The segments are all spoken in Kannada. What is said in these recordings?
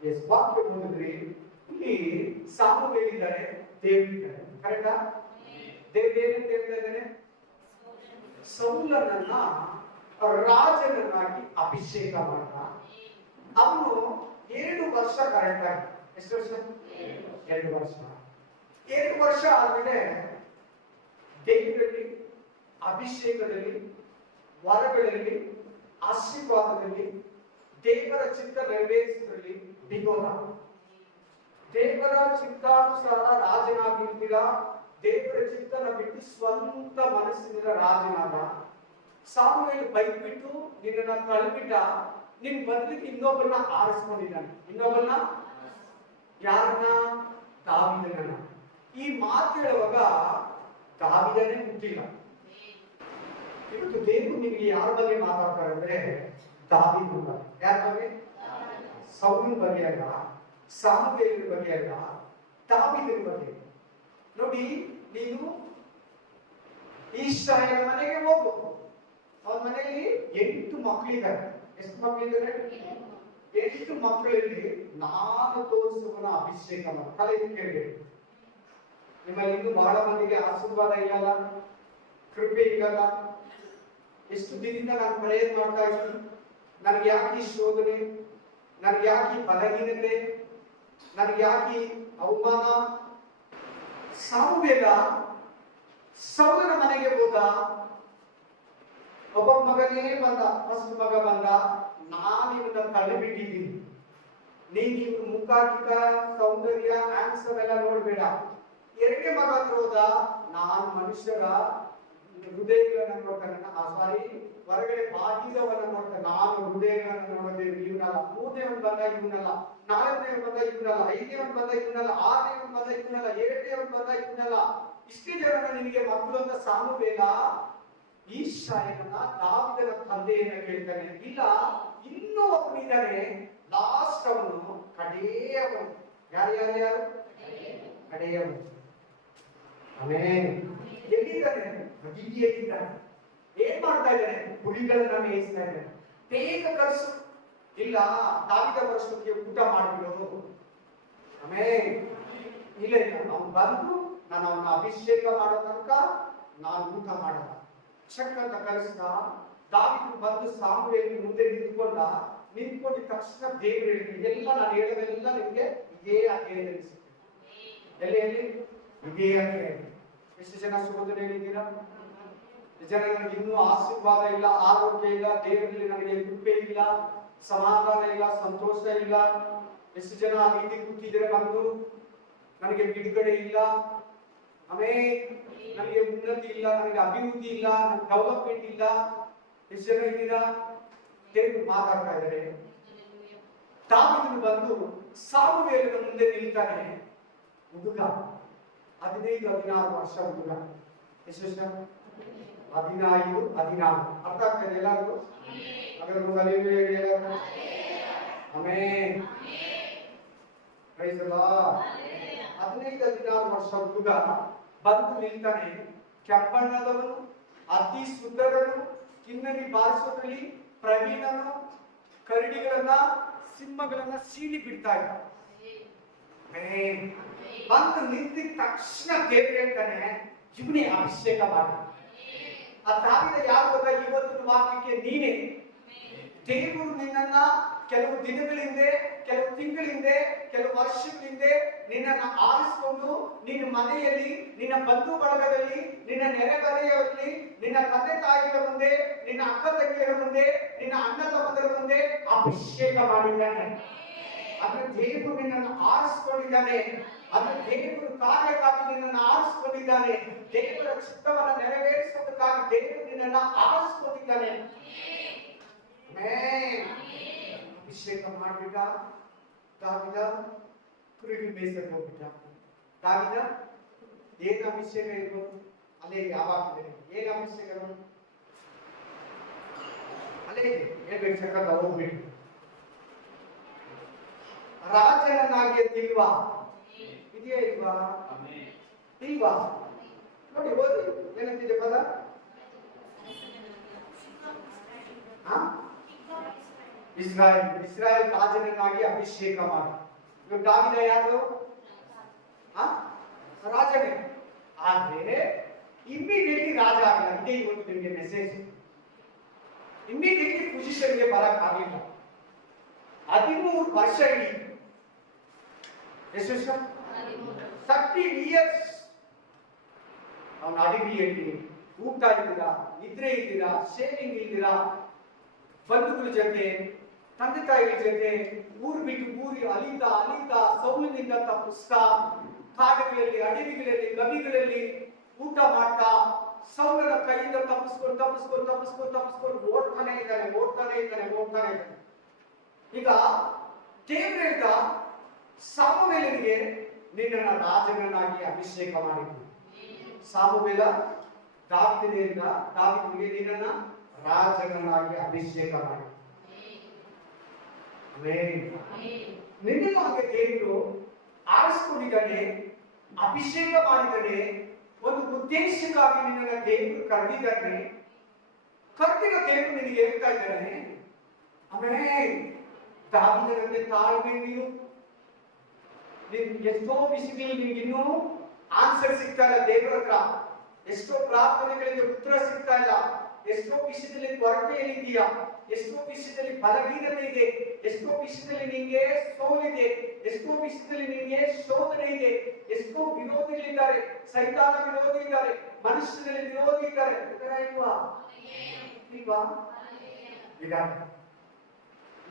ಎಸ್ ವಾಕ್ಯ ಓದಿದ್ರಿ, ಇಲ್ಲಿ ಸಾಮುವೇಲ್ ಇದ್ದಾರೆ, ದೇವರಿದ್ದಾರೆ. ಕರೆಕ್ಟಾ? ದೇವ್ರು ಏನಂತ ಹೇಳ್ತಾ ಇದ್ದಾನೆ? ಸೌಲನನ್ನ ರಾಜನನ್ನಾಗಿ ಅಭಿಷೇಕ ಮಾಡ್ದ. ಅವನು 2 ವರ್ಷ ಕರೆಕ್ಟ್ ಆಗಿ, ಎಷ್ಟು ವರ್ಷ? 2 ವರ್ಷ. 2 ವರ್ಷ ಆದ್ಮೇಲೆ ದೇವರಲ್ಲಿ, ಅಭಿಷೇಕದಲ್ಲಿ, ವರಗಳಲ್ಲಿ, ಆಶೀರ್ವಾದದಲ್ಲಿ, ದೇವರ ಚಿತ್ತ ನೆರವೇರಿಸುವುದರಲ್ಲಿ ಬಿಗೋದ. ದೇವರ ಚಿತ್ತಾನುಸಾರ ರಾಜನಾಗಿರ್ತೀರಾ, ದೇವರ ಚಿತ್ತನ ಬಿಟ್ಟು ಸ್ವಂತ ಮನಸ್ಸಿನ ರಾಜನಾದ. ಸಾಮುವೇಲ್ ಬೈದ್ಬಿಟ್ಟು ನಿನ್ನನ್ನ ತಳ್ಳಿಬಿಟ್ಟ, ನಿನ್ ಬದಲಿಗೆ ಇನ್ನೊಬ್ಬರನ್ನ ಆರಿಸ್ಕೊಂಡಿದ್ದಾನೆ. ಇನ್ನೊಬ್ಬರನ್ನ ಯಾರನ್ನ? ದಾವೀದನನ್ನ. ಈ ಮಾತು ಹೇಳುವಾಗ ದಾವೀದನೇ ಹುಟ್ಟಿಲ್ಲ. ಇವತ್ತು ದೇವರು ನಿಮಗೆ ಯಾರ ಬಗ್ಗೆ ಮಾತಾಡ್ತಾರೆ ಅಂದ್ರೆ ದಾವೀದನ ಬಗ್ಗೆ. ಯಾರ ಬಗ್ಗೆ? ಸೌಲನ ಬಗ್ಗೆ ಅಲ್ಲ, ಸಾಮುವೇಲನ ಬಗ್ಗೆ ಅಲ್ಲ, ದಾವೀದನ ಬಗ್ಗೆ. ನೋಡಿ, ನೀನು ಇಸ್ರಾಯೇಲ್ ಮನೆಗೆ ಹೋಗು. ಅವನ ಮನೆಯಲ್ಲಿ 8 ಮಕ್ಕಳಿದ್ದಾರೆ. ಎಷ್ಟು ಮಕ್ಕಳಿದ್ದಾರೆ? 8 ಮಕ್ಕಳಲ್ಲಿ ನಾನು ತೋರಿಸುವನ ಅಭಿಷೇಕ ಮಾಡ. ತಲೆ ಕೇಳಬೇಕು. ನಿಮ್ಮಲ್ಲಿ ಇನ್ನು ಬಹಳ ಮಂದಿಗೆ ಆಶೀರ್ವಾದ ಇಲ್ಲಲ್ಲ, ಕೃಪೆ ಇಲ್ಲಲ್ಲ. ಎಷ್ಟು ದಿನದಿಂದ ನಾನು ಪ್ರಯತ್ನ ಮಾಡ್ತಾ ಇದ್ದೀನಿ, ನನಗೆ ಯಾಕೆ ಈ ಶೋಧನೆ, ನನಗೆ ಯಾಕೆ ಈ ಬಲಹೀನತೆ, ನನಗೆ ಯಾಕೆ ಈ ಅವಮಾನ. ಸಾಮುವೇಲ ಸೌಲನ ಮನೆಗೆ ಹೋದ. ಒಬ್ಬ ಮಗನೇ ಬಂದ, ಫಸ್ಟ್ ಮಗ ಬಂದ. ನಾನು ಇವನ್ನ ತಳ್ಳಿಬಿಟ್ಟಿದ್ದೀನಿ, ನೀನ್ ಇವ್ರ ಮುಖ ಗಿಖ ಸೌಂದರ್ಯ ಆನ್ಸರ್ ಎಲ್ಲ ನೋಡ್ಬೇಡ. 2ನೇ ಮಗ ಹತ್ರ ಹೋದ. ನಾನು ಮನುಷ್ಯರ ಹೃದಯಗಳನ್ನ ನೋಡ್ತಾನೆ, ಸಾರಿ ಹೊರಗಡೆ ಬಾಗಿದವನ್ನ ನೋಡ್ತಾನೆ, ನಾನು ಹೃದಯಗಳನ್ನ ನೋಡೋದೇ ಇವನಲ್ಲ. 3ನೇವನ್ ಬಂದ ಇವನಲ್ಲ, 4ನೇವನ್ ಬಂದ ಇವನಲ್ಲ, 5ನೇವನ್ ಬಂದ ಇವನಲ್ಲ, 6ನೇವನ್ ಬಂದ ಇವನಲ್ಲ, 7ನೇವನ್ ಬಂದ ಇವನಲ್ಲ. ಇಷ್ಟೇ ಜನನ ನಿನಗೆ ಮಕ್ಕಳು ಅಂತ ಸಾಮುವೇಲ ಇಸ್ರಾಯೇಲನ ದಾವೀದನ ತಂದೆಯನ್ನ ಕೇಳ್ತಾನೆ. ಇಲ್ಲ, ಇನ್ನೂ ಒಬ್ಬನಿದ್ದಾನೆ, ಲಾಸ್ಟ್ ಅವನು, ಕಡೆಯವನು. ಯಾರು? ಕಡೆಯವನು. ಆಮೇನ್. ಎಲ್ಲಿದ್ದಾನೆ? ಬದಿಯಲ್ಲಿದ್ದಾನೆ. ಏನ್ ಮಾಡ್ತಾ ಇದ್ದಾನೆ? ಕುರಿಗಳನ್ನ ಮೇಯಿಸ್ತಾ ಇದ್ದಾನೆ. ಬೇಗ ಕರ್ಸು. ಇಲ್ಲ, ದಾವೀದ ವರ್ಷಕ್ಕೆ ಊಟ ಮಾಡಿಬಿಡು. ಆಮೇನ್. ಇಲ್ಲ, ಅವನು ಬಂದು ನಾನು ಅವನ ಅಭಿಷೇಕ ಮಾಡೋ ತನಕ ನಾನು ಊಟ ಮಾಡಲ್ಲ. ಚಕ್ ಅಂತ ಕರೆಸಿದ. ದಾವೀದ ಬಂದು ಸಾಮುವೇಲನ ಮುಂದೆ ನಿಂತ್ಕೊಂಡಿದ ತಕ್ಷಣ ದೇವರು ಹೇಳಿದ್ರು, ಇದೆಲ್ಲ ನಾನು ಹೇಳೋದೆಲ್ಲ ನಿಮ್ಗೆ ಇದೇ ಅಧ್ಯಾಯದಲ್ಲಿ ಸಿಗ್ತದೆ. ಎಲ್ಲಿ? ಇದೇ ಅಧ್ಯಾಯ. ಎಷ್ಟು ಜನ ಸಹೋದರ ಹೇಳಿದ್ದೀರಾ? ಜನ ನನಗೆ ಇನ್ನೂ ಆಶೀರ್ವಾದ ಇಲ್ಲ, ಆರೋಗ್ಯ ಇಲ್ಲ, ದೇವರಲ್ಲಿ ನನಗೆ ಕೃಪೆ ಇಲ್ಲ, ಸಮಾಧಾನ ಇಲ್ಲ, ಸಂತೋಷ ಇಲ್ಲ. ಎಷ್ಟು ಜನ ಆ ರೀತಿ ಕೂತಿದ್ರೆ ಬಂದು ನನಗೆ ಬಿಡುಗಡೆ ಇಲ್ಲ, ಆಮೇಲೆ ನನಗೆ ಉನ್ನತಿ ಇಲ್ಲ, ನನಗೆ ಅಭಿವೃದ್ಧಿ ಇಲ್ಲ, ನನಗೆ ಡೆವಲಪ್ಮೆಂಟ್ ಇಲ್ಲ. ಎಷ್ಟು ಜನ ಇದ್ದೀರಾ? ದೇವರು ಮಾತಾಡ್ತಾ ಇದ್ದಾರೆ. ದಾವೀದನು ಬಂದು ಸಾಮುವೇಲನ ಮುಂದೆ ನಿಲ್ತಾನೆ. ಹುಡುಗ 15-16 ವರ್ಷ ಹುಡುಗ. ಎಷ್ಟು ವರ್ಷ? 15-16. ಅರ್ಥ ಆಗ್ತದೆ ಎಲ್ಲರಿಗೂ? ಹಾಗಾದ್ರೆ ಹಲ್ಲೆಲೂಯಾ ಹೇಳಿ ಎಲ್ಲರೂ. ಆಮೆನ್. Price the lord. 15-16 ವರ್ಷ ಹುಡುಗ ಬಂದು ನಿಲ್ತಾನೆ. ಕೆಂಪಣ್ಣದವನು, ಅತಿ ಸುಂದರನು, ಕಿನ್ನರಿ ಬಾರಿಸೋದ್ರಲ್ಲಿ ಪ್ರವೀಣನು, ಕರಡಿಗಳನ್ನ, ಸಿಂಹಗಳನ್ನ ಸೀಳಿ ಬಿಡ್ತಾ ಇದ್ದ. ಬಂದು ನಿಂತಿದ ತಕ್ಷಣ ದೇವರು ಹೇಳ್ತಾನೆ, ಇವನೇ ಅಭಿಷೇಕ ಮಾಡಿ. ಆ ದಾವೀದ ಯಾರು ಗೊತ್ತಾ? ಇವತ್ತಿನ ವಾಕ್ಯಕ್ಕೆ ನೀನೇ. ದೇವರು ನಿನ್ನನ್ನ ಕೆಲವು ದಿನಗಳಿಂದ, ಕೆಲವು ತಿಂಗಳಿಂದ, ಕೆಲವು ವರ್ಷಗಳಿಂದ ನಿನ್ನನ್ನ ಆರಿಸಿಕೊಂಡು ನಿನ್ನ ಮನೆಯಲ್ಲಿ, ನಿನ್ನ ಬಂಧು ಬಳಗದಲ್ಲಿ, ನಿನ್ನ ನೆರೆಹೊರೆಯಲ್ಲಿ, ನಿನ್ನ ತಂದೆ ತಾಯಿಗಳ ಮುಂದೆ, ನಿನ್ನ ಅಕ್ಕ ತಂಗಿಯರ ಮುಂದೆ, ನಿನ್ನ ಅಣ್ಣ ತಮ್ಮಂದರ ಮುಂದೆ ಅಭಿಷೇಕ ಮಾಡಿದ್ದಾನೆ. ಅದರ ದೇವರು ನಿನ್ನನ್ನು ಆರಿಸಿಕೊಂಡಿದ್ದಾನೆ. ಅದರ ದೇವರು ಕಾರ್ಯಕ್ಕಾಗಿ ನಿನ್ನನ್ನು ಆರಿಸಿಕೊಂಡಿದ್ದಾನೆ. ದೇವರ ಚಿತ್ತವನ್ನು ನೆರವೇರಿಸೋದಕ್ಕಾಗಿ ದೇವರು ನಿನ್ನನ್ನು ಆರಿಸಿಕೊಂಡಿದ್ದಾನೆ. ಅಭಿಷೇಕ ಮಾಡಿಬಿಟ್ಟ. ದಾವೀದ ಕುರಿಗಳು ಮೇಯಿಸಕ್ಕೆ ಹೋಗ್ಬಿಟ್ಟ. ದಾವೀದ ಏನು ಅಭಿಷೇಕ ಇರ್ಬೋದು? ಅಲ್ಲೇ ಯಾವಾಗ ಏನು ಅಭಿಷೇಕ ಅಲ್ಲೇ ಹೇಳ್ಬೇಕು. ಸಕ್ಕತ್ತ ಹೋಗ್ಬಿಟ್ಟು ರಾಜನನ್ನಾಗಿ ಇಲ್ವಾ? ಇದೆಯಾ ಇಲ್ವಾ? ಇಲ್ವಾ? ನೋಡಿ ಓದಿ, ಏನಂತಿದೆ ಪದ? ಇಸ್ರಾಯೇಲ್ ರಾಜನನ್ನಾಗಿ ಅಭಿಷೇಕ ಮಾಡಿ. ಇವಾಗ ದಾವೀದ ಯಾರು? ರಾಜನೇ. ಆದ್ರೆ ಇಮ್ಮಿಡಿಯೇಟ್ಲಿ ರಾಜ ಆಗಲ್ಲ. ಇದೇ ಇವತ್ತು ನಿಮಗೆ ಮೆಸೇಜ್. ಇಮ್ಮಿಡಿಯೇಟ್ಲಿ ಪೊಸಿಷನ್ಗೆ ಬರಕ್ ಆಗಿಲ್ಲ. 13 ವರ್ಷ ಇಡೀ, ಎಷ್ಟು ವರ್ಷ? 13 ಇಯರ್ಸ್ ಅವನು ಅಡಿಗೆಯಲ್ಲಿ ಊಟ ಇದ್ದೀರಾ, ನಿದ್ರೆ ಇದ್ದೀರಾ, ಶೇವಿಂಗ್ ಇದ್ದೀರಾ, ಬಂಧುಗಳ ಜೊತೆ, ತಂದೆ ತಾಯಿಗಳ ಜೊತೆ ಊರು ಬಿಟ್ಟು ಊರಿ ಅಲಿತಾ ಅಲಿತಾ ಸೌಲಿನಿಂದ ತಪ್ಪಿಸ್ತಾ, ಕಾಡುಗಳಲ್ಲಿ, ಅಡವಿಗಳಲ್ಲಿ, ಗವಿಗಳಲ್ಲಿ ಊಟ ಮಾಡ್ತಾ ಸೌಲನ ಕೈಯಿಂದ ತಪ್ಪಿಸ್ಕೊಂಡು ಓಡ್ತಾನೆ ಇದ್ದಾನೆ. ಈಗ ದೇವರು ಹೇಳ್ದ ಸಾಮುವೇಲನಿಗೆ ನಿನ್ನನ್ನು ರಾಜನನ್ನಾಗಿ ಅಭಿಷೇಕ ಮಾಡಿದ್ದು. ಸಾಮುವೇಲ ದಾವೀದನಿಗೆ ನಿನ್ನನ್ನು ರಾಜನನ್ನಾಗಿ ಅಭಿಷೇಕ ಮಾಡಿ. ನಿನ್ನನ್ನು ಹಾಗೆ ದೇವರು ಆರಿಸಿಕೊಂಡಿದ್ದಾನೆ, ಅಭಿಷೇಕ ಮಾಡಿದ್ದಾನೆ. ಒಂದು ಉದ್ದೇಶಕ್ಕಾಗಿ ನಿನ್ನನ್ನು ದೇವರು ಕರೆದಿದ್ದಾನೆ. ಕರೆದಿರೋ ದೇವರು ನಿನಗೆ ಹೇಳ್ತಾ ಇದ್ದಾನೆ, ಆಮೇಲೆ ದಾವೀದನಿಗೆ ತಾಳ್ಮೆ ನೀನು. ಎಷ್ಟೋ ವಿಷಯದಲ್ಲಿ ನಿನ್ಗಿನ್ನೂ ಆನ್ಸರ್ ಸಿಗ್ತಾ ಇಲ್ಲ ದೇವರ ಹತ್ರ. ಎಷ್ಟೋ ಪ್ರಾರ್ಥನೆಗಳಿಗೆ ಉತ್ತರ ಸಿಗ್ತಾ ಇಲ್ಲ. ಎಷ್ಟೋ ವಿಷಯದಲ್ಲಿ ಕೊರತೆಯಲ್ಲಿದೆಯಾ, ಎಷ್ಟೋ ವಿಷಯದಲ್ಲಿ ಬಲಹೀನತೆ ಇದೆ, ಎಷ್ಟೋ ವಿಷಯದಲ್ಲಿ ನಿಮಗೆ ಸೋಲಿದೆ, ಎಷ್ಟೋ ವಿಷಯದಲ್ಲಿ ನಿಮಗೆ ಶೋಧನೆ ಇದೆ, ಎಷ್ಟೋ ವಿರೋಧಿಗಳಿದ್ದಾರೆ, ಸೈತಾನ ವಿರೋಧಿ ಇದ್ದಾರೆ, ಮನುಷ್ಯರಲ್ಲಿ ವಿರೋಧಿ ಇದ್ದಾರೆ. ಇಲ್ವಾ?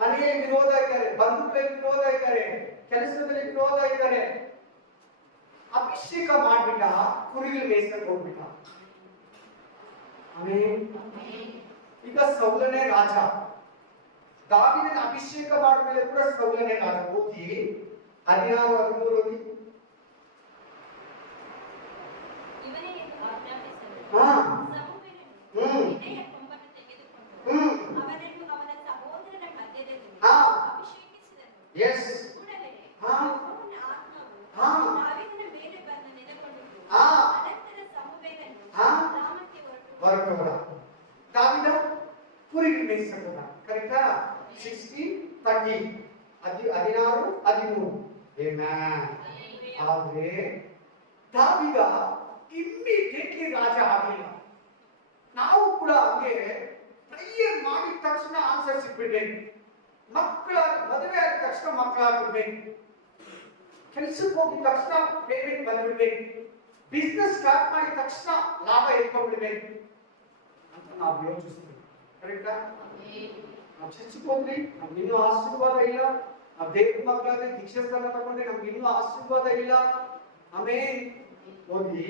ಮನೆಯಲ್ಲಿ ವಿರೋಧ ಇದ್ದಾರೆ, ಬಂಧುಗಳಲ್ಲಿ ವಿರೋಧ ಇದ್ದಾರೆ, ಕೆಲಸದಲ್ಲಿ ವಿರೋಧ ಇದ್ದಾರೆ. ಅಭಿಷೇಕ ಮಾಡ್ಬಿಟ್ಟ, ಕುರಿಗಳು ಮೇಯಿಸಕ್ಕೆ ಹೋಗ್ಬಿಟ್ಟ. ಈಗ ಸೌಲನೇ ರಾಜ. ದಾವೀದನ ಅಭಿಷೇಕ ಮಾಡಿದ್ಮೇಲೆ ಕೂಡ ಸೌಲನೇ ರಾಜ. ಓದಿ 16-13 ಓದಿ. ದಾವೀದ ಕುರಿಗಳು ಮೇಯಿಸಕ್ಕೆ ಹೋದ. ಕರೆಕ್ಟಾ? 16:30 16-13. ಆದ್ರೆ ದಾವೀದ ಇಮ್ಮಿಡಿಯೇಟ್ಲಿ ರಾಜ ಆಗಲಿಲ್ಲ. ನಾವು ಕೂಡ ಹಂಗೆ ಪ್ರೇಯರ್ ಮಾಡಿದ ತಕ್ಷಣ ಆನ್ಸರ್ ಸಿಗ್ಬಿಡ್ಬೇಕು. ಮದುವೆ ಆದ ತಕ್ಷಣ ಮಕ್ಕಳಾಗ್ಬಿಡ್ಬೇಕು. ಕೆಲ್ಸಕ್ಕೆ ಹೋಗಿದ ತಕ್ಷಣ ಪೇಮೆಂಟ್ ಬಂದ್ಬಿಡ್ಬೇಕು. ಬಿಸ್ನೆಸ್ ಸ್ಟಾರ್ಟ್ ಮಾಡಿದ ತಕ್ಷಣ ಲಾಭ ಎತ್ಕೊಂಡ್ಬಿಡ್ಬೇಕು ಅಂತ ನಾವು ಯೋಚಿಸ್ತೀವಿ. ಕರೆಕ್ಟಾ? ನಾವು ಚರ್ಚಿಗೆ ಹೋಗ್ರಿ, ನಮ್ಗೆ ಇನ್ನೂ ಆಶೀರ್ವಾದ ಇಲ್ಲ. ನಾವು ದೇವ್ರ ಮಕ್ಕಳಾದ್ರೆ ದೀಕ್ಷಾ ಸ್ಥಾನ ತಗೊಂಡ್ರೆ ನಮ್ಗೆ ಇನ್ನೂ ಆಶೀರ್ವಾದ ಇಲ್ಲ. ಆಮೇಲೆ ಓದಿ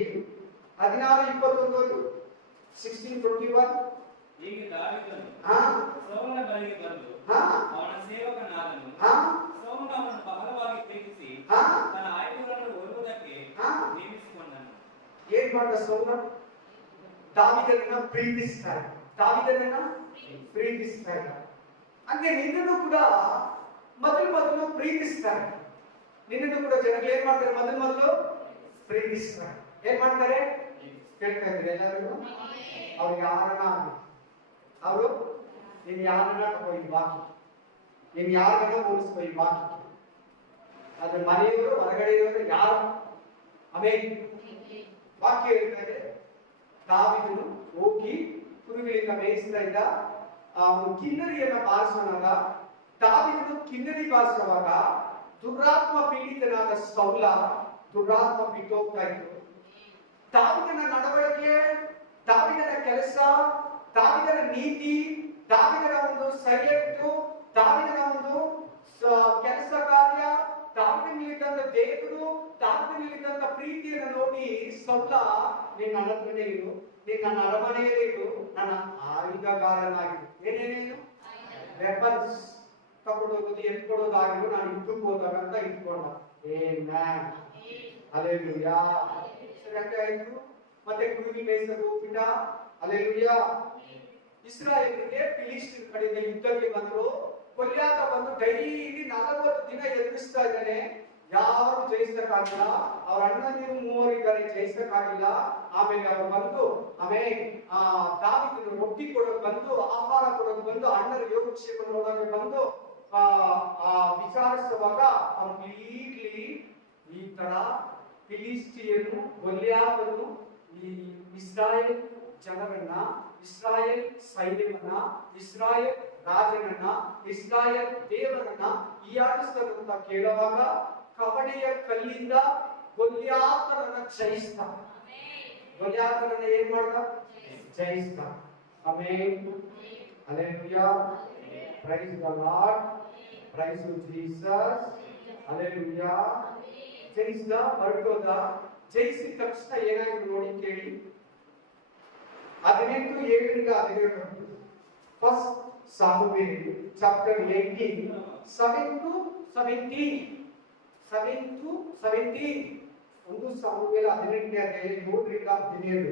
16-21. 16:21. ಹೀಗೆ ದಾವೀದನು ಸೌಲನ ಬಳಿಗೆ ಬಂದು ಅವನ ಸೇವಕನಾದನು. ಸೌಲನು ಅವನನ್ನು ಬಹಳವಾಗಿ ಪ್ರೀತಿಸಿ ತನ್ನ ಆಯುಧಗಳನ್ನು ಹೊರುವುದಕ್ಕೆ ನೇಮಿಸಿಕೊಂಡನು. ಏನ್ ಮಾಡ್ದ ಸೌಲ? ದಾವೀದನನ್ನ ಪ್ರೀತಿಸ್ತಾರೆ. ಹಂಗೆ ನಿನ್ನನ್ನು ಕೂಡ ಮೊದಲು ಪ್ರೀತಿಸ್ತಾರೆ. ನಿನ್ನನ್ನು ಕೂಡ ಜನಗಳು ಏನ್ ಮಾಡ್ತಾರೆ? ಮೊದಲು ಪ್ರೀತಿಸ್ತಾರೆ. ಏನ್ ಮಾಡ್ತಾರೆ? ಕೇಳ್ತಾ ಇದ್ರೆ ಎಲ್ಲರಿಗೂ ಅವ್ರು ಯಾರನ್ನ ಅವರು ನೀನ್ ಯಾರನ್ನ ತಗೋ ಈ ವಾಕ್ಯ, ನೀನ್ ಯಾರನ್ನ ಹೋಲಿಸ್ಕೋ ಈ ವಾಕ್ಯ. ಅದ್ರ ಮನೆಯವರು ಹೊರಗಡೆ ಇರೋರು ಯಾರು? ಆಮೇಲೆ ವಾಕ್ಯ ಹೇಳ್ತಾರೆ, ದಾವೀದನು ಹೋಗಿ ಕುರಿಗಳಿಂದ ಮೇಯಿಸ್ತಾ ಇದ್ದ. ಕಿನ್ನರಿಯನ್ನ ಬಾರಿಸುವಾಗ, ದಾವೀದನು ಕಿನ್ನರಿ ಬಾರಿಸುವಾಗ ದುರಾತ್ಮ ಪೀಡಿತನಾದ ಸೌಲ ದುರಾತ್ಮ ಬಿಟ್ಟೋಗ್ತಾ ಇತ್ತು. ದಾವೀದನ ನಡವಳಿಕೆ, ದಾವೀದನ ಕೆಲಸ, ದಾವೀದನ ನೀತಿ, ದಾವೀದನ ಒಂದು ಸೈಲೆಂಟ್, ದಾವೀದನ ಒಂದು ಕೆಲಸ ಕಾರ್ಯ, ದಾವೀದನಲ್ಲಿದ್ದಂತ ದೇವರು, ದಾವೀದನಲ್ಲಿದ್ದಂತ ಪ್ರೀತಿಯನ್ನು ನೋಡಿ ಸೌಲ, ನೀನ್ ನನ್ನ ಹತ್ರನೇ ಇರು, ನೀನ್ ನನ್ನ ಅರಮನೆಯಲ್ಲೇ ಇರು, ನನ್ನ ಆಯುಧಗಾರನಾಗಿರು. ಏನೇನೇನು ವೆಪನ್ಸ್ ತಗೊಂಡು ಹೋಗೋದು, ಎತ್ಕೊಡೋದಾಗಿರು, ನಾನು ಯುದ್ಧಕ್ಕೆ ಹೋದಾಗಂತ ಇಟ್ಕೊಂಡ. ಹಲ್ಲೆಲೂಯಾ. ಆಯ್ತು. ಮತ್ತೆ ಕುರಿ ಮೇಯಿಸಲು ಹೋಗ್ಬಿಟ್ಟ. ಹಲ್ಲೆಲೂಯಾ. ಇಸ್ರಾಯೇಲರಿಗೆ ಫಿಲಿಸ್ತೀನ್ ಕಡೆಯಿಂದ ಯುದ್ಧಕ್ಕೆ ಬಂದ್ರು. ಕೊಲ್ಯಾತ ಬಂದು ಡೈಲಿ 40 ದಿನ ಎದುರಿಸ್ತಾ ಇದ್ದಾನೆ. ಯಾರು ಜಯಿಸಕ್ಕಾಗಿಲ್ಲ. ಅವ್ರ ಅಣ್ಣಂದಿರು ಮೂವರಿದ್ದಾರೆ, ಜಯಿಸಕ್ಕಾಗಿಲ್ಲ. ಆಮೇಲೆ ಅವ್ರು ಬಂದು ಆಮೇಲೆ ದಾವೀದನು ರೊಟ್ಟಿ ಕೊಡೋದು ಬಂದು, ಆಹಾರ ಕೊಡೋದು ಬಂದು, ಅಣ್ಣರ ಯೋಗಕ್ಷೇಮ ನೋಡೋಕೆ ಬಂದು ವಿಚಾರಿಸುವಾಗ ಕಂಪ್ಲೀಟ್ಲಿ ಈ ತರ ಫಿಲಿಸ್ಟಿಯನು ಗೊಲ್ಯಾತನು ಈ ಇಸ್ರಾಯೇಲ್ ಜನರನ್ನ, ಇಸ್ರಾಯೇಲ್ ಸೈನ್ಯವನ್ನ, ಇಸ್ರಾಯೇಲ್ ರಾಜನನ್ನ, ಇಸ್ರಾಯೇಲ್ ದೇವರನ್ನ ಹೀಯಾಳಿಸಲು ಅಂತ ಕೇಳುವಾಗ ಕವಣೆಯ ಕಲ್ಲಿಂದ ಗೊಲ್ಯಾತನನ್ನ ಜಯಿಸ್ತ. ಗೊಲ್ಯಾತನನ್ನ ಏನ್ ಮಾಡ್ದ? ಜಯಿಸ್ತ. Amen. Hallelujah. Praise the Lord. Praise to Jesus. Hallelujah. ಜಯಿಸ್ದ, ಹೊರಟೋದ. ಜಯಿಸಿದ ತಕ್ಷಣ ಏನಾಯ್ತು ನೋಡಿ ಕೇಳಿ. 18:7-17 ಫಸ್ಟ್ ಸಾಮುವೇಲ್ ಚಾಪ್ಟರ್ 18 7-17 ಒಂದು ಸಾಮುವೇಲ 18ನೇ ಅಧ್ಯಾಯ 7-17,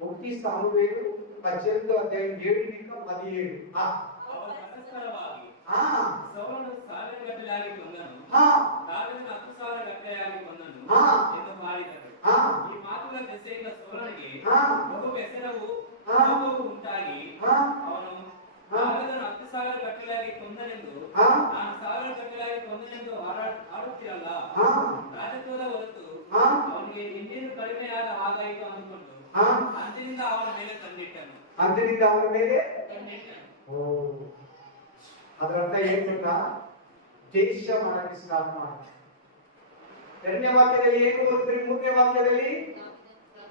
1 ಸಾಮುವೇಲ 18ನೇ ಅಧ್ಯಾಯ 7-17. ಸೌಲನು 1000 ಗಟ್ಟಲೆಯಾಗಿ ಕೊಂದನು, ದಾವೀದನು 10,000 ಗಟ್ಟಲೆಯಾಗಿ ಕೊಂದನು ಎಂದು ಮಾಡಿದರು. ಈ ಮಾತುಗಳ ದೆಸೆಯಿಂದ ಸೌಲನಿಗೆ ಬಹು ವ್ಯಸನವೂ ಕೋಪವೂ ಉಂಟಾಗಿ ಅವನು ದಾವೀದನು 10,000 ಗಟ್ಟಲೆಯಾಗಿ ಕೊಂದನೆಂದು, ನಾನು 1000 ಗಟ್ಟಲೆಯಾಗಿ ಕೊಂದನೆಂದು ಆಡುತ್ತೀರಲ್ಲ, ರಾಜತ್ವದ ಹೊರತು ಅವನಿಗೆ ಇನ್ನೇನು ಕಡಿಮೆಯಾದ ಹಾಗಾಯಿತು ಅಂದುಕೊಂಡು ಅಂದಿನಿಂದ ಅವನ ಮೇಲೆ ಕಣ್ಣಿಟ್ಟನು. ಅದರ ಅರ್ಥ ಏನ್ ಗೊತ್ತಾ? ದೇಶ ಮಾಡಕ್ಕೆ ಸ್ಟಾರ್ಟ್ ಮಾಡ. 2ನೇ ವಾಕ್ಯದಲ್ಲಿ ಏನು ಓದಿದ್ರಿ? 3ನೇ ವಾಕ್ಯದಲ್ಲಿ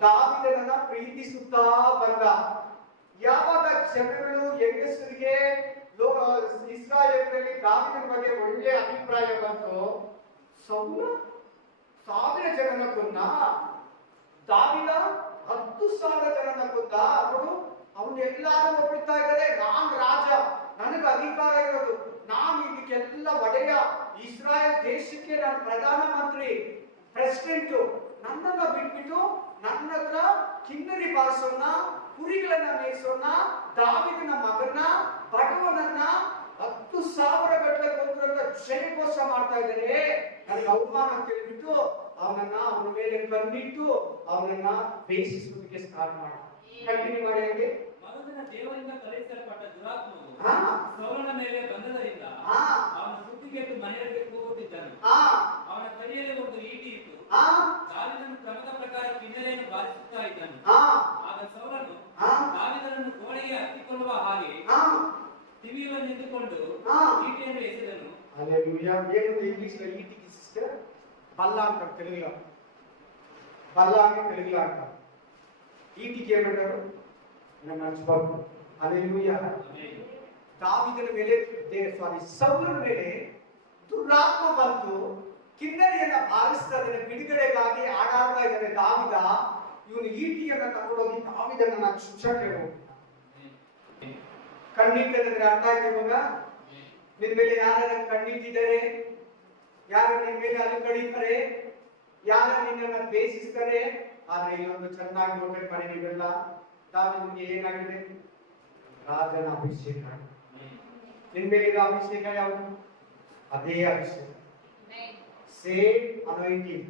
ದಾವೀದನನ್ನ ಪ್ರೀತಿಸುತ್ತಾ ಬಂದ. ಯಾವಾಗ ಜನಗಳು ಹೆಂಗಸರಿಗೆ ಇಸ್ರಾಯೇಲರಲ್ಲಿ ದಾವೀದನ ಬಗ್ಗೆ ಒಳ್ಳೆ ಅಭಿಪ್ರಾಯ ಬಂತು, ಸೌಲ 1000 ಜನನ ಕೊಂದ, ದಾವೀದ 10,000 ಜನನ ಕೊಂದ. ಅವನ್ನೆಲ್ಲಾರು ಒಪ್ಪಿಡ್ತಾ ಇದ್ದಾರೆ, ನಾನ್ ರಾಜ, ನನಗೆ ಅಧಿಕಾರ ಇರೋದು, ನಾನು ಇದಕ್ಕೆಲ್ಲ ಒಡೆಯ, ಇಸ್ರಾಯೇಲ್ ದೇಶಕ್ಕೆ ನಾನು ಪ್ರಧಾನ ಮಂತ್ರಿ, ಪ್ರೆಸಿಡೆಂಟ್, ನನ್ನನ್ನ ಬಿಟ್ಬಿಟ್ಟು ನನ್ನ ಹತ್ರ ಕಿನ್ನರಿ ಬಾರಿಸೋಣ, ಕುರಿಗಳನ್ನ ಮೇಯಿಸೋಣ, ದಾವೀದನ ಮಗನ ಬಡವನನ್ನ 10,000 ಗಟ್ಟಲೆ ಕೊಂದ್ರಂತ ಜಯಘೋಷ ಮಾಡ್ತಾ ಇದ್ದಾರೆ. ನನಗೆ ಅವಮಾನ ಅಂತ ಹೇಳ್ಬಿಟ್ಟು ಅವನ ಮೇಲೆ ಕಣ್ಣಿಟ್ಟು ಅವನನ್ನ ಬೇಯಿಸುವುದಕ್ಕೆ ಸ್ಟಾರ್ಟ್ ಮಾಡ. ಕಂಟಿನ್ಯೂ ಮಾಡಿ. ಹಾಗೆ ಮರುದಿನ ದೇವರಿಂದ ಕಳುಹಿಸಲ್ಪಟ್ಟ ದುರಾತ್ಮವು ಸೌಲನ ಮೇಲೆ ಬಂದದರಿಂದ ಅವನ ಸುದ್ದಿಗೆಟ್ಟು ಮನೆಯೊಳಗೆ ಹೋಗುತ್ತಿದ್ದನು. ಅವನ ಕೈಯಲ್ಲಿ ಒಂದು ಈಟಿ ಇತ್ತು. ದಾವೀದನು ಕ್ರಮದ ಪ್ರಕಾರ ಕಿನ್ನರೆಯನ್ನು ಬಾರಿಸುತ್ತಾ ಇದ್ದನು. ಆಗ ಸೌಲನು ದಾವೀದನನ್ನು ಗೋಡೆಗೆ ಹತ್ತಿಕೊಳ್ಳುವ ಹಾಗೆ ತಿವಿಯುವ ನಿಂತುಕೊಂಡು ಈಟಿಯನ್ನು ಎಸೆದನು. ಹಲ್ಲೆಲೂಯಾ. ಏನು ಇಂಗ್ಲಿಷ್ లో ఈటికి సిస్టర్ బల్ల అంటారు, తెలుగులో బల్ల అంటే తెలుగులో అంటారు. ఈటికి ఏమంటారు నేను మర్చిపోను. హల్లెలూయా. ದಾವೀದನ ಮೇಲೆ ಸೌಲನ ಮೇಲೆ ದುರಾತ್ಮ ಬಂತು, ಕಿನ್ನರಿಯನ್ನ ಬಾರಿಸ್ತದನ್ನ ಬಿಡುಗಡೆಗಾಗಿ ಆಡಾಡ್ತಾ ಇದ್ದಾನೆ ದಾವೀದ. ಇವನು ಈಟಿಯನ್ನ ತಗೊಂಡೋಗಿ ದಾವೀದನನ್ನ ಚುಚ್ಚಕ್ಕೆ ಹೋಗ್ತಾನೆ. ಕಣ್ಣಿಟ್ಟದಂದ್ರೆ ಅರ್ಥ ಆಯ್ತು ಇವಾಗ? ನಿನ್ ಮೇಲೆ ಯಾರು ಕಣ್ಣಿಟ್ಟಿದ್ದಾರೆ, ಯಾರು ನಿನ್ ಮೇಲೆ ಅಲ್ಲಿ ಕಡಿತಾರೆ, ಯಾರು ನಿನ್ನನ್ನ ದ್ವೇಷಿಸ್ತಾರೆ. ಆದ್ರೆ ಇಲ್ಲೊಂದು ಚೆನ್ನಾಗಿ ನೋಡ್ಬೇಕು ಮಾಡಿ, ನೀವೆಲ್ಲ ದಾವೀದನಿಗೆ ಏನಾಗಿದೆ? ರಾಜನ ಅಭಿಷೇಕ. ನಿನ್ ಮೇಲಿರೋ ಅಭಿಷೇಕ ಯಾವುದು? ಅದೇ ಅಭಿಷೇಕ, ಸೇಮ್ ಅನಾಯಿಂಟಿಂಗ್.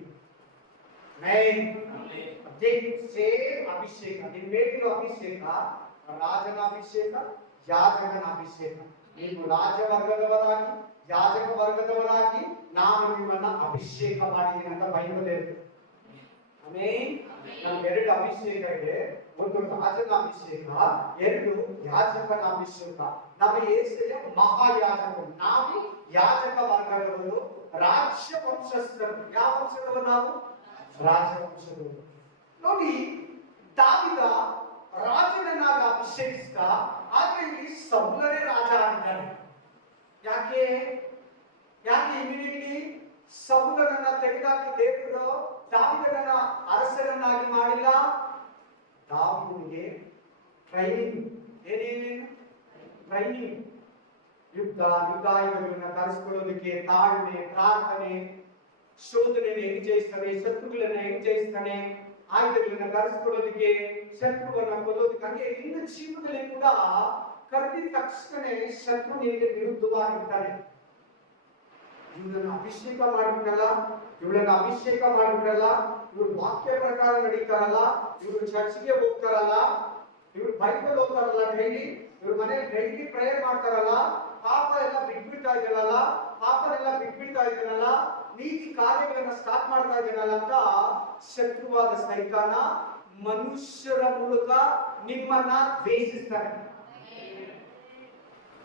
ಅದೇ ಸೇಮ್ ಅಭಿಷೇಕ. ನಿನ್ ಮೇಲಿರೋ ಅಭಿಷೇಕ ರಾಜನ ಅಭಿಷೇಕ, ಯಾಜಕನ ಅಭಿಷೇಕ. ನೀವು ರಾಜವರ್ಗದವರಾಗಿ ಯಾಜಕ ವರ್ಗದವರಾಗಿ ನಾನು ನಿಮ್ಮನ್ನ ಅಭಿಷೇಕ ಮಾಡಿದ್ದೀನಿ ಅಂತ ಬೈಬಲ್ ಹೇಳ್ತೇವೆ. ಆಮೇನ್. ನಮ್ಗೆ 2 ಅಭಿಷೇಕ ಇದೆ, ಒಂದು ರಾಜನ ಅಭಿಷೇಕ, 2 ಯಾಜಕನ ಅಭಿಷೇಕ. ನಮ್ಮ ಯೇಸುವೆ ಮಹಾಯಾಜಕರು, ನಾವು ಯಾಜಕ ವರ್ಗದವರು, ರಾಜ್ಯ ವಂಶಸ್ಥರು. ಯಾವ ವಂಶದವರು ನಾವು? ರಾಜವಂಶದವರು. ನೋಡಿ, ದಾವೀದ ರಾಜನನ್ನಾಗ ಅಭಿಷೇಕಿಸಿದ, ಆದ್ರೆ ಇಲ್ಲಿ ಸೌಲನೇ ರಾಜ ಆಗಿದ್ದಾನೆ. ಯಾಕೆ ಇಮಿಡಿಯೇಟ್ಲಿ ಸೌಲನನ್ನ ತೆಗೆದಾಕಿ ದೇವರು ದಾವೀದನನ್ನ ಅರಸರನ್ನಾಗಿ ಮಾಡಿಲ್ಲ? ದಾವೀದನಿಗೆ ಟ್ರೈನಿಂಗ್, ಏನೇನು ಟ್ರೈನಿಂಗ್, ಯುದ್ಧಾಯುಧಗಳನ್ನ ತರಿಸ್ಕೊಳ್ಳೋದಕ್ಕೆ ತಾಳ್ಮೆ, ಪ್ರಾರ್ಥನೆ, ಶೋಧನೆಯನ್ನು ಹೆಂಗ್ ಜಯಿಸ್ತಾನೆ, ಶತ್ರುಗಳನ್ನ ಹೆಂಗ್ ಜಯಿಸ್ತಾನೆ, ಆಯುಧಗಳನ್ನ ತರಿಸ್ಕೊಳ್ಳೋದಕ್ಕೆ, ಶತ್ರುವನ್ನ ಕೊಲ್ಲೋದಕ್ಕೆ. ಹಂಗೆ ನಿನ್ನ ಜೀವನದಲ್ಲಿ ಕೂಡ ಕರೆದಿದ ತಕ್ಷಣ ಶತ್ರು ನಿನಗೆ ವಿರುದ್ಧವಾಗಿರ್ತಾನೆ. ಇವಳನ್ನ ಅಭಿಷೇಕ ಮಾಡಿಬಿಟ್ರಲ್ಲ, ಇವಳನ್ನ ಅಭಿಷೇಕ ಮಾಡಿಬಿಟ್ರಲ್ಲ, ಇವ್ರು ವಾಕ್ಯ ಪ್ರಕಾರ ನಡೀತಾರಲ್ಲ, ಇವ್ರು ಚರ್ಚ್ಗೆ ಹೋಗ್ತಾರಲ್ಲ, ಇವ್ರು ಬೈಬಲ್ ಓದ್ತಾರಲ್ಲ ಡೈಲಿ, ಇವ್ರ ಮನೇಲಿ ಡೈಲಿ ಪ್ರೇಯರ್ ಮಾಡ್ತಾರಲ್ಲ, ಪಾಪ ಎಲ್ಲ ಬಿಟ್ಬಿಡ್ತಾ ಇದ್ದಾನಲ್ಲ, ಪಾಪನೆಲ್ಲ ಬಿಟ್ಬಿಡ್ತಾ ಇದ್ದಾನಲ್ಲ, ನೀತಿ ಕಾರ್ಯಗಳನ್ನ ಸ್ಟಾರ್ಟ್ ಮಾಡ್ತಾ ಇದ್ದಾನಲ್ಲ ಅಂತ ಶತ್ರುವಾದ ಸೈತಾನ ಮನುಷ್ಯರ ಮೂಲಕ ನಿಮ್ಮನ್ನ ದ್ವೇಷಿಸ್ತಾರೆ.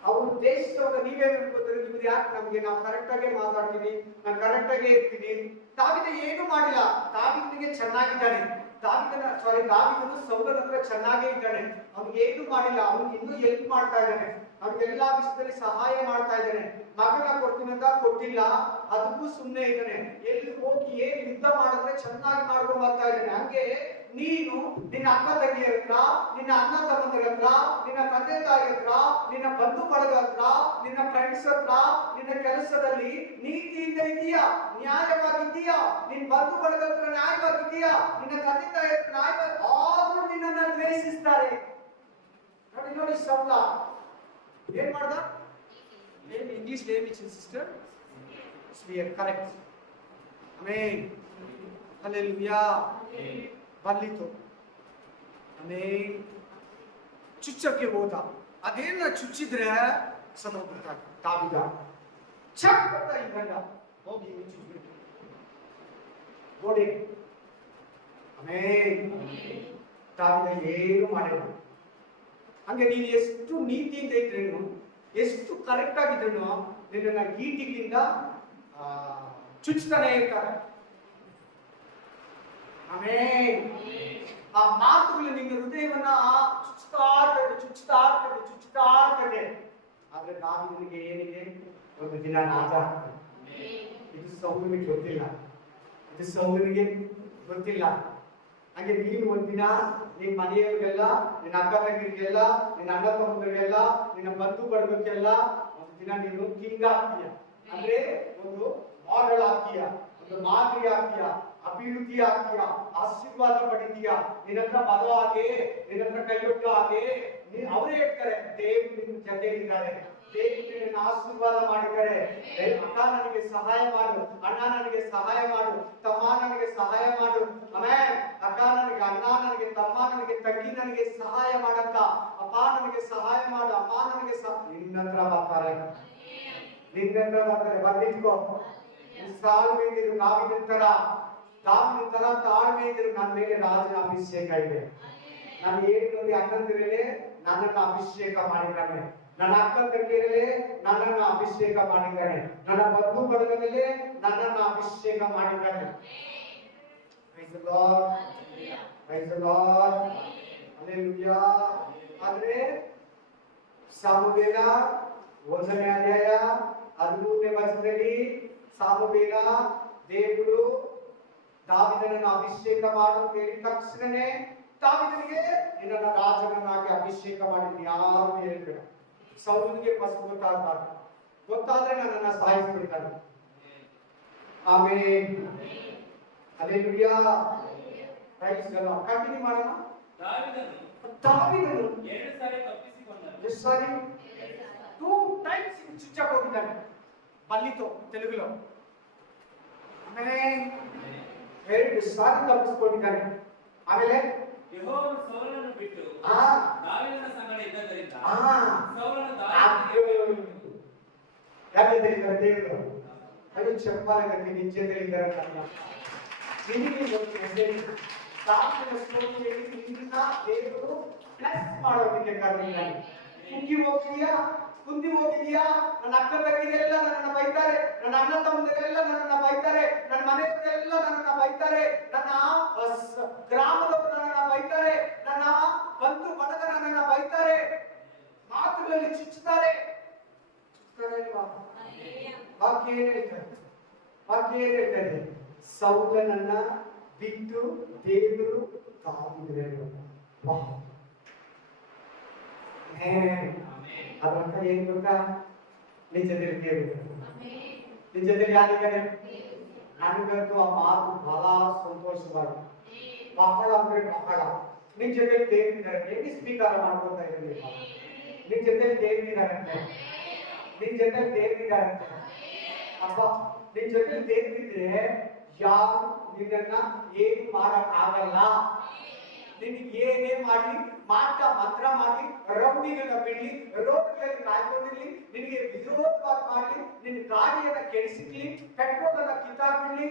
ಅವ್ರು ದೇಶದವಾಗ ನೀವೇನ್ ಅನ್ಕೋತಾರೆ, ನಿಮ್ದು ಯಾಕೆ ನಮ್ಗೆ, ನಾವು ಕರೆಕ್ಟ್ ಆಗೇ ಮಾತಾಡ್ತೀವಿ, ನಾನು ಕರೆಕ್ಟ್ ಆಗೇ ಇರ್ತೀನಿ. ದಾವಿದ ಏನು ಮಾಡಿಲ್ಲ, ದಾವಿದನಿಗೆ ಚೆನ್ನಾಗಿದ್ದಾನೆ, ದಾವಿದನು ಸೌಲನ ಹತ್ರ ಚೆನ್ನಾಗೇ ಇದ್ದಾನೆ, ಅವ್ನಿಗೆ ಏನು ಮಾಡಿಲ್ಲ, ಅವ್ನಿಗೆ ಇನ್ನೂ ಹೆಲ್ಪ್ ಮಾಡ್ತಾ ಇದ್ದಾನೆ, ಅವ್ನಿಗೆ ಎಲ್ಲಾ ವಿಷಯದಲ್ಲಿ ಸಹಾಯ ಮಾಡ್ತಾ ಇದ್ದಾನೆ. ಮಗನ ಕೊಡ್ತೀನಂತ ಕೊಟ್ಟಿಲ್ಲ, ಅದಕ್ಕೂ ಸುಮ್ಮನೆ ಇದ್ದಾನೆ. ಎಲ್ಲಿ ಹೋಗಿ ಏನ್ ಯುದ್ಧ ಮಾಡಿದ್ರೆ ಚೆನ್ನಾಗಿ ಮಾಡ್ಕೊಂಡು ಬರ್ತಾ ಇದ್ದಾನೆ. ಹಂಗೆ ನೀನು ನಿನ್ನ ಅಕ್ಕ ತಂಗಿಯರ ಹತ್ರ, ನಿನ್ನ ಅಣ್ಣ ತಮ್ಮಂದಿರ ಹತ್ರ, ನಿನ್ನ ತಂದೆ ತಾಯಿ ಹತ್ರ, ನಿನ್ನ ಬಂಧು ಬಳಗ ಹತ್ರ, ನಿನ್ನ ಫ್ರೆಂಡ್ಸ್ ಹತ್ರ, ನಿನ್ನ ಕೆಲಸದಲ್ಲಿ ನೀತಿಯಿಂದ ಇದೆಯಾ, ನ್ಯಾಯವಾಗಿದ್ದೀಯಾ, ನಿನ್ನ ಬಂಧು ಬಳಗ ಹತ್ರ ನ್ಯಾಯವಾಗಿದ್ದೀಯಾ, ನಿನ್ನ ತಂದೆ ತಾಯಿ ಹತ್ರ ನ್ಯಾಯವಾಗಿ, ಆದ್ರೂ ನಿನ್ನನ್ನ ದ್ವೇಷಿಸ್ತಾರೆ. ನೋಡಿ ನೋಡಿ ಸೌಲ ಏನ್ ಮಾಡ್ದ? English name is sister spear, correct. Amen, hallelujah. ಬರ್ಲಿತ್ತು, ಆಮೇಲೆ ಚುಚ್ಚಕ್ಕೆ ಹೋದ. ಅದೇನ ಚುಚ್ಚಿದ್ರೆ ಸತ್ತೋಗ್ಬಿಡ್ತಾರೆ. ದಾವಿದ ಚಕ್ ಅಂತ ಇದ್ದಂಗ ಹೋಗಿ ಚುಚ್ಚಿಬಿಟ್ಟು ಗೋಡೆ. ಆಮೇಲೆ ದಾವಿದ ಏನು ಮಾಡಿಲ್ಲ. ಹಂಗೆ ನೀನು ಎಷ್ಟು ನೀತಿಯಿಂದ ಇದ್ರೇನು, ಎಷ್ಟು ಕರೆಕ್ಟ್ ಆಗಿದ್ರೇನು, ನಿನ್ನ ಗೀಟಿಗಳಿಂದ ಚುಚ್ತಾನೆ ಇರ್ತಾರೆ. ಆಮೆನ್. ಆ ಮಾತುಗಳು ನಿನ್ನ ಹೃದಯವನ್ನ ಚುಚ್ಚುತ್ತಾ ಇರ್ತದೆ. ಆದ್ರೆ ದಾವಿದನಿಗೆ ಏನಿದೆ, ಒಂದು ದಿನ ನಾಶ ಆಗ್ತದೆ. ಇದು ಸೌಲನಿಗೆ ಗೊತ್ತಿಲ್ಲ, ಇದು ಸೌಲನಿಗೆ ಗೊತ್ತಿಲ್ಲ. ಹಾಗೆ ನೀನು ಒಂದಿನ ನಿನ್ನ ಮನೆಯವರಿಗೆಲ್ಲ, ನಿನ್ನ ಅಕ್ಕ ತಂಗಿರಿಗೆಲ್ಲ, ನಿನ್ನ ಅಣ್ಣ ತಮ್ಮರಿಗೆಲ್ಲ, ನಿನ್ನ ಬಂಧು ಬಳಗಕ್ಕೆಲ್ಲ ಒಂದು ದಿನ ನೀನು ಕಿಂಗ್ ಆಗ್ತೀಯ. ಅಂದ್ರೆ ಒಂದು ಮಾಡೆಲ್ ಆಗ್ತೀಯ, ಒಂದು ಮಾದರಿ ಆಗ್ತೀಯ, ಅಭಿವೃದ್ಧಿ ಆಗ್ತೀಯ, ಆಶೀರ್ವಾದ ಪಡಿತೀಯ. ನಿನ್ನ ಹತ್ರ ಬರೋ ಹಾಗೆ, ನಿನ್ನ ಹತ್ರ ಕೈಯೊಟ್ಟು ಹಾಗೆ ಅವರೇ ಹೇಳ್ತಾರೆ, ದೇವ್ರು ನಿನ್ನ ಜೊತೆಗಿದ್ದಾರೆ, ದೇವ್ರು ನಿನ್ನ ಆಶೀರ್ವಾದ ಮಾಡಿದ್ದಾರೆ. ಅಕ್ಕ ನನಗೆ ಸಹಾಯ ಮಾಡು, ಅಣ್ಣ ನನಗೆ ಸಹಾಯ ಮಾಡು, ತಮ್ಮ ನನಗೆ ಸಹಾಯ ಮಾಡು. ಆಮೇಲೆ ಅಕ್ಕ ನನಗೆ, ಅಣ್ಣ ನನಗೆ, ತಮ್ಮ ನನಗೆ, ತಂಗಿ ನನಗೆ ಸಹಾಯ ಮಾಡಕ್ಕ, ಅಪ್ಪ ನನಗೆ ಸಹಾಯ ಮಾಡು, ಅಮ್ಮ ನನಗೆ ನಿನ್ನ ಹತ್ರ ಬರ್ತಾರೆ, ನಿನ್ನ ಹತ್ರ ಬರ್ತಾರೆ. ಬರ್ದಿಟ್ಕೋ, ತಾಳ್ಮೆ ಇದ್ದಿರು, ದಾವಿದನ ತರ ತಾಳ್ಮೆ ಇದ್ದಿರು. ನನ್ನ ಮೇಲೆ ರಾಜನ ಅಭಿಷೇಕ ಇದೆ. ನಾನು 7 ಮಂದಿ ಅಣ್ಣಂದಿರಲೇ ನನ್ನನ್ನು ಅಭಿಷೇಕ ಮಾಡಿದ್ದಾನೆ, ನನ್ನ ಅಕ್ಕ ತಂಗಿಯರಲ್ಲೇ ನನ್ನನ್ನು ಅಭಿಷೇಕ ಮಾಡಿದ್ದಾನೆ, ನನ್ನ ಬಂಧು ಬಳಗದಲ್ಲೇ ನನ್ನನ್ನು ಅಭಿಷೇಕ ಮಾಡಿದ್ದಾನೆ. Praise the Lord, praise the Lord, hallelujah. ಆದ್ರೆ ಸಾಮುವೇಲ 1ನೇ ಅಧ್ಯಾಯ 13ನೇ ವಚನದಲ್ಲಿ ಸಾಮುವೇಲ ದೇವರು ದಾವಿದನನ್ನು ಅಭಿಷೇಕ ಮಾಡು ಅಂತ ಹೇಳಿದ ತಕ್ಷಣನೇ ದಾವಿದನಿಗೆ ನಿನ್ನನ್ನು ರಾಜನನ್ನಾಗಿ ಅಭಿಷೇಕ ಮಾಡಿದ್ದು ಯಾರು ಹೇಳ್ಬೇಡ. ಸೌಲನಿಗೆ ಫಸ್ಟ್ ಗೊತ್ತಾಗಬಾರ್ದು, ಗೊತ್ತಾದ್ರೆ ನನ್ನನ್ನು ಸಾಯಿಸ್ಬಿಡ್ತಾನೆ. Amen, hallelujah, praise the Lord. Continue ಮಾಡೋಣ. ದಾವಿದನು 7 ಸಾರಿ ತಪ್ಪಿಸಿಕೊಂಡನು. ಎಷ್ಟು ಸಾರಿ? 2 ಟೈಮ್ಸ್ ಚುಚ್ಚಕ್ಕೆ ಹೋಗಿದ್ದಾನೆ. ಬಲ್ಲಿತು ತೆಲುಗುలో. ಆಮೇಲೆ 2 ಸಾರಿ ತಪ್ಪಿಸಿಕೊಂಡಿದ್ದಾನೆ. ಆಮೇಲೆ ಯೆಹೋವನು ಸೌಲನನ್ನು ಬಿಟ್ಟು ದಾವೀದನ ಸಂಗಡ ಇದ್ದದರಿಂದ ಸೌಲನು ಯಾಕೆ ತಿಳಿದರೆ ದೇವರು ಅದು ಚಪ್ಪಾಳೆಗೆ ನಿಜತೆಯಿದ್ದಾರೆ ಅಂತ ನಿಮಗೆ ಗೊತ್ತಿದೆ. ದಾವಿದನ ಸ್ತೋತ್ರದಲ್ಲಿ ನಿನ್ನ ದೇವರು ಪ್ಲಸ್ ಮಾಡೋದಕ್ಕೆ ಕರೆದಿದ್ದಾನೆ. ಕುಂದಿ ಹೋಗಿದೆಯಾ? ನನ್ನ ಅಕ್ಕ ತಂಗಿಯರೆಲ್ಲ ನನ್ನನ್ನು ಬೈತಾರೆ, ನನ್ನ ಅಣ್ಣ ತಮ್ಮಂದಿರೆಲ್ಲ ನನ್ನನ್ನು ಬೈತಾರೆ, ನನ್ನ ಮನೆಯವರೆಲ್ಲ ನನ್ನನ್ನು ಬೈತಾರೆ, ನನ್ನ ಗ್ರಾಮದವರು ನನ್ನನ್ನು ಬೈತಾರೆ, ನನ್ನ ಬಂಧು ಬಳಗ ನನ್ನನ್ನು ಬೈತಾರೆ, ಮಾತುಗಳಲ್ಲಿ ಚುಚ್ಚುತ್ತಾರೆ. ವಾಕ್ಯ ಏನ್ ಹೇಳ್ತಾರೆ? ವಾಕ್ಯ ಏನ್ ಹೇಳ್ತಾರೆ? ಸೌಲನನ್ನ ಬಿಟ್ಟು ದೇವರು ದಾವಿದನನ್ನು. ಅದರಂತ ಏನ್ ಗೊತ್ತಾ? ನಿಜದಲ್ಲಿ ದೇವರು, ನಿಜದಲ್ಲಿ ಯಾರಿದ್ದಾರೆ? ನನಗಂತೂ ಆ ಮಾತು ಬಹಳ ಸಂತೋಷವಾಗಿದೆ, ಬಹಳ ಅಂದ್ರೆ ಬಹಳ. ನಿನ್ ಜೊತೆಲಿ ದೇವರಿದ್ದಾರೆ, ಹೇಗೆ ಸ್ವೀಕಾರ ಮಾಡ್ಕೊತಾ ಇರಲಿಲ್ಲ? ನಿನ್ ಜೊತೆಲಿ ದೇವರಿದ್ದಾರಂತೆ, ನಿನ್ ಜೊತೆಲಿ ದೇವರಿದ್ದಾರಂತೆ. ಅಪ್ಪ ನಿನ್ ಜೊತೆ ದೇವರಿದ್ರೆ ಯಾರು ನಿನ್ನನ್ನ ಏನು ಮಾಡಕ್ ಆಗಲ್ಲ. ನಿನಗೆ ಏನೇ ಮಾಡ್ಲಿ, ಮಾಟ ಮಂತ್ರ ಮಾಡ್ಲಿ, ರೌಡಿಗಳನ್ನ ಬಿಡ್ಲಿ, ರೋಡ್ಗಳಲ್ಲಿ ಕಾಯ್ಕೊಂಡಿರ್ಲಿ, ನಿನಗೆ ವಿರೋಧವಾಗಿ ಮಾಡ್ಲಿ, ನಿನ್ನ ಗಾಡಿಯನ್ನ ಕೆಡಿಸಿಕ್ಲಿ, ಪೆಟ್ರೋಲ್ ಅನ್ನ ಕಿತ್ತಾಕ್ಬಿಡ್ಲಿ,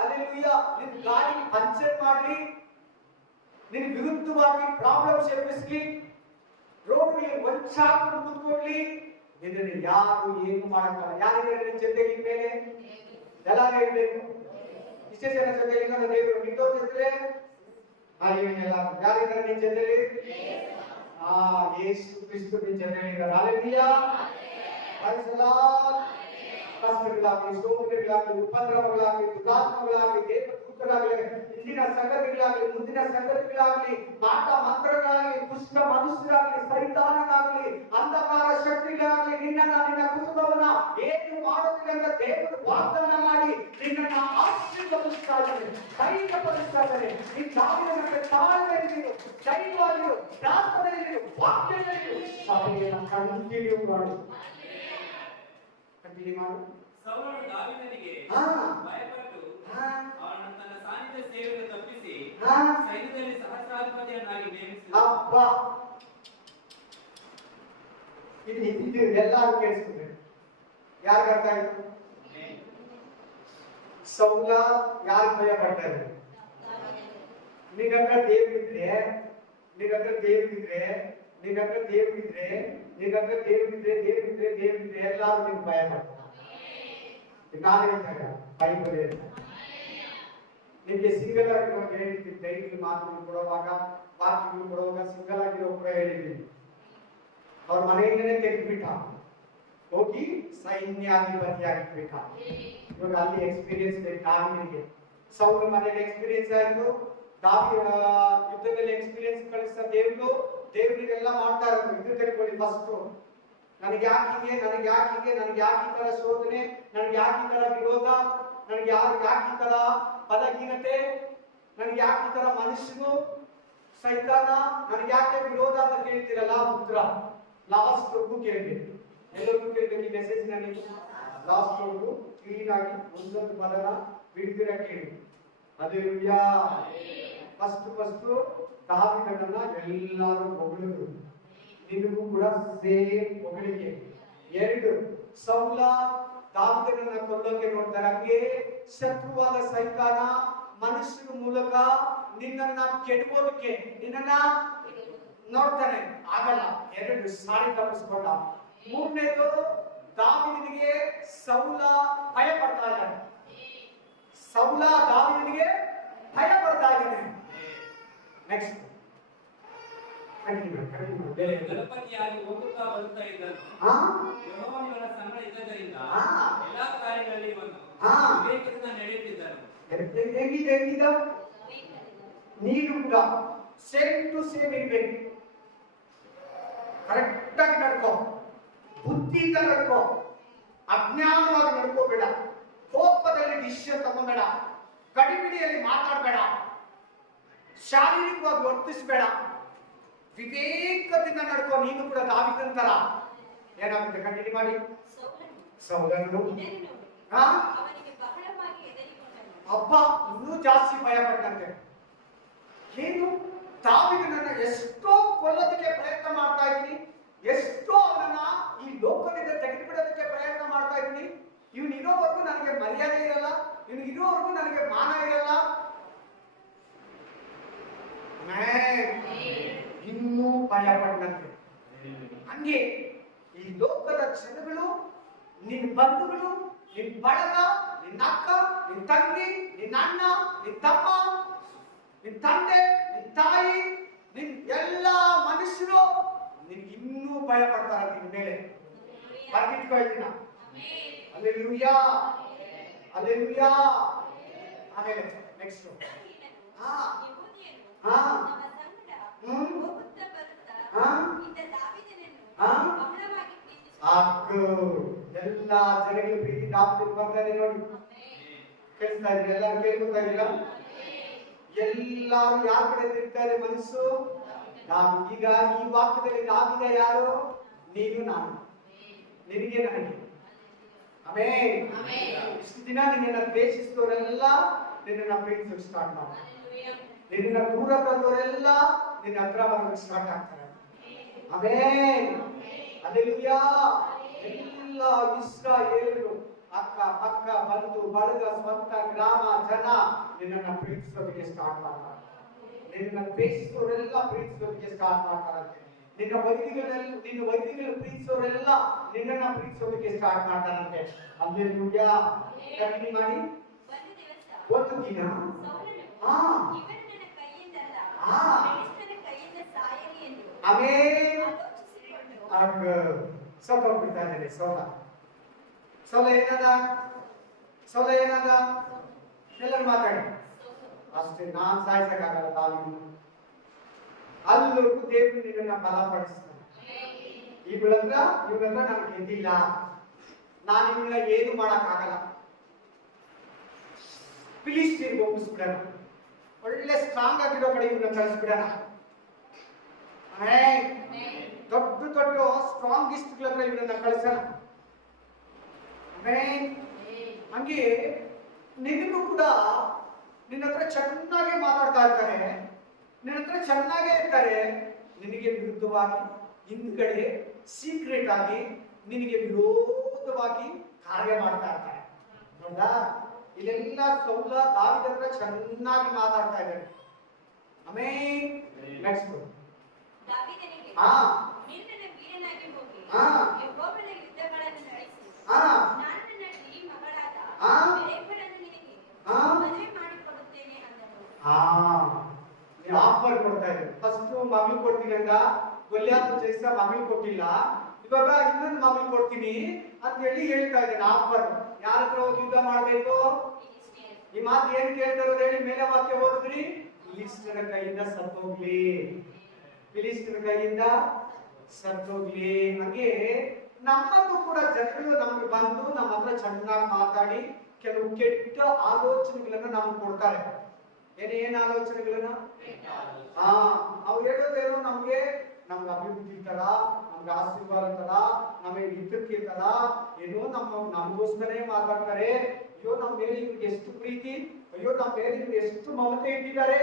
ಅಲ್ಲೆಲ್ಲೂಯ್ಯ, ನಿನ್ ಗಾಡಿ ಪಂಚರ್ ಮಾಡ್ಲಿ, ನಿನ್ ವಿರುದ್ಧವಾಗಿ ಪ್ರಾಬ್ಲಮ್ಸ್ ಎಬ್ಬಿಸ್ಲಿ, ರೋಡ್ಗಳಿಗೆ ವಂಚಾಕೊಂಡು ಕೂತ್ಕೊಳ್ಳಿ, ನಿನ್ನನ್ನು ಯಾರು ಏನು ಮಾಡಕ್ಕಲ್ಲ. ಯಾರಿದ್ದಾರೆ ನಿನ್ನ ಜೊತೆಗೆ ಮೇಲೆ? ಎಲ್ಲರೂ ಹೇಳ್ಬೇಕು. ಇಷ್ಟೇ ಜನ ಜೊತೆಲಿ ದೇವರು ನಿಂತೋ ಜೊತೆ ಯಾರಿದ್ದಾರೆ ನಿನ್ನ ಜೊತೆಲಿ? ಯೇಸು ಕ್ರಿಸ್ತು ನಿನ್ನ ಜೊತೆಲಿ ಇದ್ದಾರೆ. ಹಲ್ಲೆಲೂಯಾ. Praise the Lord. ಕಷ್ಟಗಳಾಗಲಿ, ಸೋದನೆಗಳಾಗಲಿ, ಉಪದ್ರವಗಳಾಗಲಿ, ದುರಾತ್ಮಗಳಾಗಲಿ, ದೇವದೂತರಾಗಲಿ, ಇಂದಿನ ಸಂಗತಿಗಳಾಗಲಿ, ಮುಂದಿನ ಸಂಗತಿಗಳಾಗಲಿ, ಮಾಟ ಮಂತ್ರಗಳಾಗಲಿ, ದುಷ್ಟ ಮನುಷ್ಯರಾಗಲಿ, ಸೈತಾನನಾಗಲಿ, ಅಂಧಕಾರ ಶಕ್ತಿಗಳಾಗಲಿ, ನಿನ್ನ ಕುಟುಂಬವನ್ನ ಏನು ಮಾಡೋದಿಲ್ಲ ಅಂತ ದೇವರು ವಾಗ್ದಾನ ಮಾಡಿ ನಿನ್ನನ್ನು ಆಶೀರ್ವದಿಸ್ತಾ ಇದ್ದಾನೆ, ಧೈರ್ಯಪಡಿಸ್ತಾ ಇದ್ದಾನೆ. ಈ ದಾವಿದನಿಗೆ ತಾಳ್ಮೆಯಲ್ಲಿರು, ಧೈರ್ಯವಾಗಿರು, ಪ್ರಾರ್ಥನೆಯಲ್ಲಿರು, ವಾಕ್ಯದಲ್ಲಿರು, ಸಭೆಯನ್ನು ಕಂಟಿನ್ಯೂ ಮಾಡು. ಕಂಟಿನ್ಯೂ ಮಾಡು. ಸೌಲನು ದಾವೀದನಿಗೆ ಭಯಪಟ್ಟು ಅವನನ್ನು ತನ್ನ ಸಾನ್ನಿಧ್ಯ ಸೇವೆಯನ್ನು ತಪ್ಪಿಸಿ ಸೈನ್ಯದಲ್ಲಿ ಸಹಸ್ರಾಧಿಪತಿಯನ್ನಾಗಿ ನೇಮಿಸಿದ. ಅಬ್ಬಾ, ಇದು ಎಲ್ಲರೂ ಕೇಳಿಸ್ಕೊಬೇಕು. ಯಾರು ಅರ್ಥ ಆಯ್ತು? ಸೌಲ ಯಾರು ಭಯ ಪಡ್ತಾರೆ? ನಿನ್ನ ದೇವರಿದ್ರೆ, ನಿನ್ನ ದೇವರಿದ್ರೆ, ನಿನ್ನ ದೇವರಿದ್ರೆ, ನಿನ್ನ ದೇವರಿದ್ರೆ, ದೇವರಿದ್ರೆ, ದೇವರಿದ್ರೆ ಎಲ್ಲರೂ ನಿಮ್ಗೆ ಭಯ ಪಡ್ತಾರೆ. ನಾನು ಹೇಳ್ತಾಗ ಬೈಬಲ್ ಹೇಳ್ತಾರೆ. ನಿಮಗೆ ಸಿಂಗಲ್ ಆಗಿರುವಾಗ ಹೇಳಿದ್ದೀನಿ, ಡೈಲಿ ಮಾತುಗಳು ಕೊಡುವಾಗ, ವಾಕ್ಯಗಳು ಕೊಡುವಾಗ ಸಿಂಗಲ್ ಆಗಿರೋ ಕೂಡ ಹೇಳಿದ್ದೀನಿ. ಅವ್ರ ಮನೆಯಿಂದನೇ ತೆಗೆದ್ಬಿಟ್ಟ, ಹೋಗಿ ಸೈನ್ಯಾಧಿಪತಿ ಆಗಿಬಿಟ್ಟ. ಇವಾಗ ಅಲ್ಲಿ ಎಕ್ಸ್ಪೀರಿಯನ್ಸ್ ಬೇಕು ದಾವಿದನಿಗೆ. ಸೌಲ ಮನೆಯಲ್ಲಿ ಎಕ್ಸ್ಪೀರಿಯನ್ಸ್ ಆಯ್ತು, ಯುದ್ಧದಲ್ಲಿ ಎಕ್ಸ್ಪೀರಿಯನ್ಸ್ ಕಳಿಸ್ತಾ ದೇವರಿಗೆಲ್ಲ ಮಾಡ್ತಾ ಇರೋದು. ಇದು ತಿಳ್ಕೊಳ್ಳಿ ಫಸ್ಟ್, ನನಗೆ ಯಾಕೆ ಈ ತರ ಶೋಧನೆ, ನನಗೆ ಯಾಕೆ ಈ ತರ ವಿರೋಧ, ನನಗೆ ಯಾಕೆ ಈ ತರ ಬಲಹೀನತೆ, ನನಗೆ ಯಾಕೆ ಈ ತರ ಮನುಷ್ಯನು ಸೈತಾನ ನನಗೆ ಯಾಕೆ ವಿರೋಧ ಅಂತ ಕೇಳ್ತೀರಲ್ಲ, ಉತ್ತರ ಲಾಸ್ಟ್ ವರ್ಗು ಕೇಳ್ಬೇಕು. ಎಲ್ಲರಿಗೂ ಕೇಳ್ಬೇಕು ಈ ಮೆಸೇಜ್. ನನಗೆ ಲಾಸ್ಟ್ ವರ್ಗು ಕ್ಲೀನ್ ಆಗಿ ಒಂದೊಂದು ಪದನ ಬಿಡಿದಿರ ಕೇಳಿ. ಹಲ್ಲೆಲೂಯಾ. ಫಸ್ಟ್ ದಾವಿದನನ್ನ ಎಲ್ಲರೂ ಹೊಗಳಿದ್ರು, ನಿನಗೂ ಕೂಡ ಸೇಮ್ ಹೊಗಳಿಕೆ. ಎರಡು, ಸೌಲ ದಾವಿದನನ್ನ ಕೊಲ್ಲೋಕೆ ನೋಡ್ತಾರೆ. ಹಂಗೆ ಶತ್ರುವಾದ ಸೈತಾನ ಮನುಷ್ಯರ ಮೂಲಕ ನಿನ್ನನ್ನ ಕೆಡವೋದಕ್ಕೆ ನಿನ್ನನ್ನ ನೋಡ್ತಾನೆ, ಆಗಲ್ಲ. ಎರಡು, ಸಾರಿ ತಪ್ಪಿಸ್ಕೊಂಡ. ಮೂರನೇದು, ದಾವಿದನಿಗೆ ಸೌಲ ಭಯ ಪಡ್ತಾ ಇದ್ದಾನೆ. ಸೌಲ ದಾವಿದನಿಗೆ ಭಯ ಪಡ್ತಾ ಇದ್ದಾನೆ. ನೆಕ್ಸ್ಟ್ ಗಣಪತಿಯಾಗಿ ಹೋಗುತ್ತಾ ಬರುತ್ತಾ ಇದ್ದನು. ಯೆಹೋವನ ಸಂಗಡ ಇದ್ದದರಿಂದ ಎಲ್ಲಾ ಕಾರ್ಯಗಳಲ್ಲಿ ವಿವೇಕದಿಂದ ನಡೆಯುತ್ತಿದ್ದನು. ಹೇಗಿದ್ದ ನೀನು ಕೂಡ ಸೇಮ್ ಟು ಸೇಮ್ ಇರ್ಬೇಕು. ಕರೆಕ್ಟ್ ಆಗಿ ನಡ್ಕೋ, ಬುದ್ಧಿಯಿಂದ ನಡ್ಕೋ, ಅಜ್ಞಾನವಾಗಿ ನಡ್ಕೋಬೇಡ, ಕೋಪದಲ್ಲಿ ಡಿಸಿಷನ್ ತಗೋಬೇಡ, ಕಡಿಬಿಡಿಯಲ್ಲಿ ಮಾತಾಡಬೇಡ, ಶಾರೀರಿಕವಾಗಿ ವರ್ತಿಸಬೇಡ, ವಿವೇಕದಿಂದ ನಡ್ಕೋ. ನೀನು ಕೂಡ ದಾವಿದನ ತರ. ಏನಾಗುತ್ತೆ? ಕಂಟಿನ್ಯೂ ಮಾಡಿ. ಸೌಲನು ಅಪ್ಪ ಇನ್ನೂ ಜಾಸ್ತಿ ಭಯ ಪಟ್ಟಂತೆ. ಏನು? ದಾವಿದನನ್ನ ಎಷ್ಟೋ ಕೊಲ್ಲೋದಕ್ಕೆ ಪ್ರಯತ್ನ ಮಾಡ್ತಾ ಇದ್ದೀನಿ, ಎಷ್ಟೋ ಅವನನ್ನ ಈ ಲೋಕದಿಂದ ತೆಗೆದುಬಿಡೋದಕ್ಕೆ ಪ್ರಯತ್ನ ಮಾಡ್ತಾ ಇದ್ದೀನಿ. ಇವನು ಇರೋವರೆಗೂ ನನಗೆ ಮರ್ಯಾದೆ ಇರಲ್ಲ, ಇವನು ಇರೋವರೆಗೂ ನನಗೆ ಮಾನ ಇರಲ್ಲ. ಇನ್ನೂ ಭಯ ಪಟ್ಟಂತೆ. ಹಂಗೆ ಈ ಲೋಕದ ಜನಗಳು, ನಿನ್ನ ಬಂಧುಗಳು, ನಿನ್ನ ಬಳಗ, ನಿನ್ನ ಅಕ್ಕ, ನಿನ್ನ ತಂಗಿ, ನಿನ್ನ ಅಣ್ಣ, ನಿನ್ನ ತಮ್ಮ, ನಿನ್ನ ತಂದೆ, ನಿನ್ನ ತಾಯಿ, ನಿನ್ನ ಎಲ್ಲ ಮನುಷ್ಯರು ನಿನ್ಗೆ ಇನ್ನೂ ಭಯ ಪಡ್ತಾರೆ. ನಿನ್ನ ಮೇಲೆ ಬರ್ತಿಟ್ಕೋ ಇದನ್ನ. Hallelujah, hallelujah. ಆಮೇಲೆ ನೆಕ್ಸ್ಟ್ ಎಲ್ಲಾ ಜನಗಳು ಪ್ರೀತಿ ದಾವಿದನಿಗೆ ಬರ್ತಾರೆ. ನೋಡಿ, ಕೇಳಿಸ್ತಾ ಇದ್ದೀರಾ? ಎಲ್ಲರೂ ಕೇಳ್ಕೊತಾ ಇದ್ದೀರಾ? ಎಲ್ಲಾರು ಯಾರ ಕಡೆ ತಿರುಗ್ತಾರೆ ಮನಸ್ಸು? ಈಗ ಈ ವಾಕ್ಯದಲ್ಲಿ ದಾವಿದ ಯಾರು? ನೀನು, ನಾನು, ನಿನಗೆ, ನನಗೆ. ಆಮೆನ್. ಇಷ್ಟು ದಿನ ನಿನ್ನನ್ನು ದ್ವೇಷಿಸಿದವರೆಲ್ಲ ನಿನ್ನನ್ನು ಪ್ರೀತಿಸೋಕೆ ಸ್ಟಾರ್ಟ್ ಮಾಡ್ತಾರೆ. ನಿನ್ನ ದೂರ ತಂದವರೆಲ್ಲ ನಿನ್ನ ಹತ್ರ ಬರೋದಕ್ಕೆ ಸ್ಟಾರ್ಟ್ ಆಗ್ತಾರೆ. ಆಮೆನ್. ಹಲ್ಲೆಲೂಯಾ. ಎಲ್ಲ ಇಸ್ರಾಯೇಲರು ಅಕ್ಕ ಪಕ್ಕ ಬಂಧು ಬಳಗ ಸ್ವಂತ ಗ್ರಾಮ ಜನ ನಿನ್ನನ್ನು ಪ್ರೀತಿಸೋದಕ್ಕೆ ಸ್ಟಾರ್ಟ್ ಮಾಡ್ತಾರೆ. ನಿನ್ನನ್ನು ದ್ವೇಷಿಸೋರೆಲ್ಲ ಪ್ರೀತಿಸೋದಕ್ಕೆ ಸ್ಟಾರ್ಟ್ ಮಾಡ್ತಾರಂತೆ. ನಿನ್ನ ವೈದಿಗಳು ಪ್ರೀತಿಸೋರೆಲ್ಲ ನಿನ್ನನ್ನು ಪ್ರೀತಿಸೋದಕ್ಕೆ ಸ್ಟಾರ್ಟ್ ಮಾಡ್ತಾರಂತೆ. ಹಲ್ಲೆಲೂಯಾ. ಕಂಟಿನ್ಯೂ ಮಾಡಿ. ಒಂದು ದಿನ ಸೌಬಿಡ್ತಾ ಇದ್ದೇನೆ. ಸೌಲ ಏನದ ಎಲ್ಲರೂ ಮಾತಾಡಿ. ಅಷ್ಟೇ, ನಾನ್ ಸಾಯಿಸಕ್ಕಾಗಲ್ಲ. ತಾನು ಅಲ್ಲಿವರೆಗೂ ದೇವರು ನಿನ್ನನ್ನ ಬಲಪಡಿಸ್ತಾನೆ. ಇವಳಂದ್ರ ನಾನು ಗೆದ್ದಿಲ್ಲ, ನಾನು ಇವಳನ್ನ ಏನು ಮಾಡಕ್ಕಾಗಲ್ಲ. ಫಿಲಿಸ್ತೀನ್ಗೆ ಒಪ್ಪಿಸ್ಬಿಡೋಣ, ಒಳ್ಳೆ ಸ್ಟ್ರಾಂಗ್ ಆಗಿರೋ ಕಡೆ ಇವನ್ನ ಕಳಿಸ್ಬಿಡೋಣ. ದೊಡ್ಡ ದೊಡ್ಡ ಸ್ಟ್ರಾಂಗಿಸ್ಟ್ಗಳ ಹತ್ರ ಇವನ್ನ ಕಳಿಸೋಣ. ಹಂಗೆ ನಿನಗೂ ಕೂಡ ನಿನ್ನ ಹತ್ರ ಚೆನ್ನಾಗಿ ಮಾತಾಡ್ತಾ ಇರ್ತಾರೆ, ನಿನ್ನ ಹತ್ರ ಚೆನ್ನಾಗೇ ಇರ್ತಾರೆ. ನಿನಗೆ ವಿರುದ್ಧವಾಗಿ ಹಿಂದ್ಗಡೆ ಸೀಕ್ರೆಟ್ ಆಗಿ ನಿನಗೆ ವಿರೋಧವಾಗಿ ಕಾರ್ಯ ಮಾಡ್ತಾ ಇರ್ತಾರೆ. ಹೌದಾ? ಇಲ್ಲೆಲ್ಲ ಸೌಲ ದಾವೀದನ ಹತ್ರ ಚೆನ್ನಾಗಿ ಮಾತಾಡ್ತಾ ಇದ್ದಾರೆ. ಆಮೇಲೆ ನೆಕ್ಸ್ಟ್ ದಾವೀದನಿಗೆ ನಿನ್ನನ್ನು ವೀರನಾಗಿ ಹೋಗಿ ಯೆಹೋವನ ಯುದ್ಧಗಳನ್ನು ನಡೆಸಿ ನಾನು ನನ್ನ ಈ ಮಗಳಾದ ಮೆರೇಬಳನ್ನು ನಿನಗೆ ಮದುವೆ ಮಾಡಿಕೊಡುತ್ತೇನೆ ಅಂದನು. ಆಫರ್ ಕೊಡ್ತಾ ಇದ್ದಾರೆ. ಫಸ್ಟ್ ಮಗಳು ಕೊಡ್ತೀನಿ ಅಂದ, ಗೊಲ್ಯಾತ್ ಜಯಿಸ ಮಗಳು ಕೊಟ್ಟಿಲ್ಲ, ಇವಾಗ ಇನ್ನೊಂದು ಮಗಳು ಕೊಡ್ತೀನಿ ಅಂತ ಹೇಳ್ತಾ ಇದ್ದಾನೆ. ಆಫರ್ ಯಾರ ಹತ್ರ ಹೋಗಿ ಯುದ್ಧ ಮಾಡ್ಬೇಕು? ಈ ಮಾತು ಏನ್ ಕೇಳ್ತಾರೋ ಹೇಳಿ. ಮೇಲೆ ವಾಕ್ಯ ಓದಿದ್ರಿ, ಫಿಲಿಸ್ಟಿಯರ ಕೈಯಿಂದ ಸತ್ತೋಗ್ಲಿ, ಫಿಲಿಸ್ಟಿಯರ ಕೈಯಿಂದ ಸತ್ತೋಗ್ಲಿ. ಹಂಗೆ ನಮ್ಮನ್ನು ಕೂಡ ಜನಗಳು ನಮ್ಗೆ ಬಂದು ನಮ್ಮ ಹತ್ರ ಚೆನ್ನಾಗಿ ಮಾತಾಡಿ ಕೆಲವು ಕೆಟ್ಟ ಆಲೋಚನೆಗಳನ್ನ ನಮ್ಗೆ ಕೊಡ್ತಾರೆ. ಏನ್ ಆಲೋಚನೆಗಳನ್ನ? ಅವ್ರು ಹೇಳೋದೇನೋ ನಮ್ಗೆ ಅಭಿವೃದ್ಧಿ ತರ, ನಮ್ಗೆ ಆಶೀರ್ವಾದ ತರ, ನಮಗೆ ಹಿತಕ್ಕೆ ತರ, ಏನೋ ನಮಗೋಸ್ಕರೇ ಮಾತಾಡ್ತಾರೆ. ಅಯ್ಯೋ ನಮ್ಮ ಮೇಲೆ ಇವ್ರಿಗೆ ಎಷ್ಟು ಪ್ರೀತಿ, ಅಯ್ಯೋ ನಮ್ಮ ಮೇಲೆ ಇವ್ರು ಎಷ್ಟು ಮಮತೆ ಇಟ್ಟಿದ್ದಾರೆ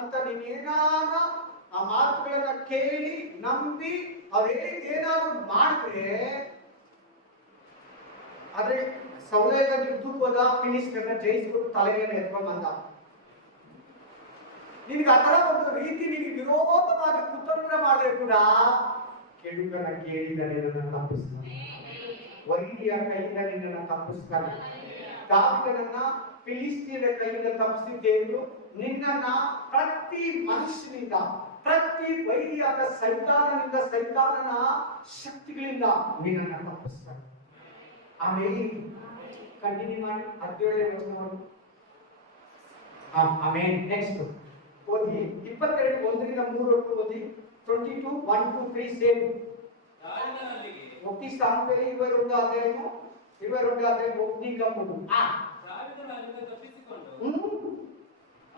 ಅಂತ ನೀನೇನಾಗ ಆ ಮಾತುಗಳನ್ನ ಕೇಳಿ ನಂಬಿ ಅವ್ರು ಏನಾದ್ರು ಮಾಡಿದ್ರೆ, ಆದ್ರೆ ಸೌಲಭ್ಯ ಯುದ್ಧಕ್ಕೆ ಹೋದ, ಫಿಲಿಸ್ಟಿಯರನ್ನ ಜಯಿಸ್ಬಿಟ್ಟು ತಲೆಗೆ ಎತ್ಕೊಂಡ್ ಬಂದ. ನಿನಗೆ ಆ ತರ ಒಂದು ರೀತಿ ನಿನಗೆ ವಿರೋಧವಾಗಿ ಕುತಂತ್ರ ಮಾಡಿದ್ರೆ ಕೂಡ ಕೆಡುಕನ ಕೇಳಿದರೆ ನಿನ್ನನ್ನು ತಪ್ಪಿಸ್ತಾನೆ, ವೈರಿಯ ಕೈಯಿಂದ ನಿನ್ನನ್ನು ತಪ್ಪಿಸ್ತಾನೆ. ದಾವೀದನನ್ನ ಫಿಲಿಸ್ಟಿಯರ ಕೈಯಿಂದ ತಪ್ಪಿಸಿದ ದೇವರು ನಿನ್ನನ್ನ ಪ್ರತಿ ಮನುಷ್ಯನಿಂದ, ಪ್ರತಿ ವೈರಿಯಾದ ಸೈತಾನನ ಶಕ್ತಿಗಳಿಂದ ನಿನ್ನನ್ನು ತಪ್ಪಿಸ್ತಾನೆ. ಆಮೇಲೆ ಕಂಟಿನ್ಯೂ ಮಾಡಿ 17ನೇ ವಚನವನ್ನು. ಆಮೇಲೆ ನೆಕ್ಸ್ಟ್ ಓದಿ 22 1-3 ಓದಿ. 22 1 2 3 సేమ్. ఒకటి సామువేలు 22వ అధ్యాయము 1-3 దావీదు అಲ್ಲಿಂದ ತಪ್ಪಿಸಿಕೊಂಡು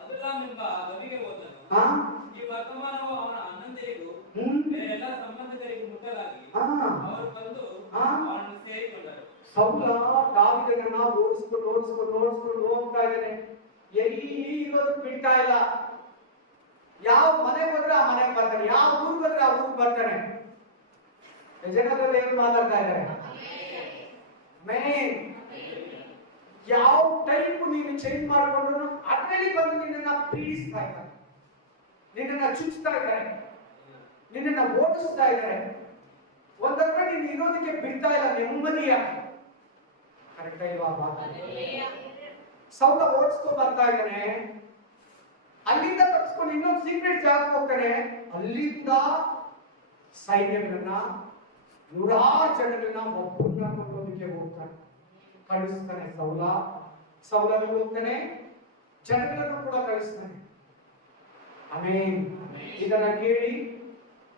ಅದುಲ್ಲಾಮೆಂಬ ಗವಿಗೆ ಹೋದನು. ಈ ವರ್ತಮಾನವು ಅವನ ಅಣ್ಣಂದಿರಿಗೂ ಬೇರೆ ಎಲ್ಲ ಸಂಬಂಧಿಕರಿಗೂ ಮುಟ್ಟಲಾಗಿ ಅವರು ಬಂದು ಅವನನ್ನು ಸೇರಿಕೊಂಡರು. ಸೌಲ ದಾವೀದನನ್ನ ಓಡಿಸ್ಕೊಂಡು ಹೋಗ್ತಾ ಇದ್ದಾನೆ. ಎಲ್ಲಿ ಇರೋದು ಬಿಡ್ತಾ ಇಲ್ಲ. ಯಾವ ಮನೆಗೆ ಹೋದ್ರೆ ಆ ಮನೆಗೆ ಬರ್ತಾನೆ, ಯಾವ ಊರಿಗೆ ಹೋದ್ರೆ ಆ ಊರಿಗೆ ಬರ್ತಾನೆ. ಜನರಲ್ಲಿ ಏನು ಮಾತಾಡ್ತಾ ಇದ್ದಾರೆ? ಮೇನ್ ಯಾವ ಟೈಪ್ ನೀನು ಚೇಂಜ್ ಮಾಡಿಕೊಂಡ್ರು ಅದರಲ್ಲಿ ಬಂದು ನಿನ್ನನ್ನ ಪೀಡಿಸ್ತಾ ಇದ್ದಾರೆ, ನಿನ್ನನ್ನ ಚುಚ್ತಾ ಇದ್ದಾರೆ, ನಿನ್ನನ್ನ ಓಡಿಸ್ತಾ ಇದ್ದಾರೆ. ಒಂದತ್ರ ನೀನು ಇರೋದಕ್ಕೆ ಬಿಡ್ತಾ ಇಲ್ಲ ನೆಮ್ಮದಿಯಾಗಿ. ಕರೆಕ್ಟ್ ಇಲ್ವಾ? ಸೌಲ ಓಡಿಸ್ಕೊಂಡು ಬರ್ತಾ ಇದ್ದಾನೆ. ಅಲ್ಲಿಂದ ತಪ್ಪಿಸ್ಕೊಂಡು ಇನ್ನೊಂದು ಸೀಕ್ರೆಟ್ ಜಾಗಕ್ಕೆ ಹೋಗ್ತಾನೆ. ಅಲ್ಲಿಂದ ಸೈನ್ಯಗಳನ್ನ, 100 ಜನಗಳನ್ನ ಒಬ್ಬರನ್ನ ಕೊಂಡೋದಕ್ಕೆ ಹೋಗ್ತಾನೆ, ಕಳಿಸ್ತಾನೆ. ಸೌಲನಿಗೆ ಹೋಗ್ತಾನೆ, ಜನಗಳನ್ನು ಕೂಡ ಕಳಿಸ್ತಾನೆ. ಆಮೇಲೆ ಇದನ್ನ ಕೇಳಿ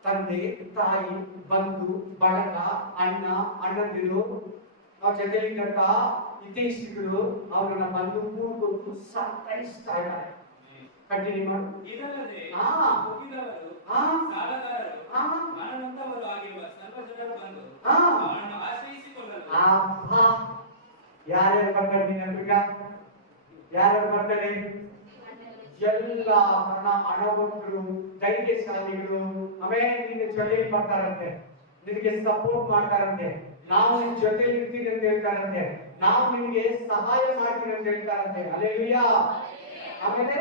ತಂದೆ, ತಾಯಿ, ಬಂಧು ಬಳಗ, ಅಣ್ಣ, ಅಣ್ಣಂದಿರು, ಜೊತೆಲಿದ್ದಂತ ಹಿತೈಷಿಗಳು ಅವರನ್ನ ಬಂದು ಕೂರ್ಕೊಂಡು ಸಂತೈಸ್ತಾ ಇದ್ದಾರೆ. ಕಂಟಿನ್ಯೂ ಮಾಡು. ಇದಲ್ಲದೆ ಹೋಗಿದವರು, ಸಾಲಗಾರರು, ಮರಣವಂತವರು ಆಗಿರುವ ಸರ್ವ ಜನರು ಬಂದು ಅವನನ್ನು ಆಶ್ರಯಿಸಿಕೊಳ್ಳಲು ಯಾರ್ಯಾರು ಬರ್ತಾರೆ ನಿನ್ನ ಹತ್ರಗ? ಯಾರ್ಯಾರು ಬರ್ತಾರೆ? ಎಲ್ಲ ಹಣವಂತರು, ಧೈರ್ಯಶಾಲಿಗಳು, ಆಮೇಲೆ ನಿನ್ನ ಜೊತೆಗೆ ಬರ್ತಾರಂತೆ, ನಿನಗೆ ಸಪೋರ್ಟ್ ಮಾಡ್ತಾರಂತೆ, ನಾವು ನಿನ್ನ ಜೊತೆ ಇರ್ತೀವಿ ಅಂತ ಹೇಳ್ತಾರಂತೆ, ನಾವು ನಿನಗೆ ಸಹಾಯ ಮಾಡ್ತೀವಿ ಅಂತ ಹೇಳ್ತಾರಂತೆ. ಹಲ್ಲೆಲೂಯಾ. ಆಮೇಲೆ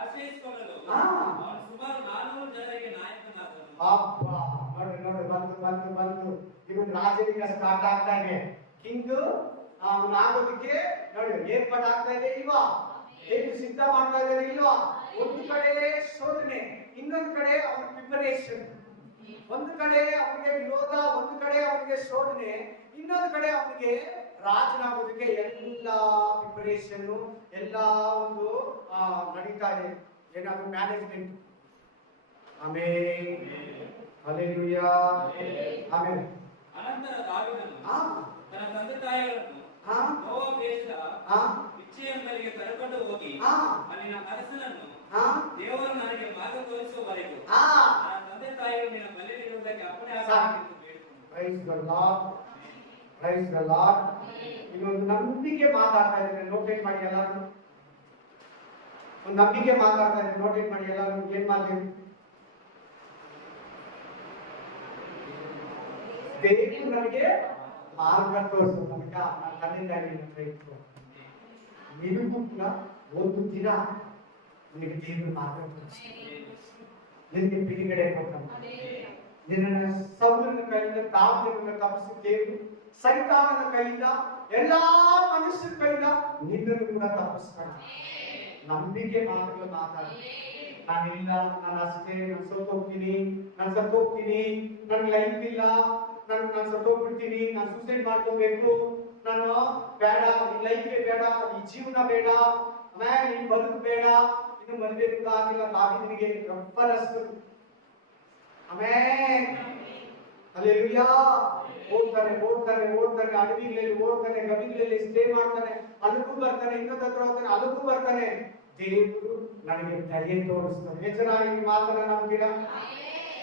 ಆಶ್ರಯಿಸಿಕೊಳ್ಳಲು ಅವನು ಸುಮಾರು 400 ಜನರಿಗೆ ನಾಯಕನಾದನು. ಅಬ್ಬಾ, ನೋಡಿ ನೋಡಿ, ಬಂತು ಇವನು ರಾಜರಿಗ ಸ್ಟಾರ್ಟ್ ಆಗ್ತಾ ಇದೆ. ಕಿಂಗ್ ಅವನು ಆಗೋದಕ್ಕೆ ನೋಡಿ ಏರ್ಪಾಟ್ ಆಗ್ತಾ ಇದೆ ಇಲ್ವಾ? ಏನು ಸಿದ್ಧ ಮಾಡ್ತಾ ಇದ್ದಾರೆ ಇಲ್ವಾ? ಒಂದು ಕಡೆ ಶೋಧನೆ, ಇನ್ನೊಂದು ಕಡೆ ಅವನ ಪ್ರಿಪರೇಷನ್. ಒಂದು ಕಡೆ ಅವನಿಗೆ ವಿರೋಧ, ಒಂದು ಕಡೆ ಅವನಿಗೆ ಶೋಧನೆ, ಇನ್ನೊಂದು ಕಡೆ ಅವನಿಗೆ ರಾಜನಾಗೋದಕ್ಕೆ ಎಲ್ಲ ಪ್ರಿಪರೇಷನ್, ಎಲ್ಲ ಒಂದು ನಡೀತಾ ಇದೆ. ಏನಾದ್ರು ಮ್ಯಾನೇಜ್ಮೆಂಟ್. ಆಮೇಲೆ ಹಲ್ಲೆಲೂಯಾ. ಆಮೇಲೆ ಅನಂತರ ದಾವೀದನು ತನ್ನ ತಂದೆ ತಾಯಿಗಳನ್ನು ಮೋವಾಬ್ ದೇಶದ ಇಚ್ಛೆಯಂಬಲಿಗೆ ಕರೆಕೊಂಡು ಹೋಗಿ ಅಲ್ಲಿನ ಅರಸನನ್ನು ದೇವರು ನನಗೆ ಮಾರ್ಗ ತೋರಿಸುವವರೆಗೂ ನನ್ನ ತಂದೆ ತಾಯಿಗಳು ನಿನ್ನ ಬಳಿಯಲ್ಲಿರುವುದಕ್ಕೆ ಅಪ್ಪಣೆ ಆಗಬೇಕೆಂದು ಬೇಡಿಕೊಂಡನು. Price the Lord, price the lord. ಇನ್ನೊಂದು ನಂಬಿಕೆ ಮಾತಾಡ್ತಾ ಇದ್ದಾರೆ, ನೋಟೇಟ್ ಮಾಡಿ ಎಲ್ಲರೂ. ಒಂದು ನಂಬಿಕೆ ಮಾತಾಡ್ತಾ ಇದ್ದಾರೆ, ನೋಟೇಟ್ ಮಾಡಿ ಎಲ್ಲರೂ. ಏನ್ ಮಾಡ್ತೀವಿ? ದೇವರು ನನಗೆ ಮಾರ್ಗ ತೋರಿಸು. ನಮಗ ನನ್ನ ತಂದೆ ತಾಯಿ ಇತ್ತು, ನಿನಗೂ ಕೂಡ ಒಂದು ದಿನ ನಿನಗೆ ದೇವರು ಮಾರ್ಗ ತೋರಿಸು, ನಿನಗೆ ಬಿಡುಗಡೆ ಕೊಡ್ತಾನೆ. ನಿನ್ನ ಸೌಲನ ಕೈಯಿಂದ ದಾವೀದನನ್ನು ತಪ್ಪಿಸಿ ದೇವರು ಸೈತಾನನ ಕೈಯಿಂದ, ಎಲ್ಲಾ ಮನುಷ್ಯರ ಕೈಯಿಂದ ನಿನ್ನನ್ನು ಕೂಡ ತಪ್ಪಿಸ್ತಾನೆ. ನಂಬಿಕೆ ಮಾತುಗಳು ಮಾತಾಡಿ, ನಾನಿಲ್ಲ, ನಾನು ಅಷ್ಟೇ, ನಾನು ಸತ್ತೋಗ್ತೀನಿ, ನನ್ನ ಲೈಫ್ ಇಲ್ಲ, ನಾನು ಸತ್ತೋಗ್ಬಿಡ್ತೀನಿ, ನಾನು ಸೂಸೈಡ್ ಮಾಡ್ಕೋಬೇಕು, ನಾನು ಬೇಡ, ಈ ಲೈಫೇ ಬೇಡ, ಈ ಜೀವನ ಬೇಡ, ಆಮೇಲೆ ಈ ಬದುಕು ಬೇಡ, ಇನ್ನು ಮದುವೆ ಕೂಡ ಆಗಿಲ್ಲ. ದಾವೀದನಿಗೆ ರಬ್ಬರಸ್ತು. ಆಮೇಲೆ ಹಲ್ಲೆಲೂಯಾ. ಓಡ್ತಾನೆ, ಅಡವಿಗಳಲ್ಲಿ ಓಡ್ತಾನೆ, ಗವಿಗಳಲ್ಲಿ ಸ್ಟೇ ಮಾಡ್ತಾನೆ, ಅದಕ್ಕೂ ಬರ್ತಾನೆ, ಇನ್ನೊಂದು ಹತ್ರ ಹೋಗ್ತಾನೆ, ಅದಕ್ಕೂ ಬರ್ತಾನೆ. ದೇವರು ನನಗೆ ಧೈರ್ಯ ತೋರಿಸ್ತಾನೆ. ಹೆಚ್ಚರಾಗಿ ಮಾತನ್ನ ನಂಬಿರಾ?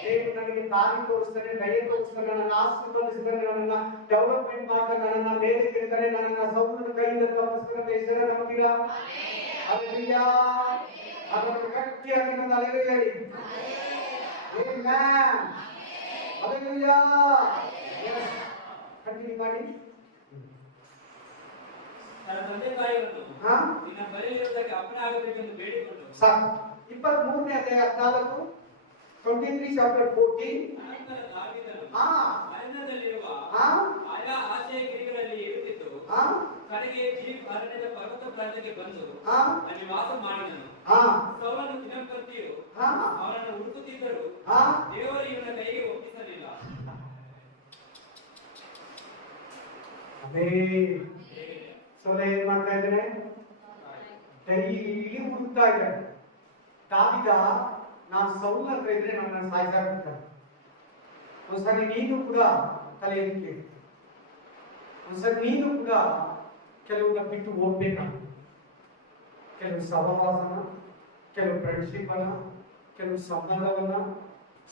ದೇವರು ನನಗೆ ದಾರಿ ತೋರಿಸ್ತಾನೆ, ಧೈರ್ಯ ತೋರಿಸ್ತಾನೆ, ನನ್ನ ಆಸ್ತಿ ತೋರಿಸ್ತಾನೆ, ನನ್ನ ಡೆವಲಪ್ಮೆಂಟ್ ಮಾಡ್ತಾನೆ, ನನ್ನ ಮೇಲೆ ತಿರುತ್ತಾನೆ, ನನ್ನ ಸೌಲನ ಕೈಯಿಂದ ತಪ್ಪಿಸ್ತಾನೆ. ಹೆಸರ ನಂಬಿರಾ? ಹಲ್ಲೆಲೂಯಾ. ಅದನ್ನು ಗಟ್ಟಿಯಾಗಿ ನನ್ನ ಹಲ್ಲೆಲೂಯಾ ಹೇಳಿ. ಆಮೆನ್. ಹಲ್ಲೆಲೂಯಾ. ಯೆಸ್, ಕಂಟಿನ್ಯೂ ಮಾಡಿ. ತನ್ನ ತಂದೆ ತಾಯಿಗಳನ್ನು ನಿನ್ನ ಬಳಿಯಲ್ಲಿರುವುದಕ್ಕೆ ಅಪ್ಪಣೆ ಆಗಬೇಕೆಂದು ಬೇಡಿಕೊಂಡನು. ಸಾಕು. 23ನೇ ಅಧ್ಯಾಯ 14, 23 ಚಾಪ್ಟರ್ 14. ಅನಂತರ ದಾವೀದನು ಅರಣ್ಯದಲ್ಲಿರುವ ಆಯಾ ಆಶಯ ಗಿರಿಗಳಲ್ಲಿ ಇರುತ್ತಿದ್ದು ಕಡೆಗೆ ಜೀಫ್ ಅರಣ್ಯದ ಪರ್ವತ ಪ್ರಾಂತ್ಯಕ್ಕೆ ಬಂದು ಅಲ್ಲಿ ವಾಸ ಮಾಡಿದನು. ಸೌಲನು ದಿನಂಪ್ರತಿಯೂ ಅವನನ್ನು ಹುಡುಕುತ್ತಿದ್ದರೂ ದೇವರು ಇವನ ಕೈಗೆ ಒಪ್ಪಿಸಲಿಲ್ಲ. ಸೌಲ ಏನ್ ಮಾಡ್ತಾ ಇದ್ದಾನೆ? ಡೈಲಿ ಹುಡುಕ್ತಾ ಇದ್ದಾನೆ. ದಾವೀದ, ನಾನು ಸೌಲನ ಹತ್ರ ಇದ್ರೆ ನನ್ನ ಸಾಯಿಸಾಗ್ಬಿಡ್ತಾನೆ. ಒಂದ್ಸರಿ ನೀನು ಕೂಡ ತಲೆ ಎತ್ತಿ, ಒಂದ್ಸರಿ ನೀನು ಕೂಡ ಕೆಲವನ್ನ ಬಿಟ್ಟು ಹೋಗ್ಬೇಕಾಗುತ್ತೆ. ಕೆಲವು ಸಹವಾಸನ, ಕೆಲವು ಫ್ರೆಂಡ್ಶಿಪ್ ಅನ್ನ, ಕೆಲವು ಸಂಬಂಧವನ್ನ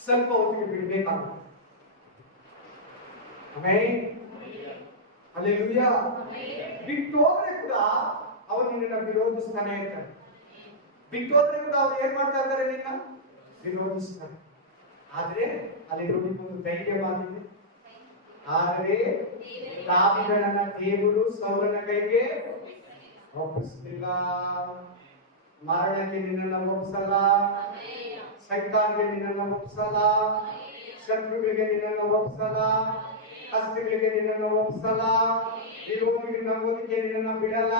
ಸ್ವಲ್ಪ ಹೊತ್ತಿಗೆ ಬಿಡಬೇಕಾಗುತ್ತೆ. ಆಮೇಲೆ ಹಲ್ಲೆಲೂಯಾ. ಬಿಟ್ಟು ಹೋದ್ರೆ ಕೂಡ ಅವರು ನಿನ್ನ ವಿರೋಧಿಸ್ತಾನೆ ಇರ್ತಾರೆ. ಬಿಟ್ಟು ಹೋದ್ರೆ ಕೂಡ ಅವ್ರು ಏನ್ ಮಾಡ್ತಾ ಇರ್ತಾರೆ? ನಿನ್ನ ವಿರೋಧಿಸ್ತಾರೆ. ಆದ್ರೆ ಅಲ್ಲಿ ನೋಡಿ ಒಂದು ಧೈರ್ಯವಾಗಿದೆ. ಆದರೆ ದಾವೀದನನ್ನ ದೇವರು ಸೌಲನ ಕೈಗೆ ಒಪ್ಪಿಸಲಿಲ್ಲ. ಮರಣಕ್ಕೆ ನಿನ್ನನ್ನು ಒಪ್ಪಿಸಲ್ಲ, ಸೈತಾನ್ಗೆ ನಿನ್ನನ್ನು ಒಪ್ಪಿಸಲ್ಲ, ಶತ್ರುಗಳಿಗೆ ನಿನ್ನನ್ನು ಒಪ್ಪಿಸಲ್ಲ, ಕಷ್ಟಗಳಿಗೆ ನಿನ್ನನ್ನು ಒಪ್ಪಿಸಲ್ಲ, ವಿರೋಧಿಗೆ ನಂಬೋದಕ್ಕೆ ನಿನ್ನನ್ನು ಬಿಡಲ್ಲ.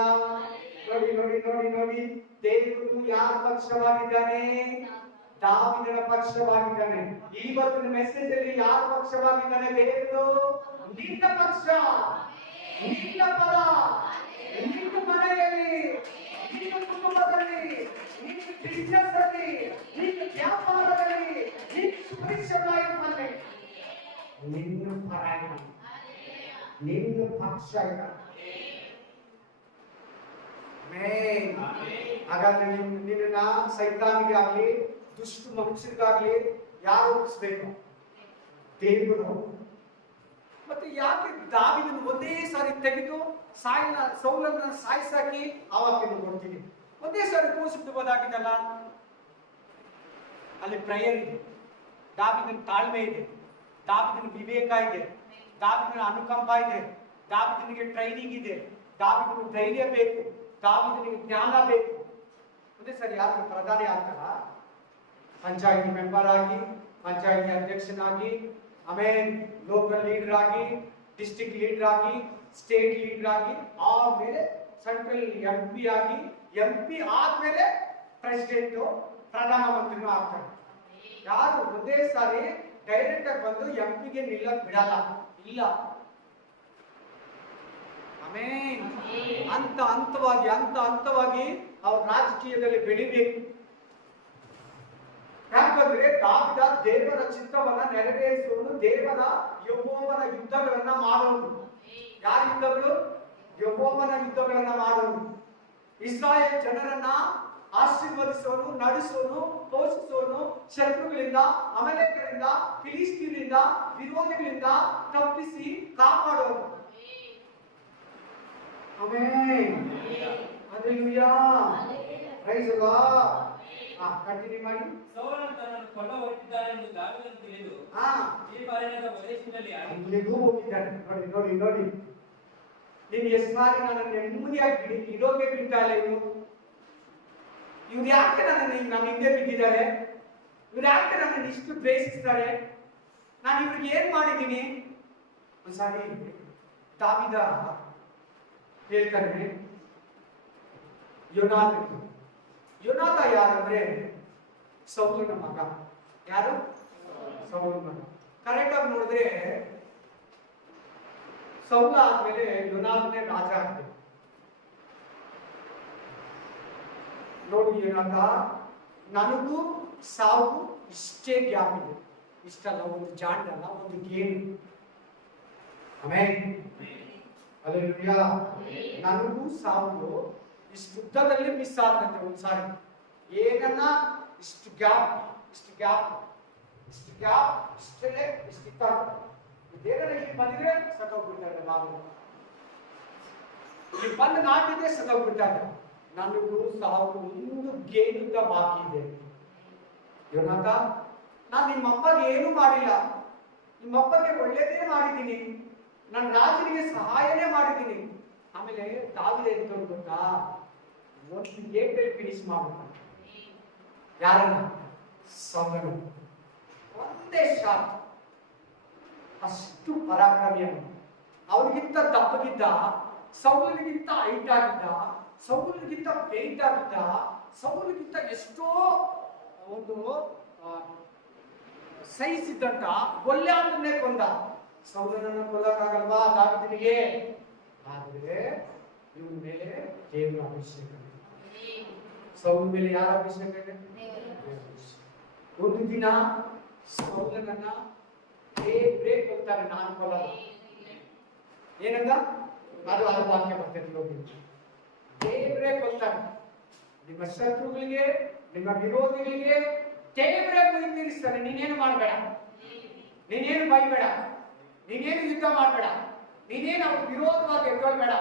ನೋಡಿ ನೋಡಿ ನೋಡಿ ನೋಡಿ, ದೇವರು ಯಾರ ಪಕ್ಷವಾಗಿದ್ದಾನೆ? ದಾವೀದನ ಪಕ್ಷವಾಗಿದ್ದಾನೆ. ಇವತ್ತಿನ ಮೆಸೇಜ್ ಅಲ್ಲಿ ಯಾರ ಪಕ್ಷವಾಗಿದ್ದಾನೆ? ದೇವರು ನಿನ್ನ ಪಕ್ಷ, ನಿನ್ನ ಪರ, ನಿನ್ನ ಮನೆಯಲ್ಲಿ, ನಿನ್ನ ಕುಟುಂಬದಲ್ಲಿ, ನಿನ್ನ ಬಿಸಿನೆಸ್ ಅಲ್ಲಿ, ನಿನ್ನ ವ್ಯಾಪಾರದಲ್ಲಿ, ನಿನ್ನ ಸ್ಪಿರಿಚುವಲ್ ಲೈಫ್ ಅಲ್ಲಿ ನಿನ್ನ ಪರ ಇದ್ದಾನೆ, ನಿನ್ನ ಪಕ್ಷ ಇದ್ದಾನೆ. ಹಾಗಾದ್ರೆ ನಿನ್ನ ಸೈತಾನಿಗೆ ಆಗ್ಲಿ, ದುಷ್ಟ ಮನುಷ್ಯರಿಗಾಗ್ಲಿ ಯಾರು ಒಪ್ಪಿಸ್ಬೇಕು? ದೇವರು. ಮತ್ತೆ ಯಾಕೆ ದಾವೀದನು ಒಂದೇ ಸಾರಿ ತೆಗೆದು ಸೌಲನ್ನ ಸಾಯಿಸಾಕಿ ಆ ವಾಕ್ಯನ ಕೊಡ್ತೀನಿ. ಒಂದೇ ಸಾರಿ ಕೂಸಿಬಿಡ್ಬೋದಾಗಿದ್ದಲ್ಲ. ಅಲ್ಲಿ ಪ್ರೇಯರ್ ಇದೆ, ದಾವಿದನ ತಾಳ್ಮೆ ಇದೆ, ದಾವಿದನ ವಿವೇಕ ಇದೆ, ದಾವಿದನ ಅನುಕಂಪ ಇದೆ, ದಾವಿದನಿಗೆ ಟ್ರೈನಿಂಗ್ ಇದೆ, ದಾವಿದನಿಗೆ ಧೈರ್ಯ ಬೇಕು, ದಾವಿದನಿಗೆ ಜ್ಞಾನ ಬೇಕು. ಒಂದೇ ಸರಿ ಯಾರು ಪ್ರಧಾನಿ ಆಗ್ತಾರ, ಪಂಚಾಯತಿ ಮೆಂಬರ್ ಆಗಿ, ಪಂಚಾಯತಿ ಅಧ್ಯಕ್ಷನಾಗಿ, ಆಮೇಲೆ ಲೋಕಲ್ ಲೀಡರ್ ಆಗಿ, ಡಿಸ್ಟ್ರಿಕ್ಟ್ ಲೀಡರ್ ಆಗಿ, ಸ್ಟೇಟ್ ಲೀಡರ್ ಆಗಿ, ಆಮೇಲೆ ಸೆಂಟ್ರಲ್ MP ಆಗಿ, MP ಆದ್ಮೇಲೆ ಪ್ರೆಸಿಡೆಂಟ್ ಪ್ರಧಾನಮಂತ್ರಿನೂ ಆಗ್ತಾರೆ. ಯಾರು ಒಂದೇ ಸಾರಿ ಡೈರೆಕ್ಟ್ ಆಗಿ ಬಂದು MP ಗೆ ನಿಲ್ಲಕ್ ಬಿಡಲ್ಲ, ಇಲ್ಲ. ಆಮೇನ್. ಹಂತ ಹಂತವಾಗಿ ಅವ್ರ ರಾಜಕೀಯದಲ್ಲಿ ಬೆಳಿಬೇಕು. ಯಾಕಂದ್ರೆ ದಾವಿದ ದೇವರ ಚಿತ್ತವನ್ನ ನೆರವೇರಿಸುವನು, ದೇವರ ಯೆಹೋವನ ಯುದ್ಧಗಳನ್ನ ಮಾಡೋನು. ಯಾರ ಯುದ್ಧಗಳು? ಯೆಹೋವನ ಯುದ್ಧಗಳನ್ನ ಮಾಡೋನು. ಇಸ್ರಾಯೇಲ್ ಜನರನ್ನ ಆಶೀರ್ವದಿಸೋನು, ನಡೆಸೋನು, ಪೋಷಿಸೋನು, ಶತ್ರುಗಳಿಂದ, ಅಮಲೇಕರಿಂದ, ಫಿಲಿಸ್ತೀನರಿಂದ, ವಿರೋಧಿಗಳಿಂದ ತಪ್ಪಿಸಿ ಕಾಪಾಡೋನು. Amen. Hallelujah. Praise the Lord. Continue ಮಾಡಿ. ಸೌಲನು ತನ್ನನ್ನು ಕೊಲ್ಲ ಹೊರಟಿದ್ದಾನೆಂದು ದಾವೀದನು ತಿಳಿದು ಈ ಬಾರಿಯಾದ ಪ್ರದೇಶದಲ್ಲಿ ಇಲ್ಲಿಗೂ ಹೋಗಿದ್ದಾನೆ. ನೋಡಿ ನೀನು ಎಷ್ಟು ಸಾರಿ ನನ್ನ ನೆಮ್ಮದಿಯಾಗಿ ಇರೋಕೆ ಬಿಡ್ತಾ ಇಲ್ಲ. ಇವ್ರು ಯಾಕೆ ನನ್ನ ಹಿಂದೆ ಬಿದ್ದಿದ್ದಾರೆ? ಇವ್ರು ಯಾಕೆ ನನ್ನನ್ನು ಇಷ್ಟು ದ್ವೇಷಿಸ್ತಾರೆ? ನಾನು ಇವ್ರಿಗೆ ಏನ್ ಮಾಡಿದ್ದೀನಿ? ಒಂದ್ಸಾರಿ ದಾವೀದ ಹೇಳ್ತಾನೆ, ಯೋನಾತ ಯಾರಂದ್ರೆ ಸೌಲನ ಮಗ. ಯಾರು? ಸೌಲನ ಮಗ. ಕರೆಕ್ಟ್ ಆಗಿ ನೋಡಿದ್ರೆ ಸೌಲ ಆದ್ಮೇಲೆ ಯೋನಾತನೇ ರಾಜ ಆಗ್ತದೆ. ನೋಡಿ ಯೋನಾತ, ನನಗೂ ಸಾವು ಇಷ್ಟೇ ಗ್ಯಾಪ್ ಇದೆ. ಇಷ್ಟಲ್ಲ, ಒಂದು ಜಾಂಡಲ್ಲ, ಒಂದು ಗೇಮ್. ಆಮೇಲೆ ಹಲ್ಲೆಲೂಯಾ. ನನಗೂ ಸಾವು ಇಷ್ಟು ಉದ್ದದಲ್ಲಿ ಮಿಸ್ ಆದಂತೆ ಒಂದ್ಸಾರಿ. ಏನನ್ನ ಇಷ್ಟು ಗ್ಯಾಪ್ ಇಷ್ಟೇ ಇದೇನ ಇಲ್ಲಿ ಬಂದಿದ್ರೆ ಸತ್ತೋಗ್ಬಿಡ್ತಾರೆ. ನಾವು ಇಲ್ಲಿ ಬಂದು ನಾಟಿದ್ರೆ ಸತ್ತೋಗ್ಬಿಡ್ತಾರೆ. ನನಗೂ ಸಾವು ಒಂದು ಗೇನುದ್ದ ಬಾಕಿ ಇದೆ. ಯೋನಾತ, ನಾನು ನಿಮ್ಮಪ್ಪಗೆ ಏನು ಮಾಡಿಲ್ಲ, ನಿಮ್ಮಪ್ಪಗೆ ಒಳ್ಳೇದೇ ಮಾಡಿದ್ದೀನಿ, ನನ್ನ ರಾಜನಿಗೆ ಸಹಾಯನೇ ಮಾಡಿದ್ದೀನಿ. ಆಮೇಲೆ ದಾವೀದ ಎಂತ ಗೊತ್ತಾ, ಒಂದು ಗೇಟಲ್ಲಿ ಫಿನಿಶ್ ಮಾಡ್ಬಿಡ್ತಾನೆ. ಯಾರನ್ನ? ಸೌಲನ. ಒಂದೇ ಶಾಟ್. ಅಷ್ಟು ಪರಾಕ್ರಮಿ ಅವನು. ಅವನಿಗಿಂತ ದಪ್ಪಗಿದ್ದ, ಸೌಲನಿಗಿಂತ ಹೈಟ್ ಆಗಿದ್ದ, ಸೌಲನಿಗಿಂತ ವೆಯ್ಟ್ ಆಗಿದ್ದ, ಸೌಲನಿಗಿಂತ ಎಷ್ಟೋ ಒಂದು ಸೈಜ್ ಇದ್ದಂತ ಗೊಲ್ಯಾತನ್ನೇ ಕೊಂದ. ಸೌಲನನ್ನು ಕೊಲ್ಲಕ್ಕಾಗಲ್ವಾ ದಾವೀದನಿಗೆ? ಆದ್ರೆ ಇವನ ಮೇಲೆ ದೇವರ ಅಭಿಷೇಕ ಇದೆ. ಸೌಲನ ಮೇಲೆ ಯಾರ ಅಭಿಷೇಕ ಇದೆ? ಒಂದು ದಿನ ಸೌಲನನ್ನ ದೇವರೇ ಕೊಲ್ತಾನೆ, ನಾನು ಕೊಲ್ಲಲ್ಲ. ಏನಂದ? ಅದು ವಾಕ್ಯ ಬರ್ತದೆ ನೋಡಿ. ದೇವರೇ ಕೊಲ್ತಾನೆ. ನಿಮ್ಮ ಶತ್ರುಗಳಿಗೆ, ನಿಮ್ಮ ವಿರೋಧಿಗಳಿಗೆ ದೇವರೇ ಗುರಿ ತೀರಿಸ್ತಾನೆ. ನೀನೇನು ಮಾಡಬೇಡ, ನೀನೇನು ಬೈಬೇಡ, ನೀನೇನು ಯುದ್ಧ ಮಾಡಬೇಡ, ನೀನೇನು ಅವ್ರ ವಿರೋಧವಾಗಿ ಎದ್ದೋಳ್ಬೇಡ,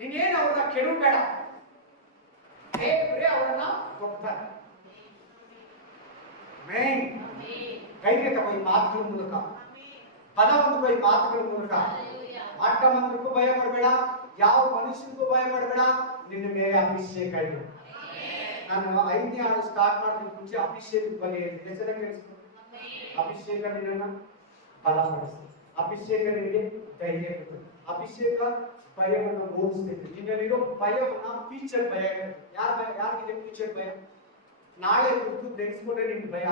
ನೀನೇನು ಅವ್ರನ್ನ ಕೆಡಬೇಡ. ದೇವರೇ ಅವರನ್ನ ಕೊಡ್ತಾರೆ. ಧೈರ್ಯ ತಗೋ ಈ ಮಾತುಗಳ ಮೂಲಕ, ಪದ ಹೊಂದುವ ಈ ಮಾತುಗಳ ಮೂಲಕ. ಆಟ ಮಂತ್ರಕ್ಕೂ ಭಯ ಪಡಬೇಡ, ಯಾವ ಮನುಷ್ಯನಿಗೂ ಭಯ ಪಡಬೇಡ. ನಿನ್ನ ಮೇಲೆ ಅಭಿಷೇಕ ಇದೆ. ನಾನು 5ನೇ ಹಾಡು ಸ್ಟಾರ್ಟ್ ಮಾಡೋದಕ್ಕೆ ಮುಂಚೆ ಅಭಿಷೇಕದ ಬಗ್ಗೆ ಹೇಳ್ತೀನಿ. ಹೆಸರೇ ಕೇಳಿಸ್ಕೊ. ಅಭಿಷೇಕ ನಿನ್ನನ್ನ ಬಲಪಡಿಸ್ತದೆ, ಅಭಿಷೇಕ ನಿನಗೆ ಧೈರ್ಯ ಕೊಡ್ತದೆ, ಅಭಿಷೇಕ ಭಯವನ್ನು ಓಡಿಸ್ತೈತೆ. ನಿನ್ನಲ್ಲಿರೋ ಭಯವನ್ನ ಫ್ಯೂಚರ್ ಭಯ ಇರ್ತದೆ. ಯಾರಿಗಿದೆ ಫ್ಯೂಚರ್ ಭಯ? ನಾಳೆ ಕುರಿತು ನೆನೆಸ್ಕೊಂಡ್ರೆ ನಿಮ್ಗೆ ಭಯ.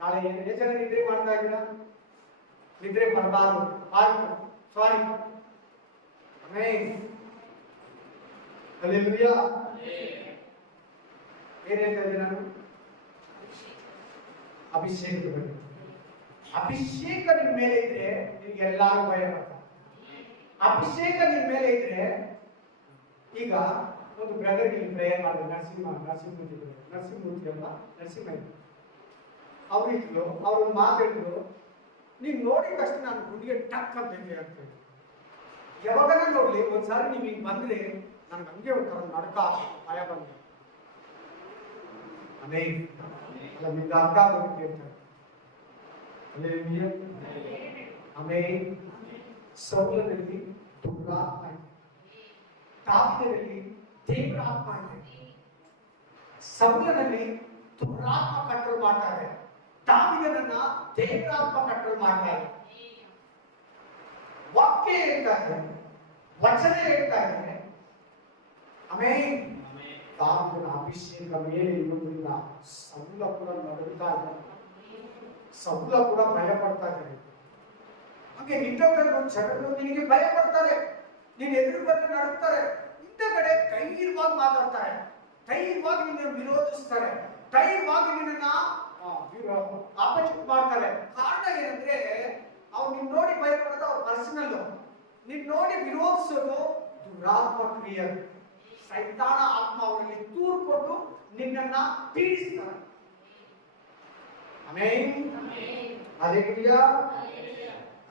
ನಾಳೆ ಎಷ್ಟು ಜನ ನಿದ್ರೆ ಮಾಡ್ತಾ ಇದ್ದೀರಾ? ನಿದ್ರೆ ಬರಬಾರ್ದು. ಸಾರಿ. ಆಮೆನ್. ಹಲ್ಲೆಲೂಯಾ. ಏನ್ ಹೇಳ್ತಾ ಇದ್ದೀನಿ ನಾನು? ಅಭಿಷೇಕದ ಬಗ್ಗೆ. ಅಭಿಷೇಕ ನಿನ್ ಮೇಲೆ ಇದ್ರೆ ನಿಮ್ಗೆ ಎಲ್ಲಾರು ಭಯ ಬರ್ತಾರೆ. ಅಭಿಷೇಕ ನಿನ್ ಮೇಲೆ ಇದ್ರೆ, ಈಗ ಒಂದು ಬ್ರದರ್ ಇಲ್ಲಿ ಪ್ರೇಯರ್ ಮಾಡಿದ್ರು, ನರಸಿಂಹಮೂರ್ತಿ ಅಲ್ಲ, ನರಸಿಂಹ ಅವ್ರಿದ್ರು. ಅವ್ರು ಮಾತಾಡಿದ್ರು, ನೀನ್ ನೋಡಿದ ತಕ್ಷಣ ನಾನು ಗುಂಡಿಗೆ ಟಕ್ ಅಂತ ಹೇಳ್ತೇನೆ. ಯಾವಾಗನ ನೋಡ್ಲಿ ಒಂದ್ಸಾರಿ ನೀವು ಹಿಂಗ್ ಬಂದ್ರೆ ನನ್ಗೆ ಹಂಗೆ ಒಂಥರ ನಡ್ಕ ಭಯ ಬಂದು ಅನೇ ಅಲ್ಲ ನಿಮ್ಗೆ ಅರ್ಥ ಆಗೋದು ಕೇಳ್ತಾರೆ ಆಮೇಲೆ ಸೌಲದಲ್ಲಿ ದುರಾತ್ಮ ಇದೆ, ದಾವಿದನಲ್ಲಿ ದೇವರಾತ್ಮ ಇದೆ. ಸೌಲನಲ್ಲಿ ದುರಾತ್ಮ ಕಂಟ್ರೋಲ್ ಮಾಡ್ತಾರೆ, ದಾವಿದನನ್ನ ದೇವರಾತ್ಮ ಕಂಟ್ರೋಲ್ ಮಾಡ್ತಾರೆ. ವಾಕ್ಯ ಹೇಳ್ತಾ ಇದೆ, ವಚನ ಹೇಳ್ತಾ ಇದೆ. ಆಮೇಲೆ ದಾವಿದನ ಅಭಿಷೇಕ ಮೇಲೆ ಇರುವುದರಿಂದ ಸೌಲ ಕೂಡ ನಡುತ್ತಾ ಇದ್ದಾರೆ, ಸೌಲ ಕೂಡ ಭಯ ಪಡ್ತಾ ಇದ್ದಾರೆ. ಹಾಗೆ ನಿಂತವರನ್ನು ಜನರು ನಿನಗೆ ಭಯ ಪಡ್ತಾರೆ, ನೀನು ಎದುರು ಬಂದು ನಡುತ್ತಾರೆ, ಇಂಥ ಕಡೆ ಧೈರ್ಯವಾಗಿ ಮಾತಾಡ್ತಾರೆ, ಧೈರ್ಯವಾಗಿ ನಿನ್ನ ವಿರೋಧಿಸ್ತಾರೆ, ಧೈರ್ಯವಾಗಿ ನಿನ್ನ ಆಪೋಸಿಟ್ ಮಾಡ್ತಾರೆ. ಕಾರಣ ಏನಂದ್ರೆ ಅವ್ರು ನಿನ್ ನೋಡಿ ಭಯ ಪಡೋದು ಅವ್ರ ಪರ್ಸನಲ್, ನಿನ್ ನೋಡಿ ವಿರೋಧಿಸೋದು ದುರಾತ್ಮ ಕ್ರಿಯೆ, ಸೈತಾನ ಆತ್ಮ ಅವರಲ್ಲಿ ತೂರ್ಕೊಂಡು ನಿನ್ನನ್ನ ಪೀಡಿಸ್ತಾರೆ. ಆಮೆನ್. ಹಲ್ಲೆಲೂಯಾ.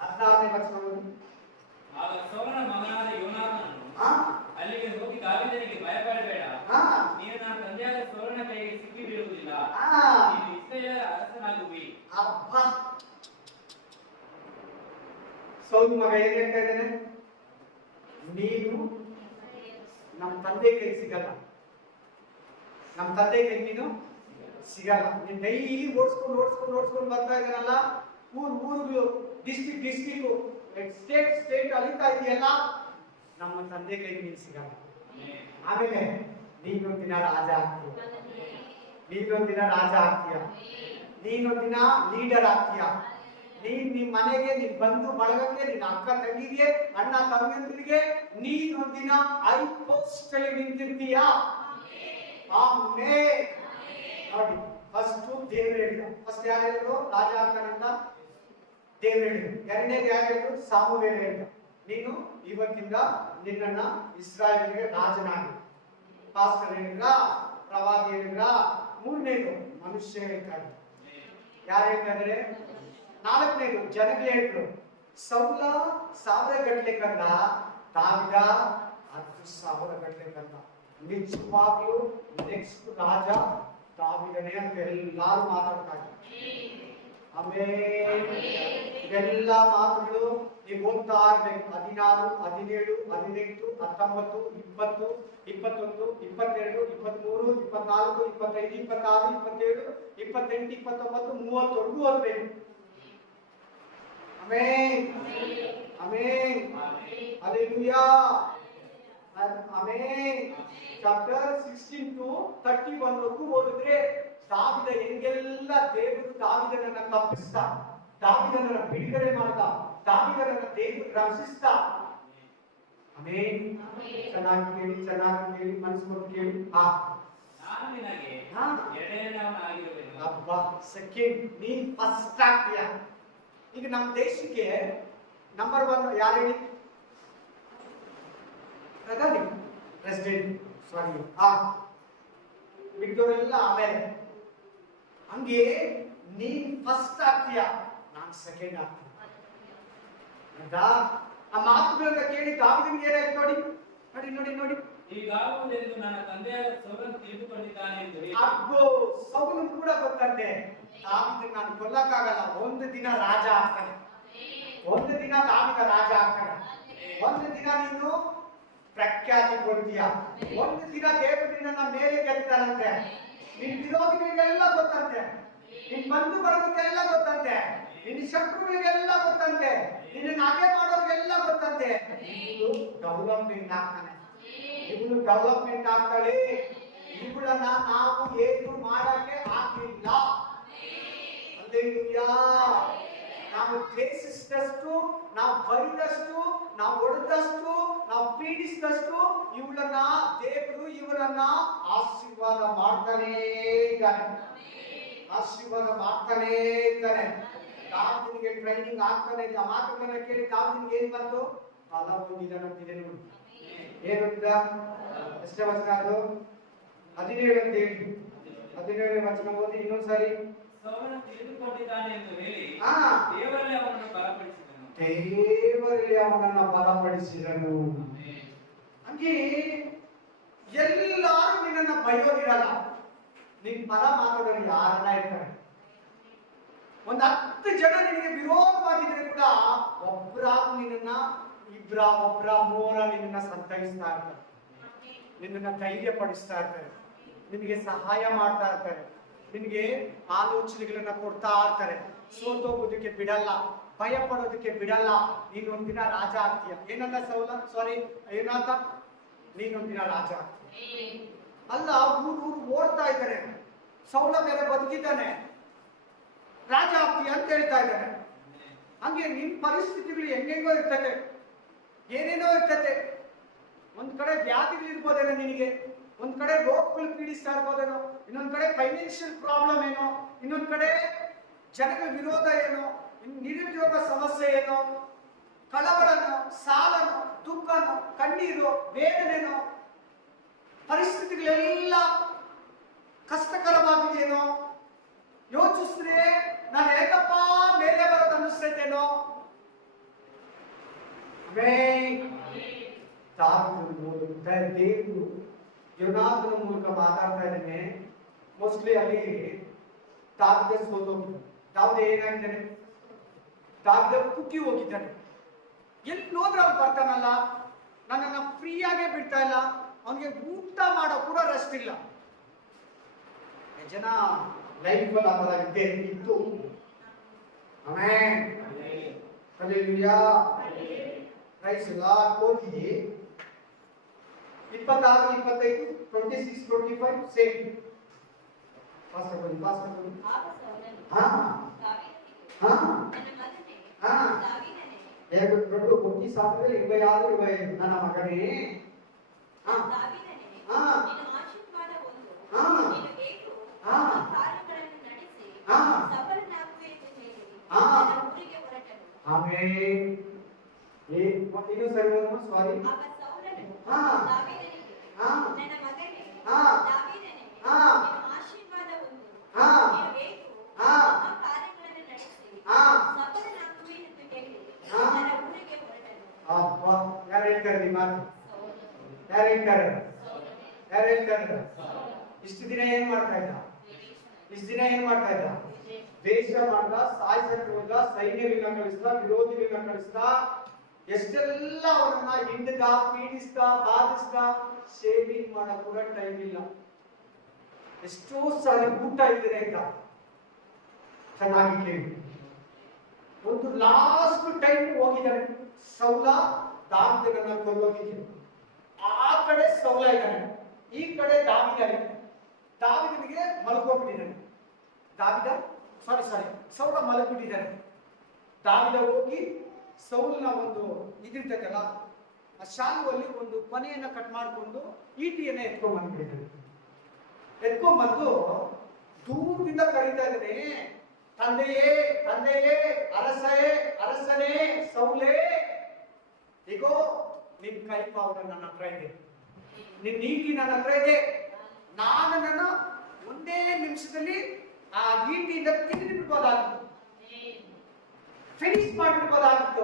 16ನೇ ವಚನ. ಆಗ ಸೌಲನ ಮಗನಾದ ಯೋನಾಥನನು ಅಲ್ಲಿಗೆ ಹೋಗಿ ದಾವೀದನಿಗೆ ಭಯಪಡಬೇಡ, ನೀನು ನನ್ನ ತಂದೆಯಾದ ಸೌಲನ ಕೈಗೆ ಸಿಕ್ಕಿ ಬೀಳುವುದಿಲ್ಲ, ನೀನು ಇಸ್ರಾಯೇಲರ ಅರಸನಾಗುವಿ. ಅಬ್ಬಾ, ಸೌಲ್ ಮಗ ಏನ್ ಹೇಳ್ತಾ ಇದ್ದಾನೆ? ನೀನು ನಮ್ಮ ತಂದೆ ಕೈ ಸಿಗಲ್ಲ, ನಮ್ಮ ತಂದೆ ಕೈ ನೀನು ಸಿಗಲ್ಲ. ನೀನು ಡೈಲಿ ಓಡಿಸ್ಕೊಂಡು ಬರ್ತಾ ಇದ್ದಾನಲ್ಲ, ಊರು ಡಿಸ್ಟ್ರಿಕ್ಟ್ ಸ್ಟೇಟ್ ಅಲಿತಾ ಇದೆಯಲ್ಲ, ನಮ್ಮ ತಂದೆ ಕೈ ನೀನು ಸಿಗಲ್ಲ. ಆಮೇಲೆ ನೀನೊಂದಿನ ರಾಜ ಆಗ್ತೀಯ, ನೀನೊಂದಿನ ರಾಜ ಆಗ್ತೀಯ, ನೀನೊಂದಿನ ಲೀಡರ್ ಆಗ್ತೀಯ. ನೀನ್ ನಿಮ್ ಮನೆಗೆ, ನಿನ್ ಬಂಧು ಬಳಗಕ್ಕೆ, ನಿನ್ನ ಅಕ್ಕ ತಂಗಿಗೆ, ಅಣ್ಣ ತಮ್ಮಂದಿರಿಗೆ ನೀನೊಂದಿನ ಐ ಪೋಸ್ಟ್ ಅಲ್ಲಿ ನಿಂತಿರ್ತೀಯ. ಆಮೇಲೆ ನೋಡಿ, ಫಸ್ಟ್ ದೇವ್ರು ಹೇಳಿದ, ಫಸ್ಟ್ ಯಾರು ಹೇಳಿದ್ರು? ರಾಜ ಆಗ್ತಾನಂತ ದೇವ್ರು ಹೇಳಿದ್ರು. ಎರಡನೇದು ಯಾರು ಹೇಳಿದ್ರು? ಸಾಮುವೇಲ ಹೇಳಿದ, ನೀನು ಇವತ್ತಿಂದ ನಿನ್ನನ್ನ ಇಸ್ರಾಯೇಲಿಗೆ ರಾಜನಾಗಿ. ಪಾಸ್ಟರ್ ಹೇಳಿದ್ರ, ಪ್ರವಾದಿ ಹೇಳಿದ್ರ. ಮೂರನೇದು ಮನುಷ್ಯ ಹೇಳ್ತಾರೆ. ಯಾರು ಹೇಳ್ತಾರೆ? ನಾಲ್ಕನೇದು ಜನಗಳು ಹೇಳಿದ್ರು. ಸೌಲ 1000 ಗಟ್ಟಲೆ ಕಂಡ, ದಾವಿದ 10,000 ಗಟ್ಟಲೆ ಕಂಡ. ನಿಜವಾಗ್ಲೂ ನೆಕ್ಸ್ಟ್ ರಾಜ ದಾವಿದನೇ ಅಂತ ಎಲ್ಲಾರು ಮಾತಾಡ್ತಾ ಇದ್ದಾರೆ. ಆಮೇಲೆ ಎಲ್ಲ ಮಾತುಗಳು ನೀವು ಓದ್ತಾ ಇರ್ಬೇಕು. 16, 17, 18, 19, 20, 21, 22, 23, 24, 25, 26, 27, 28, 29, 30 ಓದ್ಬೇಕು. Amen, amen, hallelujah, amen. Chapter 16 to 31 ವರೆಗೂ ಓದಿದ್ರೆ ದಾವಿದ ಹೆಂಗೆಲ್ಲ ದೇವರು ದಾವಿದನನ್ನ ತಪ್ಪಿಸ್ತ, ದಾವಿದನನ್ನ ಬಿಡುಗಡೆ ಮಾಡ್ದ, ದಾವಿದನನ್ನ ದೇವರು ರಕ್ಷಿಸ್ತ. ಆಮೆನ್. ಚೆನ್ನಾಗಿ ಕೇಳಿ, ಮನಸ್ಸು ಕೊಟ್ಟು ಕೇಳಿ. ನಾನು ನಿನಗೆ ಎರಡನೆಯವನಾಗಿರುವೆನು. ಅಬ್ಬಾ, ಸೆಕೆಂಡ್, ನೀನ್ ಫಸ್ಟ್ ಆಗ್ತೀಯ. ಈಗ ನಮ್ಮ ದೇಶಕ್ಕೆ ನಂಬರ್ 1 ಯಾರು ಹೇಳಿ? ಪ್ರಧಾನಿ, ಪ್ರೆಸಿಡೆಂಟ್, ಸಾರಿ, ಮಿಕ್ಕವರೆಲ್ಲ ಆಮೇಲೆ. ಹಂಗೆ ನೀನ್ ಫಸ್ಟ್ ಆಗ್ತೀಯ, ನಾನು ಸೆಕೆಂಡ್ ಆಗ್ತೀನಿ. ಆ ಮಾತುಗಳನ್ನ ಕೇಳಿ ದಾವಿದನಿಗೆ ಏನಾಯ್ತು ನೋಡಿ, ನೋಡಿ, ನೋಡಿ. ಹೀಗಾಗುವುದೆಂದು ನನ್ನ ತಂದೆಯಾದ ಸೌಲನು ತಿಳಿದುಕೊಂಡಿದ್ದಾನೆ ಎಂದು ಹೇಳಿ. ಅಬ್ಬೋ, ಸೌಲನು ಕೂಡ ಗೊತ್ತಂತೆ ದಾವಿದನ ನಾನು ಕೊಲ್ಲಕ್ಕಾಗಲ್ಲ, ಒಂದು ದಿನ ರಾಜ ಆಗ್ತಾನೆ, ಒಂದು ದಿನ ದಾವಿದ ರಾಜ ಆಗ್ತಾನೆ, ಒಂದು ದಿನ ನೀನು ಪ್ರಖ್ಯಾತಿ ಕೊಡ್ತೀಯ, ಒಂದು ದಿನ ದೇವರು ನಿನ್ನ ಮೇಲೆ ಗೆಲ್ತಾನಂತೆ. ನಿನ್ ವಿರೋಧಿಗಳಿಗೆಲ್ಲ ಗೊತ್ತಂತೆ, ನಿನ್ ಬಂಧು ಬಳಗಕ್ಕೆಲ್ಲ ಗೊತ್ತಂತೆ, ನಿನ್ನ ಶತ್ರುಗಳಿಗೆಲ್ಲ ಗೊತ್ತಂತೆ, ನಿನ್ನ ಹಾಗೆ ಮಾಡೋರಿಗೆಲ್ಲ ಗೊತ್ತಂತೆ. ಇವಳು ಡೆವಲಪ್ಮೆಂಟ್ ಆಗ್ತಾನೆ, ಇವಳು ಡೆವಲಪ್ಮೆಂಟ್ ಆಗ್ತಾಳೆ. ಇವಳನ್ನ ನಾವು ಏನು ಮಾಡಕ್ಕೆ ಆಗ್ಲಿಲ್ಲ. ಹಲ್ಲೆಲೂಯಾ. ನಾವು ದ್ವೇಷಿಸಿದಷ್ಟು, ನಾವು ಬೈದಷ್ಟು, ನಾವು ಹೊಡೆದಷ್ಟು, ನಾವು ಪೀಡಿಸಿದಷ್ಟು ಇವಳನ್ನ ದೇವರು ಇವರನ್ನ ಆಶೀರ್ವಾದ ಮಾಡ್ತಾನೇ ಇದ್ದಾನೆ, ಆಶೀರ್ವಾದ ಮಾಡ್ತಾನೇ ಇದ್ದಾನೆ. ದಾವಿದನಿಗೆ ಟ್ರೈನಿಂಗ್ ಆಗ್ತಾನೆ ಇದೆ. ಆ ಮಾತುಗಳನ್ನ ಕೇಳಿ ದಾವಿದನಿಗೆ ಏನ್ ಬಂತು? ಫಲ ಹೊಂದಿದನಂತಿದೆ ನೋಡಿ. ಏನು ಎಷ್ಟೇ ವಚನ ಅದು? 17 ಅಂತ ಹೇಳಿ, 17ನೇ ವಚನ ಓದಿ ಇನ್ನೊಂದ್ಸರಿ. ಸೌಲನು ತಿಳಿದುಕೊಂಡಿದ್ದಾನೆ ಎಂದು ಹೇಳಿ ದೇವರೇ ಅವನನ್ನು ಬಲಪಡಿಸಿದನು. ದೇವರಲ್ಲಿ ಅವನನ್ನ ಬಲಪಡಿಸಿದನು. ಹಂಗೆ ಎಲ್ಲಾರು ನಿನ್ನನ್ನ ಬೈಯೋದಿರಲ್ಲ, ನಿನ್ ಪರ ಮಾತಾಡೋರು ಯಾರನ್ನ ಇರ್ತಾರೆ. ಒಂದು 10 ಜನ ನಿನಗೆ ವಿರೋಧವಾಗಿದ್ರೆ ಕೂಡ ಒಬ್ಬರಾದ್ರೂ ನಿನ್ನನ್ನ, ಒಬ್ಬರ ಮೂರ ನಿನ್ನನ್ನ ಸಂತೈಸ್ತಾ ಇರ್ತಾರೆ, ನಿನ್ನನ್ನ ಧೈರ್ಯ ಪಡಿಸ್ತಾ ಇರ್ತಾರೆ, ನಿನಗೆ ಸಹಾಯ ಮಾಡ್ತಾ ಇರ್ತಾರೆ, ನಿನಗೆ ಆಲೋಚನೆಗಳನ್ನ ಕೊಡ್ತಾ ಇರ್ತಾರೆ. ಸೋತೋಗೋದಕ್ಕೆ ಬಿಡಲ್ಲ, ಭಯ ಪಡೋದಕ್ಕೆ ಬಿಡಲ್ಲ. ನೀನೊಂದಿನ ರಾಜ ಆಗ್ತೀಯ. ಏನಂದ ಸೌಲ, ಏನಾತ, ನೀನೊಂದಿನ ರಾಜ ಆಗ್ತೀಯ. ಅಲ್ಲ, ಊರು ಓಡ್ತಾ ಇದ್ದಾರೆ, ಸೌಲ ಮೇಲೆ ಬದುಕಿದ್ದಾನೆ, ರಾಜ ಆಗ್ತೀಯ ಅಂತ ಹೇಳ್ತಾ ಇದ್ದಾನೆ. ಹಂಗೆ ನಿನ್ ಪರಿಸ್ಥಿತಿಗಳು ಹೆಂಗೆಂಗೋ ಇರ್ತದೆ, ಏನೇನೋ ಇರ್ತದೆ. ಒಂದ್ ಕಡೆ ವ್ಯಾಧಿಗಳು ಇರ್ಬೋದೇನೋ ನಿನಗೆ, ಒಂದ್ ಕಡೆ ರೋಗಗಳು ಪೀಡಿಸ್ತಾ ಇರ್ಬೋದೇನೋ, ಇನ್ನೊಂದ್ ಕಡೆ ಫೈನಾನ್ಷಿಯಲ್ ಪ್ರಾಬ್ಲಮ್ ಏನೋ, ಇನ್ನೊಂದ್ ಕಡೆ ಜನಗಳ ವಿರೋಧ ಏನೋ, ನಿರುದ್ಯೋಗ ಸಮಸ್ಯೆ ಏನೋ, ಕಳವಳನೋ, ಸಾಲನೋ, ದುಃಖನೋ, ಕಣ್ಣೀರು, ವೇದನೆನೋ, ಪರಿಸ್ಥಿತಿಗಳೆಲ್ಲ ಕಷ್ಟಕರವಾಗಿದೆಯೇನೋ, ಯೋಚಿಸಿದ್ರೆ ನಾನು ಹೇಗಪ್ಪ ಮೇಲೆ ಬರೋದು ಅನ್ನಿಸ್ತೈತೇನೋ. ದೇವರು ಯೋನಾಥನ ಮೂಲಕ ಮಾತಾಡ್ತಾ ಇದ್ದೇನೆ. ಮೋಸ್ಟ್ಲಿ ಅಲ್ಲಿ ದಾವಿದ ಸೋತೋಗಿ, ದಾವಿದ ಏನಾಗಿದ್ದಾನೆ, ದಾವಿದ ಕುಗ್ಗಿ ಹೋಗಿದ್ದಾನೆ. ಎಲ್ಲಿ ಹೋದ್ರೆ ಅವ್ನು ಬರ್ತಾನಲ್ಲ, ನನ್ನನ್ನ ಫ್ರೀಯಾಗೇ ಬಿಡ್ತಾ ಇಲ್ಲ, ಅವನಿಗೆ ಊಟ ಮಾಡೋ ಕೂಡ ರೆಸ್ಟ್ ಇಲ್ಲ. ಜನ ಲೈಫ್ ಅಲ್ಲಿ ಇತ್ತು. Amen, hallelujah, praise Lord. ಓದಿ 26, 25, 26, 25 ಸೇಮ್. ಪಾಸ್ ಮಾಡಿ. ಹಾ ಹಾ ಹಾ, ಎರಡು ದೊಡ್ಡ ಬುದ್ಧಿ ಸಾಧ್ರೆ 26, 25. ನನ್ನ ಮಗನೇ, ಹಾ ಹಾ ಹಾ ಆಮೆನ್. ಇನ್ನು ಸರಿ ಸಾರಿ. ಹಾ ಹಾ ಹಾ ಹಾ ಅಪ್ಪ, ಯಾರು ಹೇಳ್ತಾರೆ ಈ ಮಾತು? ಯಾರು ಹೇಳ್ತಾರೆ? ಯಾರು ಹೇಳ್ತಾರೆ? ಇಷ್ಟು ದಿನ ಏನ್ ಮಾಡ್ತಾ ಇದ್ದ? ಇಷ್ಟು ದಿನ ಏನ್ ಮಾಡ್ತಾ ಇದ್ದ? ದ್ವೇಷ ಮಾಡ್ದ, ಸಾಯಿಸಕ್ಕೆ ಹೋದ, ಸೈನ್ಯಗಳನ್ನ ಕಳಿಸ್ದ, ವಿರೋಧಿಗಳನ್ನ ಕಳಿಸ್ದ, ಎಷ್ಟೆಲ್ಲ ಅವರನ್ನ ಹಿಂಡ್ದ, ಪೀಡಿಸ್ದ, ಬಾಧಿಸ್ದ. ಶೇವಿಂಗ್ ಮಾಡಕ್ ಕೂಡ ಟೈಮ್ ಇಲ್ಲ. ಎಷ್ಟೋ ಸಾರಿ ಊಟ ಇದ್ರೆ ಅಂತ ಚೆನ್ನಾಗಿ ಕೇಳಿ. ಒಂದು ಲಾಸ್ಟ್ ಟೈಮ್ ಹೋಗಿದ್ದಾನೆ ಸೌಲ, ದಾವಿದನನ್ನ ಕೊಲ್ಲೋದಿಕ್ಕೆ. ಆ ಕಡೆ ಸೌಲ ಇದ್ದಾನೆ, ಈ ಕಡೆ ದಾವಿದ ಇದ್ದಾನೆ. ದಾವಿದನಿಗೆ ಮಲ್ಕೊಂಡ್ಬಿಟ್ಟಿದ್ದಾನೆ. ಸೌಲ ಮಲಗ್ಬಿಟ್ಟಿದ್ದಾನೆ. ದಾವಿದ ಹೋಗಿ ಸೌಲನ ಒಂದು ಇದಿರ್ತೈತಲ್ಲ, ಆ ಶಾಲುವಲ್ಲಿ ಒಂದು ಕೊನೆಯನ್ನ ಕಟ್ ಮಾಡಿಕೊಂಡು ಈಟಿಯನ್ನ ಎತ್ಕೊಂಡ್ ಬಂದ್ಬಿಟ್ಟಿದ್ದಾನೆ. ಎತ್ಕೊಂಡ್ಬಂದು ದೂರದಿಂದ ಕರೀತಾ ಇದ್ದಾನೆ, ತಂದೆಯೇ ತಂದೆಯೇ, ಅರಸನೇ ಸೌಲೇ, ಈಗೋ ನಿನ್ ಕೈ ಪೌಡರ್ ನನ್ನ ಹತ್ರ ಇದೆ, ನಿನ್ ನೀತಿ ನನ್ನ ಹತ್ರ ಇದೆ. ನಾನು ನನ್ನ ಒಂದೇ ನಿಮಿಷದಲ್ಲಿ ಆ ಈಟಿಯಿಂದ ತಿಂದು ಬಿಡ್ಬೋದಾಗಿತ್ತು, ಫಿನಿಶ್ ಮಾಡಿಬಿಡ್ಬೋದಾಗಿತ್ತು.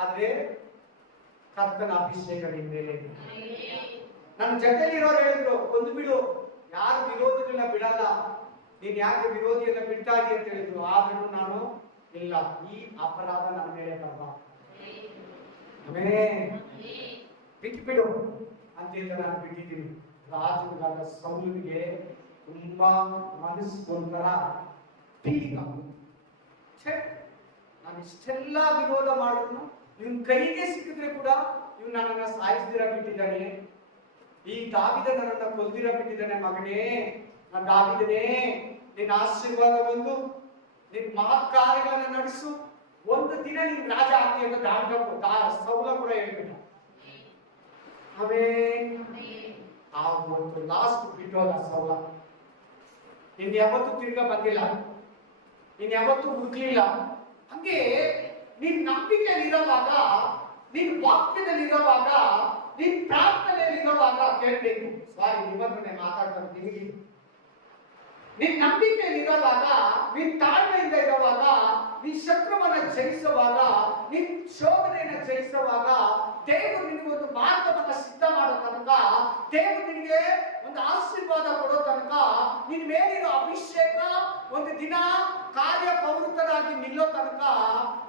ಆದ್ರೆ ಕರ್ತನ ಅಭಿಷೇಕ ನಿನ್ ಮೇಲೆ. ನನ್ನ ಜೊತೆಲಿರೋರು ಹೇಳಿದ್ರು, ಒಂದು ಬಿಡು, ಯಾರು ವಿರೋಧಿಗಳನ್ನ ಬಿಡಲ್ಲ, ನೀನ್ ಯಾಕೆ ವಿರೋಧಿಯನ್ನ ಬಿಡ್ತಾ ಇದೀಯ ಅಂತ ಹೇಳಿದ್ರು. ಆದ್ರೂ ನಾನು ಇಲ್ಲ, ಈ ಅಪರಾಧ ನನ್ನ ಮೇಲೆ ಬರಬ, ಬಿಟ್ಬಿಡು ಅಂತ ನಾನು ಬಿಟ್ಟಿದ್ದೀನಿ. ರಾಜುಗಾದ ಸೌಲನಿಗೆ ತುಂಬಾ ಮನಸ್ಸು ಒಂಥರ ಫೀಲಿಂಗ್ ಆಗುದು. ನಾನು ಇಷ್ಟೆಲ್ಲ ವಿರೋಧ ಮಾಡಿದ್ರು ಇವನ್ ಕೈಗೆ ಸಿಕ್ಕಿದ್ರೆ ಕೂಡ ಇವ್ ನನ್ನನ್ನ ಸಾಯಿಸ್ದಿರ ಬಿಟ್ಟಿದ್ದಾನೆ, ಈ ದಾವಿದ ನನ್ನನ್ನ ಕೊಲ್ದಿರ ಬಿಟ್ಟಿದ್ದಾನೆ. ಮಗನೇ, ನಾನು ದಾವಿದನೇ, ನಿನ್ನ ಆಶೀರ್ವಾದ ಒಂದು, ನಿನ್ ಮಹತ್ ಕಾರ್ಯಗಳನ್ನ ನಡೆಸು, ಒಂದು ದಿನ ನೀನ್ ರಾಜ ಆಗ್ತೀಯ ಅಂತ ದಾವಿದ ಸೌಲ ಕೂಡ ಹೇಳ್ಬಿಟ್ಟ. ಆ ಒಂದು ಲಾಸ್ಟ್ ಬಿಟ್ಟೋದ ಸೌಲ. ಇನ್ ಯಾವತ್ತೂ ತಿರ್ಗಾ ಬಂದಿಲ್ಲ, ಇನ್ ಯಾವತ್ತೂ ಹುಡುಕ್ಲಿಲ್ಲ. ಹಂಗೆ ನೀನ್ ನಂಬಿಕೆಯಲ್ಲಿ ಇರೋವಾಗ, ನೀನ್ ವಾಕ್ಯದಲ್ಲಿ ಇರೋವಾಗ, ನೀನ್ ಪ್ರಾರ್ಥನೆಯಲ್ಲಿ ಇರೋವಾಗ ಕೇಳ್ಬೇಕು. ನಿಮ್ಮತ್ರನೇ ಮಾತಾಡ್ತಾರೆ ನಿಮಗೆ. ನೀನ್ ನಂಬಿಕೆಯಲ್ಲಿ ಇರೋವಾಗ, ನೀನ್ ತಾಳ್ಮೆಯಿಂದ ಇರೋವಾಗ ನೀ ಶತ್ರುವನ್ನ ಜಯಿಸುವಾಗ, ನೀನ್ ಶೋಧನೆಯನ್ನ ಜಯಿಸುವಾಗ, ದೇವರು ನಿನಗೆ ಒಂದು ಮಾರ್ಗವನ್ನ ಸಿದ್ಧ ಮಾಡೋ ತನಕ, ದೇವರು ನಿನಗೆ ಒಂದು ಆಶೀರ್ವಾದ ಕೊಡೋ ತನಕ, ನಿನ್ ಮೇಲಿರೋ ಅಭಿಷೇಕ ಒಂದು ದಿನ ಕಾರ್ಯ ಪ್ರವೃತ್ತರಾಗಿ ನಿಲ್ಲೋ ತನಕ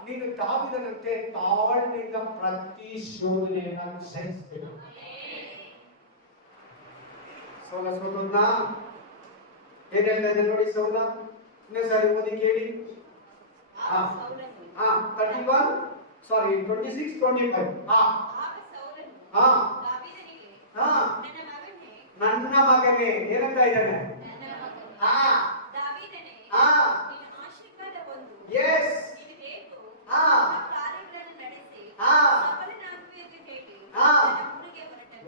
ನೀನು ದಾವೀದನಂತೆ ತಾಳ್ಮೆಯಿಂದ ಪ್ರತಿ ಶೋಧನೆಯನ್ನು ಸಹಿಸಬೇಕು. ಸೌಲ ಸೋದನ್ನ ಏನ್ ಹೇಳ್ತಾ ಇದೆ ನೋಡಿ. ಸೌಲ ಇನ್ನೊಂದು ಸಾರಿ ಓದಿ ಕೇಳಿ. 31 ಸಾರಿ 26 25. ನನ್ನ ಮಗನೇ ಏನಂತ ಇದ್ದಾನೆ? ಎಸ್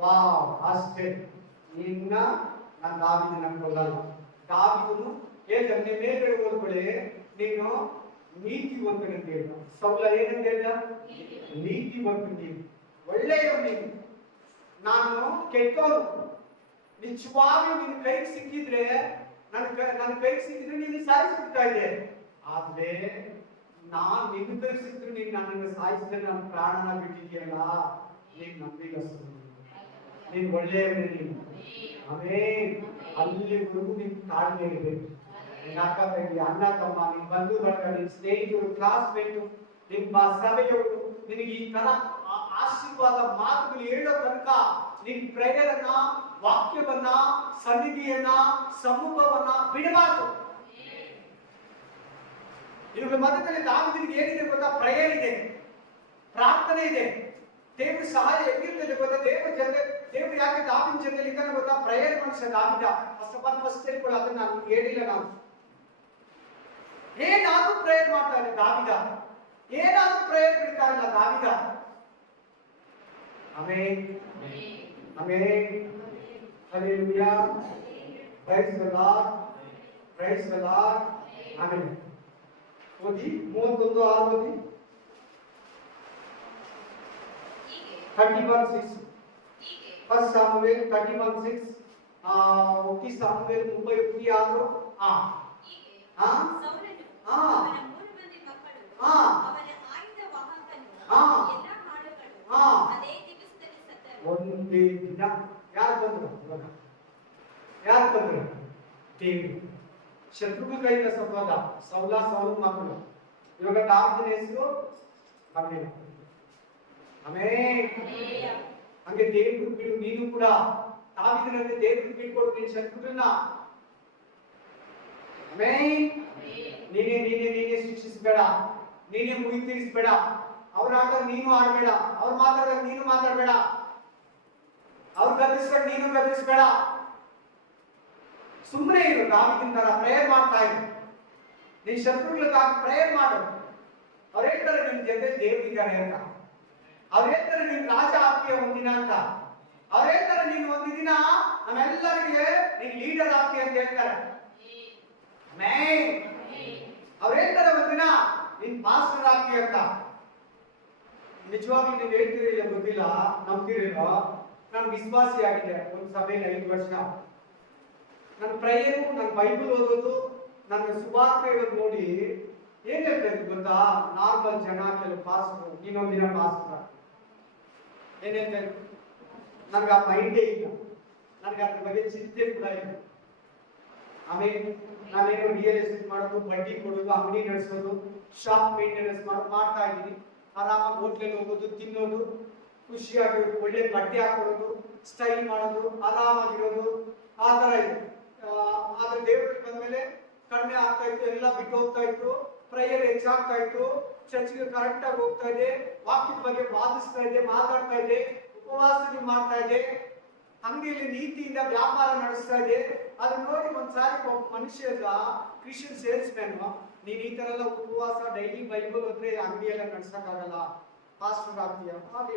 ವಾವ್, ಅಷ್ಟೇ. ನಿನ್ನ ನಾನು ದಾವೀದನ ಕೊಲ್ಲಲ್ಲ. ದಾವೀದನು ಹೇಳ್ತಾನೆ, ನಿಮ್ಮ ಮೇಲ್ಗಡೆ ಓದ್ಕೊಳ್ಳಿ, ನೀನು ನೀತಿವಂತನು ಅಂತ ಹೇಳ್ದ. ಸೌಲ ಏನಂತ ಹೇಳ್ದ? ನೀತಿವಂತನು ನೀನು, ಒಳ್ಳೆಯವ ನೀನು, ನಾನು ಕೆಟ್ಟವನು. ನಿಜವಾಗ್ಲೂ ನಿನ್ನ ಕೈಗೆ ಸಿಕ್ಕಿದ್ರೆ, ನನ್ನ ಕೈಗೆ ಸಿಕ್ಕಿದ್ರೆ ನೀನು ಸಾಯಿಸ್ಬಿಡ್ತಾ ಇದ್ದೆ. ಆದ್ರೆ ನಾನ್ ನಿನ್ನ ಕೈಗೆ ಸಿಕ್ಕಿದ್ರೆ ನೀನು ನನ್ನನ್ನು ಸಾಯಿಸಿದ್ರೆ ನನ್ನ ಪ್ರಾಣನ ಬಿಟ್ಟಿದ್ಯಲ್ಲ, ನೀನ್ ನಂಬಿಗಸ್ತನು, ನೀನ್ ಒಳ್ಳೆಯವನೇ ನೀನು. ಆಮೇನ್. ಅಲ್ಲಿವರೆಗೂ ನೀನ್ ತಾಳ್ಮೆ ಇರಬೇಕು. ನಿನ್ನ ಅಕ್ಕ ತಂಗಿ, ಅಣ್ಣ ತಮ್ಮ, ನಿನ್ ಬಂಧು ಬಳಗ, ನಿನ್ ಸ್ನೇಹಿತರು, ಕ್ಲಾಸ್ಮೇಟು, ನಿಮ್ಮ ಸಭೆಯವರು ನಿನಗೆ ಈ ತರ ಆಶೀರ್ವಾದ ಮಾತುಗಳು ಹೇಳೋ ತನಕ ನಿನ್ ಪ್ರೇಯರ್ ಅನ್ನ, ವಾಕ್ಯವನ್ನ, ಸನ್ನಿಧಿಯನ್ನ, ಸಮೂಹವನ್ನ ಬಿಡಬಾರ್ದು. ಇವುಗಳ ಮಧ್ಯದಲ್ಲಿ ದಾವೀದನಿಗೆ ಏನಿದೆ ಗೊತ್ತಾ? ಪ್ರೇಯರ್ ಇದೆ, ಪ್ರಾರ್ಥನೆ ಇದೆ. ದೇವ್ರ ಸಹಾಯ ಹೆಂಗಿರ್ತದೆ ಗೊತ್ತಾ? ದೇವ್ರು ಯಾಕೆ ದಾವೀದನ ಜೊತೆಲಿ ಇದ್ದಾನೆ ಗೊತ್ತಾ? ಪ್ರೇಯರ್ ಮನುಷ್ಯ ದಾವೀದ. ಫಸ್ಟ್ ತಿಳ್ಕೊಳ್ಳೋ, ಅದನ್ನ ನಾನು ಹೇಳಿಲ್ಲ. ನಾವು ಏನಾದ್ರೂ ಪ್ರೇಯರ್ ಮಾಡ್ತಾರೆ ದಾವೀದ, ಏನಾದ್ರೂ ಪ್ರೇಯರ್ ಬಿಡ್ತಾ ಇಲ್ಲ ದಾವೀದ. Amen, amen, hallelujah, praise the Lord, praise the Lord. Amen. ಓದಿ 31:6 ಓದಿ. 31:6 ಫಸ್ಟ್ ಸಾಮುವೇಲ್ 31:6. 1 ಸಾಮುವೇಲ್ 31:6. ಒಂದೇ ದಿನ ಯಾರು ಬಂದ್ರು? ಯಾರು ಬಂದ್ರು? ದೇವರು. ಶತ್ರುಗಳ ಕೈಯಿಂದ ಸಫಲ ಸೌಲ ಮಕ್ಕಳು. ಇವಾಗ ದಾವೀದನ ಹೆಸರು ಬರಲಿಲ್ಲ. ಆಮೆನ್. ಹಂಗೆ ದೇವ್ರು ಬಿಡು, ನೀನು ಕೂಡ ದಾವೀದನಂತೆ ದೇವ್ರಿಗೆ ಬಿಟ್ಕೊಡು ನಿನ್ನ ಶತ್ರುಗಳನ್ನ. ಆಮೆನ್. ನೀನೇ ಶಿಕ್ಷಿಸಬೇಡ, ನೀನೇ ಮುಗಿ ತೀರಿಸಬೇಡ. ಅವ್ರ ಆದಾಗ ನೀನು ಆಡ್ಬೇಡ, ಅವ್ರು ಮಾತಾಡಿದಾಗ ನೀನು ಮಾತಾಡ್ಬೇಡ, ಅವ್ರು ಗದರಿಸಿದಾಗ ನೀನು ಗದರಿಸಬೇಡ. ಸುಮ್ಮನೆ ಇರು, ದಾವೀದನ ತರ ಪ್ರೇಯರ್ ಮಾಡ್ತಾ ಇರು. ನಿನ್ ಶತ್ರುಗಳಿಗಾಗಿ ಪ್ರೇಯರ್ ಮಾಡು. ಅವ್ರು ಹೇಳ್ತಾರೆ ನಿನ್ ಜೊತೆ ದೇವರಿದ್ದಾರೆ ಅಂತ, ಅವ್ರು ಹೇಳ್ತಾರೆ ನೀನ್ ರಾಜ ಆಗ್ತೀಯ ಒಂದಿನ ಅಂತ, ಅವ್ರು ಹೇಳ್ತಾರೆ ನೀನು ಒಂದು ದಿನ ನಮ್ಮೆಲ್ಲರಿಗೆ ನೀನ್ ಲೀಡರ್ ಆಗ್ತೀಯ ಅಂತ ಹೇಳ್ತಾರೆ. ಅವ್ರು ಹೇಳ್ತಾರೆ ಒಂದಿನ ನೀನ್ ಮಾಸ್ಟರ್ ಆಗ್ತೀಯ ಅಂತ. ನಿಜವಾಗ್ಲೂ ನೀವು ಹೇಳ್ತೀರಿಲ್ಲ ಗೊತ್ತಿಲ್ಲ, ನಂಬ್ತಿರಿಲ್ಲ. ನಾನು ವಿಶ್ವಾಸಿ ಆಗಿದೆ ಒಂದು ಸಭೆಯಲ್ಲಿ 5 ವರ್ಷ. ನನ್ನ ಪ್ರೇಯರು, ನನ್ನ ಬೈಬಲ್ ಓದೋದು, ನನ್ನ ಸುವಾರ್ತೆ ಇರೋದು ನೋಡಿ ಏನ್ ಹೇಳ್ತಾರೆ ಗೊತ್ತಾ? ನಾರ್ಮಲ್ ಜನ, ಕೆಲವು ಪಾಸ್ಟರ್, ಇನ್ನೊಂದಿನ ಪಾಸ್ಟರ್ ಏನ್ ಹೇಳ್ತಾರೆ? ನನ್ಗೆ ಆ ಮೈಂಡೇ ಇಲ್ಲ, ನನ್ಗೆ ಅದ್ರ ಬಗ್ಗೆ ಚಿಂತೆ ಕೂಡ ಇಲ್ಲ. ಆಮೇಲೆ ನಾನೇನೋ ರಿಯಲ್ ಎಸ್ಟೇಟ್ ಮಾಡೋದು, ಬಡ್ಡಿ ಕೊಡೋದು, ಅಂಗಡಿ ನಡೆಸೋದು, ಶಾಪ್ ಮೇಂಟೆನೆನ್ಸ್ ಮಾಡ್ತಾ ಇದ್ದೀನಿ. ಆರಾಮಾಗಿ ಹೋಟ್ಲಲ್ಲಿ ಹೋಗೋದು, ತಿನ್ನೋದು, ಖುಷಿಯಾಗಿರೋದು, ಒಳ್ಳೆ ಬಟ್ಟೆ ಹಾಕೊಳ್ಳೋದು, ಸ್ಟೈಲ್ ಮಾಡೋದು, ಆರಾಮಾಗಿರೋದು, ಆ ತರ ಇದೆ. ಆದ್ರೆ ದೇವರಿಗೆ ಬಂದ್ಮೇಲೆ ಕಡಿಮೆ ಆಗ್ತಾ ಇತ್ತು, ಎಲ್ಲ ಬಿಟ್ಟು ಹೋಗ್ತಾ ಇತ್ತು, ಪ್ರೇಯರ್ ಹೆಚ್ಚಾಗ್ತಾ ಇತ್ತು, ಚರ್ಚ್ಗೆ ಕರೆಕ್ಟ್ ಆಗಿ ಹೋಗ್ತಾ ಇದೆ, ವಾಕ್ಯದ ಬಗ್ಗೆ ವಾದಿಸ್ತಾ ಇದೆ, ಮಾತಾಡ್ತಾ ಇದೆ, ಉಪವಾಸಗಳು ಮಾಡ್ತಾ ಇದೆ, ಅಂಗಡಿಯಲ್ಲಿ ನೀತಿಯಿಂದ ವ್ಯಾಪಾರ ನಡೆಸ್ತಾ ಇದೆ. ಅದನ್ನ ನೋಡಿ ಒಂದ್ಸಾರಿ ಒಬ್ಬ ಮನುಷ್ಯ ಕ್ರಿಶ್ಚಿಯನ್ ಸೇಲ್ಸ್ ಮ್ಯಾನ್, ನೀನ್ ಈ ತರ ಎಲ್ಲ ಉಪವಾಸ ಡೈಲಿ ಬೈಬಲ್ ಹೋದ್ರೆ ಅಂಗಡಿ ಎಲ್ಲ ನಡ್ಸಕ್ಕಾಗಲ್ಲ, ಪಾಸ್ಟರ್ ಆಗ್ತೀಯ, ಹಾಗೆ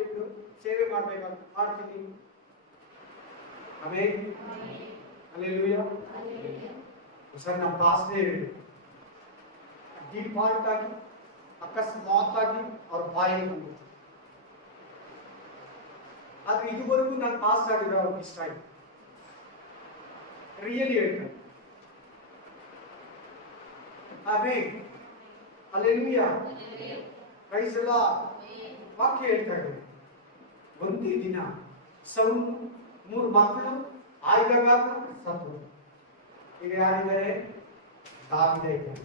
ಸೇವೆ ಮಾಡ್ಬೇಕಾಗುತ್ತೆ, ಮಾಡ್ತೀನಿ. Amen, hallelujah. ಸರ್ ನಮ್ಮ ಪಾಸ್ಟೇ ಹೇಳಿ ಡಿಫಾಲ್ಟ್ ಆಗಿ ಅಕಸ್ಮಾತ್ ಆಗಿ ಅವ್ರ ಬಾಯಲ್ಲಿ ಬಂದು, ಆದ್ರೆ ಇದುವರೆಗೂ ನಾನು ಪಾಸ್ ಆಗಿರೋ ಅವ್ರಿಗೆ ಇಷ್ಟ ಆಯ್ತು, ರಿಯಲಿ ಹೇಳ್ತಾರೆ. ಆಮೇಲೆ ಹಲ್ಲೆಲೂಯಾ, ಪ್ರೈಸ್ ದಿ ಲಾರ್ಡ್. ವಾಕ್ಯ ಹೇಳ್ತಾ ಇದೆ, ಒಂದೇ ದಿನ ಸೌಲ್ 3 ಮಕ್ಕಳು ಆಯುಧಗಾರರು ಸತ್ತು. ಈಗ ಯಾರಿದ್ದಾರೆ? ದಾವೀದ ಇದ್ದಾನೆ.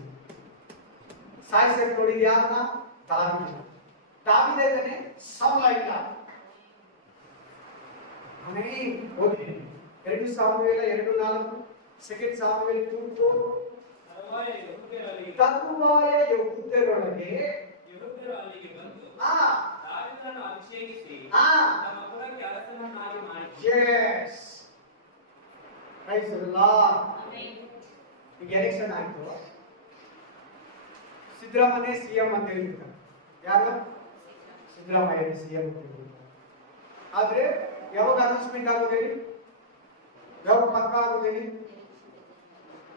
ಸಾಯಿಸಕ್ಕೆ ನೋಡಿದ ಯಾರನ್ನ? ದಾವೀದ ಇದ್ದಾನೆ, ಸೌಲ ಇಲ್ಲ. ಓದಿ 2 ಸಾಮುವೇಲ 2:4, 2 ಸಾಮುವೇಲ 2:4. ತರುವಾಯ ಯೆಹೂದ್ಯರೊಳಗೆ ಯೆಹೂದ್ಯರು ಅಲ್ಲಿಗೆ ಬಂದು ದಾವೀದನನ್ನು ಅಭಿಷೇಕಿಸಿ ತಮ್ಮ ಕುಲಕ್ಕೆ ಅರಸನನ್ನಾಗಿ ಮಾಡಿದರು. Yes. Praise the Lord. ಈಗ ಎಲೆಕ್ಷನ್ ಆಯ್ತು, ಸಿದ್ದರಾಮಯ್ಯ ಸಿಎಂ ಅಂತ ಹೇಳ್ತಾರೆ. ಯಾರು? ಸಿದ್ದರಾಮಯ್ಯ ಸಿಎಂ ಅಂತ ಹೇಳ್ತಾರೆ. ಆದ್ರೆ ಯಾವಾಗ ಅನೌನ್ಸ್ಮೆಂಟ್ ಆಗೋದೇಳಿ? ಯಾವಾಗ ಪಕ್ಕ ಆಗೋದೇಳಿ?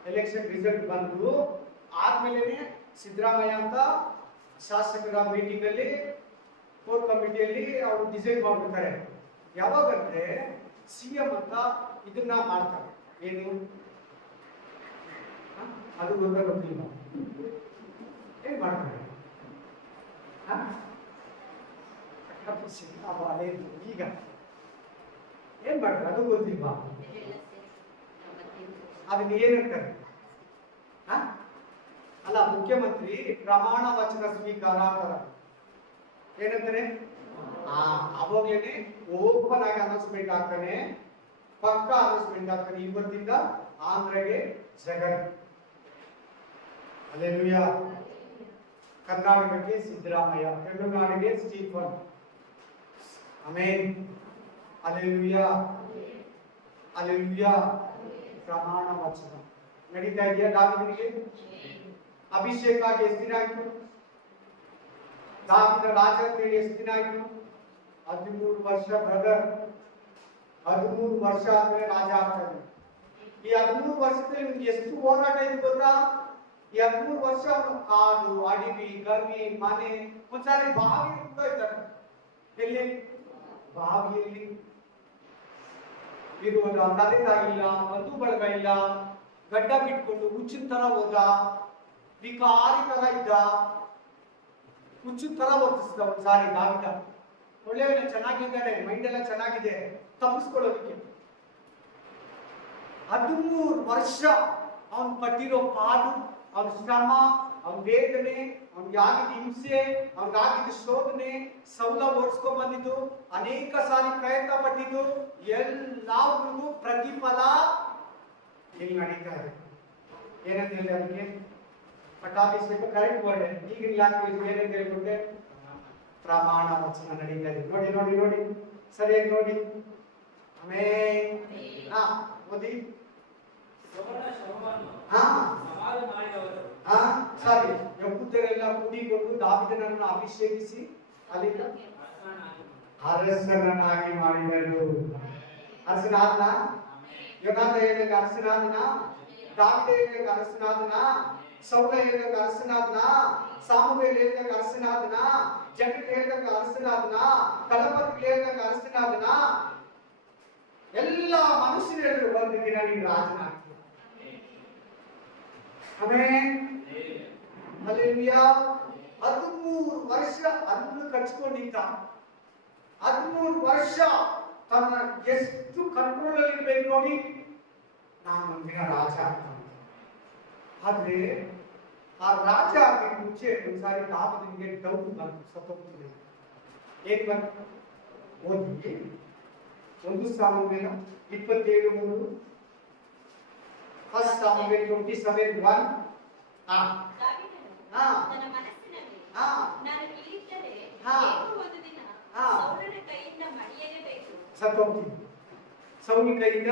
ಎಲೆಕ್ಷನ್ ರಿಸಲ್ಟ್ ಬಂದು ಆದ್ಮೇಲೆ ಸಿದ್ದರಾಮಯ್ಯ ಅಂತ ಶಾಸಕರ ಮೀಟಿಂಗ್ ಅಲ್ಲಿ, ಕೋರ್ ಕಮಿಟಿಯಲ್ಲಿ ಅವರು ಡಿಸೈಡ್ ಮಾಡ್ಬಿಡ್ತಾರೆ. ಯಾವಾಗಂದ್ರೆ ಸಿಎಂ ಅಂತ ಇದನ್ನ ಮಾಡ್ತಾರೆ. ಏನು ಅದು ಗೊತ್ತಿಲ್ಲ, ಏನ್ ಮಾಡ್ತಾರೆ? ಈಗ ಏನ್ ಮಾಡ್ತಾರೆ ಅದು ಗೊತ್ತಿಲ್ವಾ? ಅದನ್ನ ಏನಂತಾರೆ? ಅಲ್ಲ, ಮುಖ್ಯಮಂತ್ರಿ ಪ್ರಮಾಣ ವಚನ ಸ್ವೀಕಾರ ಅಂತಾರೆ. ಏನಂತಾರೆ? ಅವಾಗ್ಲೇನೆ ಓಪನ್ ಆಗಿ ಅನೌನ್ಸ್ಮೆಂಟ್ ಆಗ್ತಾನೆ, ಪಕ್ಕ ಅನೌನ್ಸ್ಮೆಂಟ್ ಆಗ್ತಾನೆ. ಇವತ್ತಿಂದ ಆಂಧ್ರಗೆ ಜಗನ್, ಹಲ್ಲೆಲೂಯಾ. ಕರ್ನಾಟಕಕ್ಕೆ ಸಿದ್ದರಾಮಯ್ಯ, ತಮಿಳುನಾಡಿಗೆ ಸ್ಟೀಫನ್. Amen, hallelujah, hallelujah. ಪ್ರಮಾಣ ವಚನ ನಡೀತಾ ಇದೆಯಾ? ದಾವೀದನಿಗೆ ಅಭಿಷೇಕ ಆಗಿ ಎಷ್ಟು ದಿನ ಆಯ್ತು? ದಾವೀದ ರಾಜ ಅಂತ ಹೇಳಿ ಎಷ್ಟು ದಿನ ಆಯ್ತು? 13 ವರ್ಷ ಬ್ರದರ್. 13 ವರ್ಷ ಆದ್ಮೇಲೆ ರಾಜ ಆಗ್ತಾನೆ. ಈ 13 ವರ್ಷದಲ್ಲಿ ನಿಮ್ಗೆ ಎಷ್ಟು ಹೋರಾಟ ಇದೆ ಗೊತ್ತಾ? ಈ 13 ವರ್ಷ ಅವನು ಕಾಡು, ಅಡವಿ, ಗವಿ, ಮನೆ, ಒಂದ್ಸಾರಿ ಬಾವಿ ಕೂಡ ಇದ್ದಾನೆ. ಎಲ್ಲಿ? ಬಾವಿಯಲ್ಲಿ ಇರುವುದ, ತಂದೆ ತಾಯಿ ಇಲ್ಲ, ಬಂಧು ಬಳಗ ಇಲ್ಲ, ಗಡ್ಡ ಬಿಟ್ಕೊಂಡು ಹುಚ್ಚಿನ ತರ ಹೋದ, ವಿಕಾರಿ ತರ ಇದ್ದ, ಹುಚ್ಚಿನ ತರ ವರ್ತಿಸಿದ. ಒಂದ್ಸಾರಿ ದಾವೀದ ಒಳ್ಳೆಯವನ, ಚೆನ್ನಾಗಿದ್ದಾನೆ, ಮೈಂಡ್ ಎಲ್ಲ ಚೆನ್ನಾಗಿದೆ, ತಪ್ಪಿಸ್ಕೊಳ್ಳೋದಕ್ಕೆ 13 ವರ್ಷ ಅವನ್ ಪಟ್ಟಿರೋ ಪಾಡು, ಅವನ ಶ್ರಮ, ಅವನ ವೇದನೆ, ಅವನಿಗಾಗಿದ್ದ ಹಿಂಸೆ, ಅವನಿಗಾಗಿದ್ದ ಶೋಧನೆ, ಸೌಲ ಓಡಿಸ್ಕೊಂಡ್ ಬಂದಿದ್ದು, ಅನೇಕ ಸಾರಿ ಪ್ರಯತ್ನ ಪಟ್ಟಿದ್ದು, ಎಲ್ಲಾದ್ರೂ ಪ್ರತಿಫಲ ಇಲ್ಲಿ ನಡೀತಾ ಇದೆ. ಏನಂತ ಹೇಳಿ ಅದಕ್ಕೆ ಪಟಾಭಿಷೇಕ ಕರೆಕ್ಟ್ ವರ್ಡ್. ಈಗಿನ ಲ್ಯಾಂಗ್ವೇಜ್ ಏನಂತ ಹೇಳ್ಬಿಟ್ಟೆ? ಪ್ರಮಾಣ ವಚನ ನಡೀತಾ ಇದೆ. ನೋಡಿ ನೋಡಿ ನೋಡಿ, ಸರಿಯಾಗಿ ನೋಡಿ. ಆಮೇಲೆ ಓದಿ. ಸರಿ, ಯಹೂದ್ಯರೆಲ್ಲ ಕೂಡಿಕೊಂಡು ದಾವೀದನನ್ನು ಅಭಿಷೇಕಿಸಿ ಅಲ್ಲಿಂದ ಅರಸನನ್ನಾಗಿ ಮಾಡಿದರು. ಅರಸನಾದನ? ಯೋನಾತ ಹೇಳಿದಾಗ ಅರಸನಾದನ? ದಾವೀದ ಹೇಳಿದಾಗ ಅರಸನಾದನ? ಸೌಲ ಹೇಳಿದಾಗ ಅರಸನಾದನ? ಸಾಮುವೇಲ್ ಹೇಳಿದಾಗ ಅರಸನಾದನ? ಜಗತ್ ಹೇಳಿದಾಗ ಅರಸನಾದನ? ದಳಪತಿ ಹೇಳಿದಾಗ ಅರಸನಾದನ? ಎಲ್ಲ ಮನುಷ್ಯರು ಹೇಳಿದ್ರು ಒಂದು ದಿನ ನೀನು ರಾಜನಾಗ್ತೀಯ. Amen, hallelujah. 13 ವರ್ಷ ಅದನ್ನು ಕಚ್ಕೊಂಡಿದ್ದ. 13 ವರ್ಷ ತನ್ನ ಎಷ್ಟು ಕಂಟ್ರೋಲ್ ಅಲ್ಲಿ ಇರ್ಬೇಕು ನೋಡಿ. ನಾನು ಒಂದಿನ ರಾಜ ಆಗ್ತಾನೆ. ಆದ್ರೆ ಆ ರಾಜ ಆಗಿ ಮುಂಚೆ ಒಂದ್ಸಾರಿ ದಾವೀದನಿಗೆ ಡೌಟ್ ಬಂತು, ಸತ್ತೋಗ್ತದೆ. ಏನ್ ಬಂತು? ಓದಿ 1 ಸಾಮುವೇಲ 27:3. 1 ಸಾಮುವೇಲ 27:1. ತನ್ನ ಮನಸ್ಸಿನಲ್ಲಿ ನಾನು ಇಲ್ಲಿದ್ದರೆ ಒಂದು ದಿನ ಸೌಲನ ಕೈಯಿಂದ ಮಡಿಯಲೇಬೇಕು, ಸತ್ತೋಗ್ತೀನಿ ಸೌಲಿ ಕೈಯಿಂದ.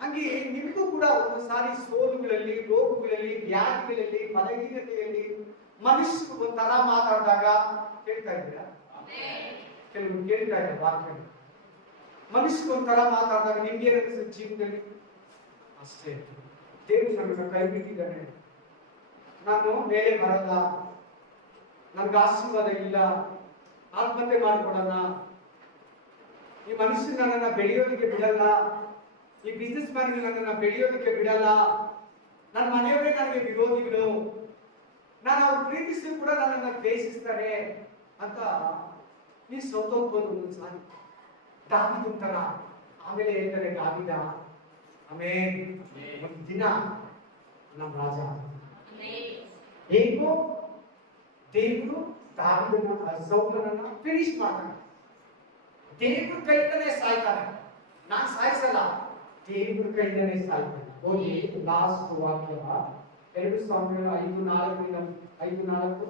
ಹಂಗೆ ನಿಮಗೂ ಕೂಡ ಒಂದು ಸಾರಿ ಸೋಲುಗಳಲ್ಲಿ, ರೋಗಗಳಲ್ಲಿ, ವ್ಯಾಧಿಗಳಲ್ಲಿ, ಬಲಹೀನತೆಯಲ್ಲಿ ಮನುಷ್ಯರು ಒಂಥರ ಮಾತಾಡಿದಾಗ ಕೇಳ್ತಾ ಇದ್ದೀರಾ? ಕೆಲವರು ಕೇಳ್ತಾ ಇದ್ದಾರೆ ವಾಕ್ಯ. ಮನುಷ್ಯರು ಒಂಥರ ಮಾತಾಡಿದಾಗ ನಿಮ್ಗೆ ಏನಿಸ್ತದೆ ಜೀವನದಲ್ಲಿ? ಅಷ್ಟೇ, ದೇವರು ನನ್ನನ್ನು ಕೈ ಬಿಟ್ಟಿದ್ದಾನೆ, ನಾನು ಮೇಲೆ ಬರಲ್ಲ, ನನ್ಗೆ ಆಶೀರ್ವಾದ ಇಲ್ಲ, ಆತ್ಮಹತ್ಯೆ ಮಾಡ್ಕೊಡೋಣ, ಈ ಮನುಷ್ಯ ನನ್ನನ್ನ ಬೆಳೆಯೋದಕ್ಕೆ ಬಿಡಲ್ಲ, ಈ ಬಿಸ್ನೆಸ್ ಮ್ಯಾನ್ ನನ್ನನ್ನ ಬೆಳೆಯೋದಕ್ಕೆ ಬಿಡಲ್ಲ, ನನ್ನ ಮನೆಯವರೇ ನನಗೆ ವಿರೋಧಿಗಳು, ನಾನು ಅವ್ರು ಪ್ರೀತಿಸಿ ಕೂಡ ನನ್ನನ್ನು ದ್ವೇಷಿಸ್ತಾರೆ ಅಂತ ನೀ ಸೋತೋಗ್ಬೋದು ಒಂದೊಂದ್ಸಾರಿ. ದಾವಿದ ತರ ಆಮೇಲೆ ಹೇಳ್ತಾರೆ ದಾವಿದ ಆಮೇಲೆ ಒಂದು ದಿನ ನಮ್ಮ ರಾಜ ಹೇಗೋ ದೇವರು ದಾವಿದನ ಸೌಲನನ್ನ ಫಿನಿಶ್ ಮಾಡ್ತಾನೆ. ದೇವ್ರ ಕೈಯಿಂದನೇ ಸಾಯ್ತಾನೆ, ನಾನ್ ಸಾಯಿಸಲ್ಲ, ದೇವ್ರ ಕೈಯಿಂದನೇ ಸಾಯ್ತಾನೆ. ಹೋಗಿ ಲಾಸ್ಟ್ ವಾಕ್ಯ 2 ಸಾಮ್ಯಗಳು 5:4.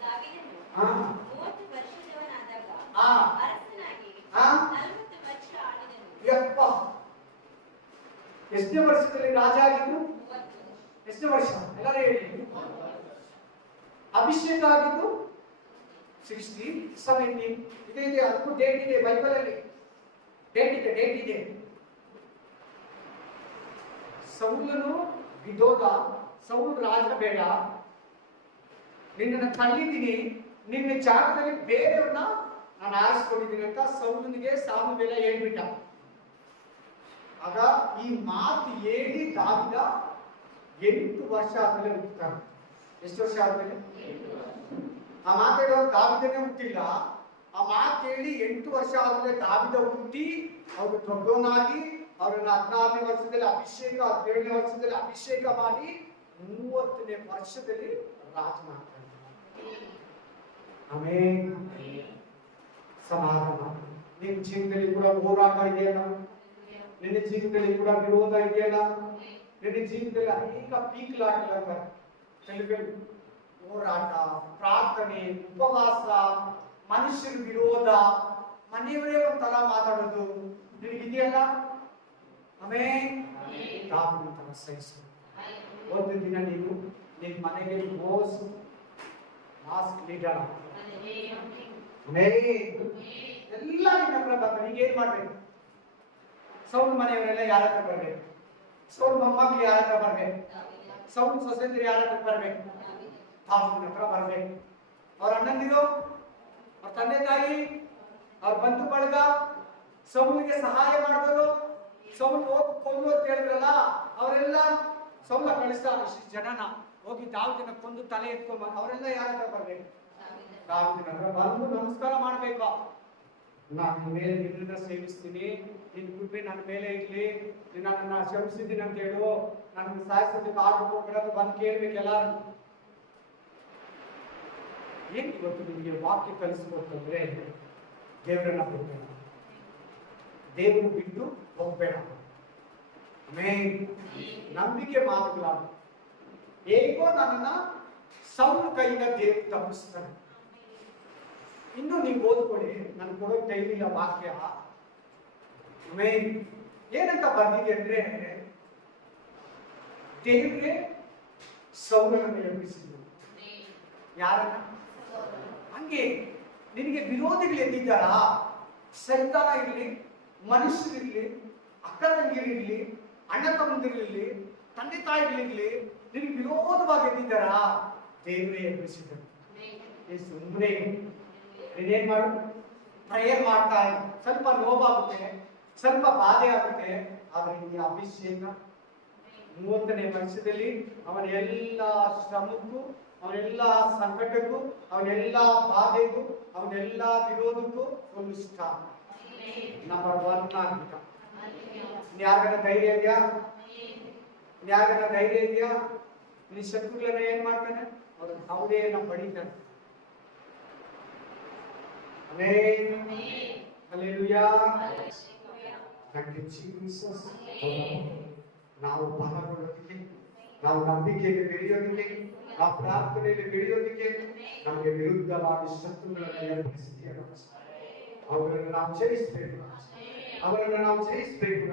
ದಾವೀದನು ಹಾ 30 ವರ್ಷದವನಾದಾಗ ಹಾ ಅರಸನಾಗಿ ಹಾ 40 ವರ್ಷ ಆಳಿದನು. ಯಪ್ಪ, ಎಷ್ಟನೇ ವರ್ಷದಲ್ಲಿ ರಾಜ ಆಗಿದ್ದು? 30 ವರ್ಷ. ಎಷ್ಟನೇ ವರ್ಷ ಎಲ್ಲರೂ ಹೇಳಿ. ಅಭಿಷೇಕ ಆಗಿದ್ದು 60, 70 ಇದೆ. ಅದಕ್ಕೂ ಡೇಟ್ ಇದೆ, ಬೈಬಲ್ ಅಲ್ಲಿ ಡೇಟ್ ಇದೆ. ಸೌಲನು ವಿಧೋದ, ಸೌಲ್ ರಾಜ ಬೇಡ, ನಿನ್ನನ್ನು ತಳ್ಳಿದ್ದೀನಿ, ನಿನ್ನ ಜಾಗದಲ್ಲಿ ಬೇರೆಯವ್ರನ್ನ ನಾನು ಆರಿಸ್ಕೊಂಡಿದ್ದೀನಿ ಅಂತ ಸೌಲನಿಗೆ ಸಾಮುವೇಲ ಹೇಳ್ಬಿಟ್ಟ. ಆಗ ಈ ಮಾತು ಹೇಳಿ ದಾವಿದ 8 ವರ್ಷ ಆದ್ಮೇಲೆ ಹುಟ್ಟುತ್ತಾನೆ. ಎಷ್ಟು ವರ್ಷ ಆದ್ಮೇಲೆ? ಆ ಮಾತಾಡೋ ದಾವಿದನೇ ಹುಟ್ಟಿಲ್ಲ. ಆ ಮಾತು ಹೇಳಿ 8 ವರ್ಷ ಆದ್ಮೇಲೆ ದಾವಿದ ಹುಟ್ಟಿ ಅವ್ರು ದೊಡ್ಡವನಾಗಿ ಅವ್ರನ್ನ 16ನೇ ವರ್ಷದಲ್ಲಿ ಅಭಿಷೇಕ, 17ನೇ ವರ್ಷದಲ್ಲಿ ಅಭಿಷೇಕ ಮಾಡಿ 30ನೇ ವರ್ಷದಲ್ಲಿ ರಾಜನಾಗ್ತಾನೆ. ಆಮೇಲೆ ಸಮಾಧಾನ. ನಿನ್ನ ಜೀವನದಲ್ಲಿ ಕೂಡ ಹೋರಾಟ ಇದೆಯಲ್ಲ, ನಿನ್ನ ಜೀವನದಲ್ಲಿ ಕೂಡ ವಿರೋಧ ಇದೆಯಲ್ಲ, ನಿನ್ನ ಜೀವನದಲ್ಲಿ ಅನೇಕ ಪೀಕ್ಲಾಟಗಳು, ಹೋರಾಟ, ಪ್ರಾರ್ಥನೆ, ಉಪವಾಸ, ಮನುಷ್ಯರ ವಿರೋಧ, ಮನೆಯವರೇ ಒಂಥರ ಮಾತಾಡೋದು ನಿನಗಿದೆಯಲ್ಲ. ದಾವಿದನ ಸಹಿಸು. ಒಂದು ದಿನ ನೀನು ನಿನ್ನ ಮನೆಗೆ ಮೋಸು ಮಾಸ್ಕ್ ಲೀಡರ್ ಎಲ್ಲ ನಿನ್ನ ಹತ್ರ ಬರ್ತಾರೆ. ಈಗ ಏನ್ ಮಾಡ್ಬೇಕು? ಸೌಲ್ ಮನೆಯವರೆಲ್ಲ ಯಾರ ಹತ್ರ ಬರ್ಬೇಕು? ಸೌಲ್ ಮೊಮ್ಮಕ್ಳು ಯಾರ ಹತ್ರ ಬರ್ಬೇಕು? ಸೌಲ್ ಸೊಸೆಂದ್ರಿ ಯಾರ ಹತ್ರ ಬರ್ಬೇಕು? ದಾವಿದನ ಹತ್ರ ಬರ್ಬೇಕು. ಅವ್ರ ಅಣ್ಣಂದಿರು, ಅವ್ರ ತಂದೆ ತಾಯಿ, ಅವ್ರ ಬಂಧು ಬಳಗ ಸೌಲಿಗೆ ಸಹಾಯ ಮಾಡಿದ್ರು. ಸೌಲ್ ಹೋಗಿ ಕೊಂದು ಅಂತ ಹೇಳಿದ್ರಲ್ಲ, ಅವರೆಲ್ಲ ಸೌಲ ಕಳಿಸ್ತಾ ಇಷ್ಟು ಜನನ ಹೋಗಿ ದಾವಿದನ ಕೊಂದು ತಲೆ ಎತ್ಕೊಂಡ್ ಅವರೆಲ್ಲ ಯಾರ ಹತ್ರ ಬರ್ಬೇಕು? ದಾವಿದನ ಹತ್ರ ಬಂದು ನಮಸ್ಕಾರ ಮಾಡ್ಬೇಕು. ನಾನು ಮೇಲೆ ನಿನ್ನನ್ನ ಸೇವಿಸ್ತೀನಿ, ನಿನ್ ಕೃಪೆ ನನ್ನ ಮೇಲೆ ಇರ್ಲಿ, ನನ್ನ ಕ್ಷಮಿಸಿದ್ದೀನಿ ಅಂತ ಹೇಳು, ನನ್ನ ಸಾಯಿಸೋದಕ್ಕೆ ಆಡ್ಕೊಂಡು ಬಂದು ಕೇಳ್ಬೇಕು ಎಲ್ಲಾರು. ಏನ್ ಇವತ್ತು ನಿಮಗೆ ವಾಕ್ಯ ಕಲಿಸ್ಬೇಕಂದ್ರೆ ದೇವರನ್ನ ಬಿಡ್ಬೇಡ, ದೇವರು ಬಿಟ್ಟು ಹೋಗ್ಬೇಡ. ನಂಬಿಕೆ ಮಾತುಗಳ ಹೇಗೋ ನನ್ನನ್ನ ಸೌಲ ಕೈಯಿಂದ ದೇವರು ತಪ್ಪಿಸ್ತಾನೆ. ಇನ್ನು ನೀವು ಓದ್ಕೊಳ್ಳಿ, ನನ್ಗೆ ಕೊಡೋಕೆ ಟೈಮ್ ಇಲ್ಲ. ವಾಕ್ಯ ಏನಂತ ಬಂದಿದೆ ಅಂದ್ರೆ, ದೇವರೇ ಸೌಲನನ್ನು ಎಬ್ಬಿಸಿದ್ರು. ಯಾರನ್ನ? ಹಂಗೆ ನಿನಗೆ ವಿರೋಧಿಗಳು ಎದ್ದಿದ್ದಾರ? ಸೈತಾನ ಇರಲಿ, ಮನುಷ್ಯರಿರ್ಲಿ, ಅಕ್ಕ ತಂಗಿರಿರ್ಲಿ, ಅಣ್ಣ ತಮ್ಮಂದಿರ್ಲಿ, ತಂದೆ ತಾಯಿಗಳಿರ್ಲಿ, ನಿನಗೆ ವಿರೋಧವಾಗಿ ಎದ್ದಿದ್ದಾರ? ದೇವರೇ ಎಬ್ಬಿಸಿದರು. ಸುಮ್ಮನೆ ನೀನೇನ್ ಮಾಡು, ಪ್ರೇಯರ್ ಮಾಡ್ತಾ ಇರು. ಸ್ವಲ್ಪ ನೋವಾಗುತ್ತೆ, ಸ್ವಲ್ಪ ಬಾಧೆ ಆಗುತ್ತೆ, ಆದ್ರೆ ಈ ಅಭಿಷೇಕ 30ನೇ ವರ್ಷದಲ್ಲಿ ಅವನ ಎಲ್ಲ ಶ್ರಮಕ್ಕೂ, ಅವನೆಲ್ಲ ಸಂಕಟಕ್ಕೂ, ಅವನೆಲ್ಲ ಬಾಧೆಗೂ, ಅವನೆಲ್ಲ ವಿರೋಧಕ್ಕೂ ಒಂದು ಸ್ಟಾಪ್ ನಂಬರ್ 1 ಆಗ್ಬಿಟ್ಟ. ಯಾರಿಗನ ಧೈರ್ಯ ಇದೆಯಾ? ಯಾರಿಗನ ಧೈರ್ಯ ಇದೆಯಾ? ನಿನ್ನ ಶತ್ರುಗಳನ್ನ ಏನ್ ಮಾಡ್ತಾನೆ? ಅವ್ರ ಅವರೇ ನಮ್ಮ ಬಡಿತಾನೆ. ಹಲ್ಲೆಲೂಯಾ. Thank you Jesus. ನಾವು ಬಲಗೊಳ್ಳೋದಕ್ಕೆ, ನಾವು ನಂಬಿಕೆಯಲ್ಲಿ ಬೆಳೆಯೋದಕ್ಕೆ, ನಾವು ಪ್ರಾರ್ಥನೆಯಲ್ಲಿ ಬೆಳೆಯೋದಕ್ಕೆ ನಮಗೆ ವಿರುದ್ಧವಾಗಿ ಶತ್ರುಗಳನ್ನು ಏರ್ಪಡಿಸಿದೆಯಲ್ಲ, ಅವುಗಳನ್ನು ನಾವು ಜಯಿಸಬೇಕು. ಅವರನ್ನು ನಾವು ಜಯಿಸಬೇಕು.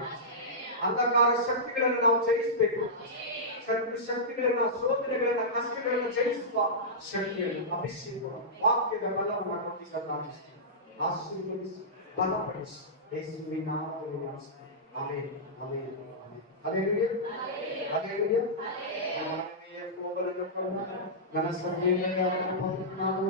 ಅಂಧಕಾರ ಶಕ್ತಿಗಳನ್ನು ನಾವು ಜಯಿಸಬೇಕು. ಶಕ್ತಿಗಳನ್ನ, ಶೋಧನೆಗಳನ್ನ, ಕಷ್ಟಗಳನ್ನು ಜಯಿಸುವ ಶಕ್ತಿಯನ್ನು, ಅಭಿಷೇಕ, ವಾಕ್ಯದ ಬಲವನ್ನು ಕೊಟ್ಟಿದ್ದಾನೆ. ಆಶೀರ್ವದಿಸಿ, ಬಲಪಡಿಸಿ, ಯೇಸುವಿನ ನಾಮದಲ್ಲಿ amen. Amen. Amen. Hallelujah. Hallelujah. ನನ್ನ ಸಭೆಯ ನನ್ನ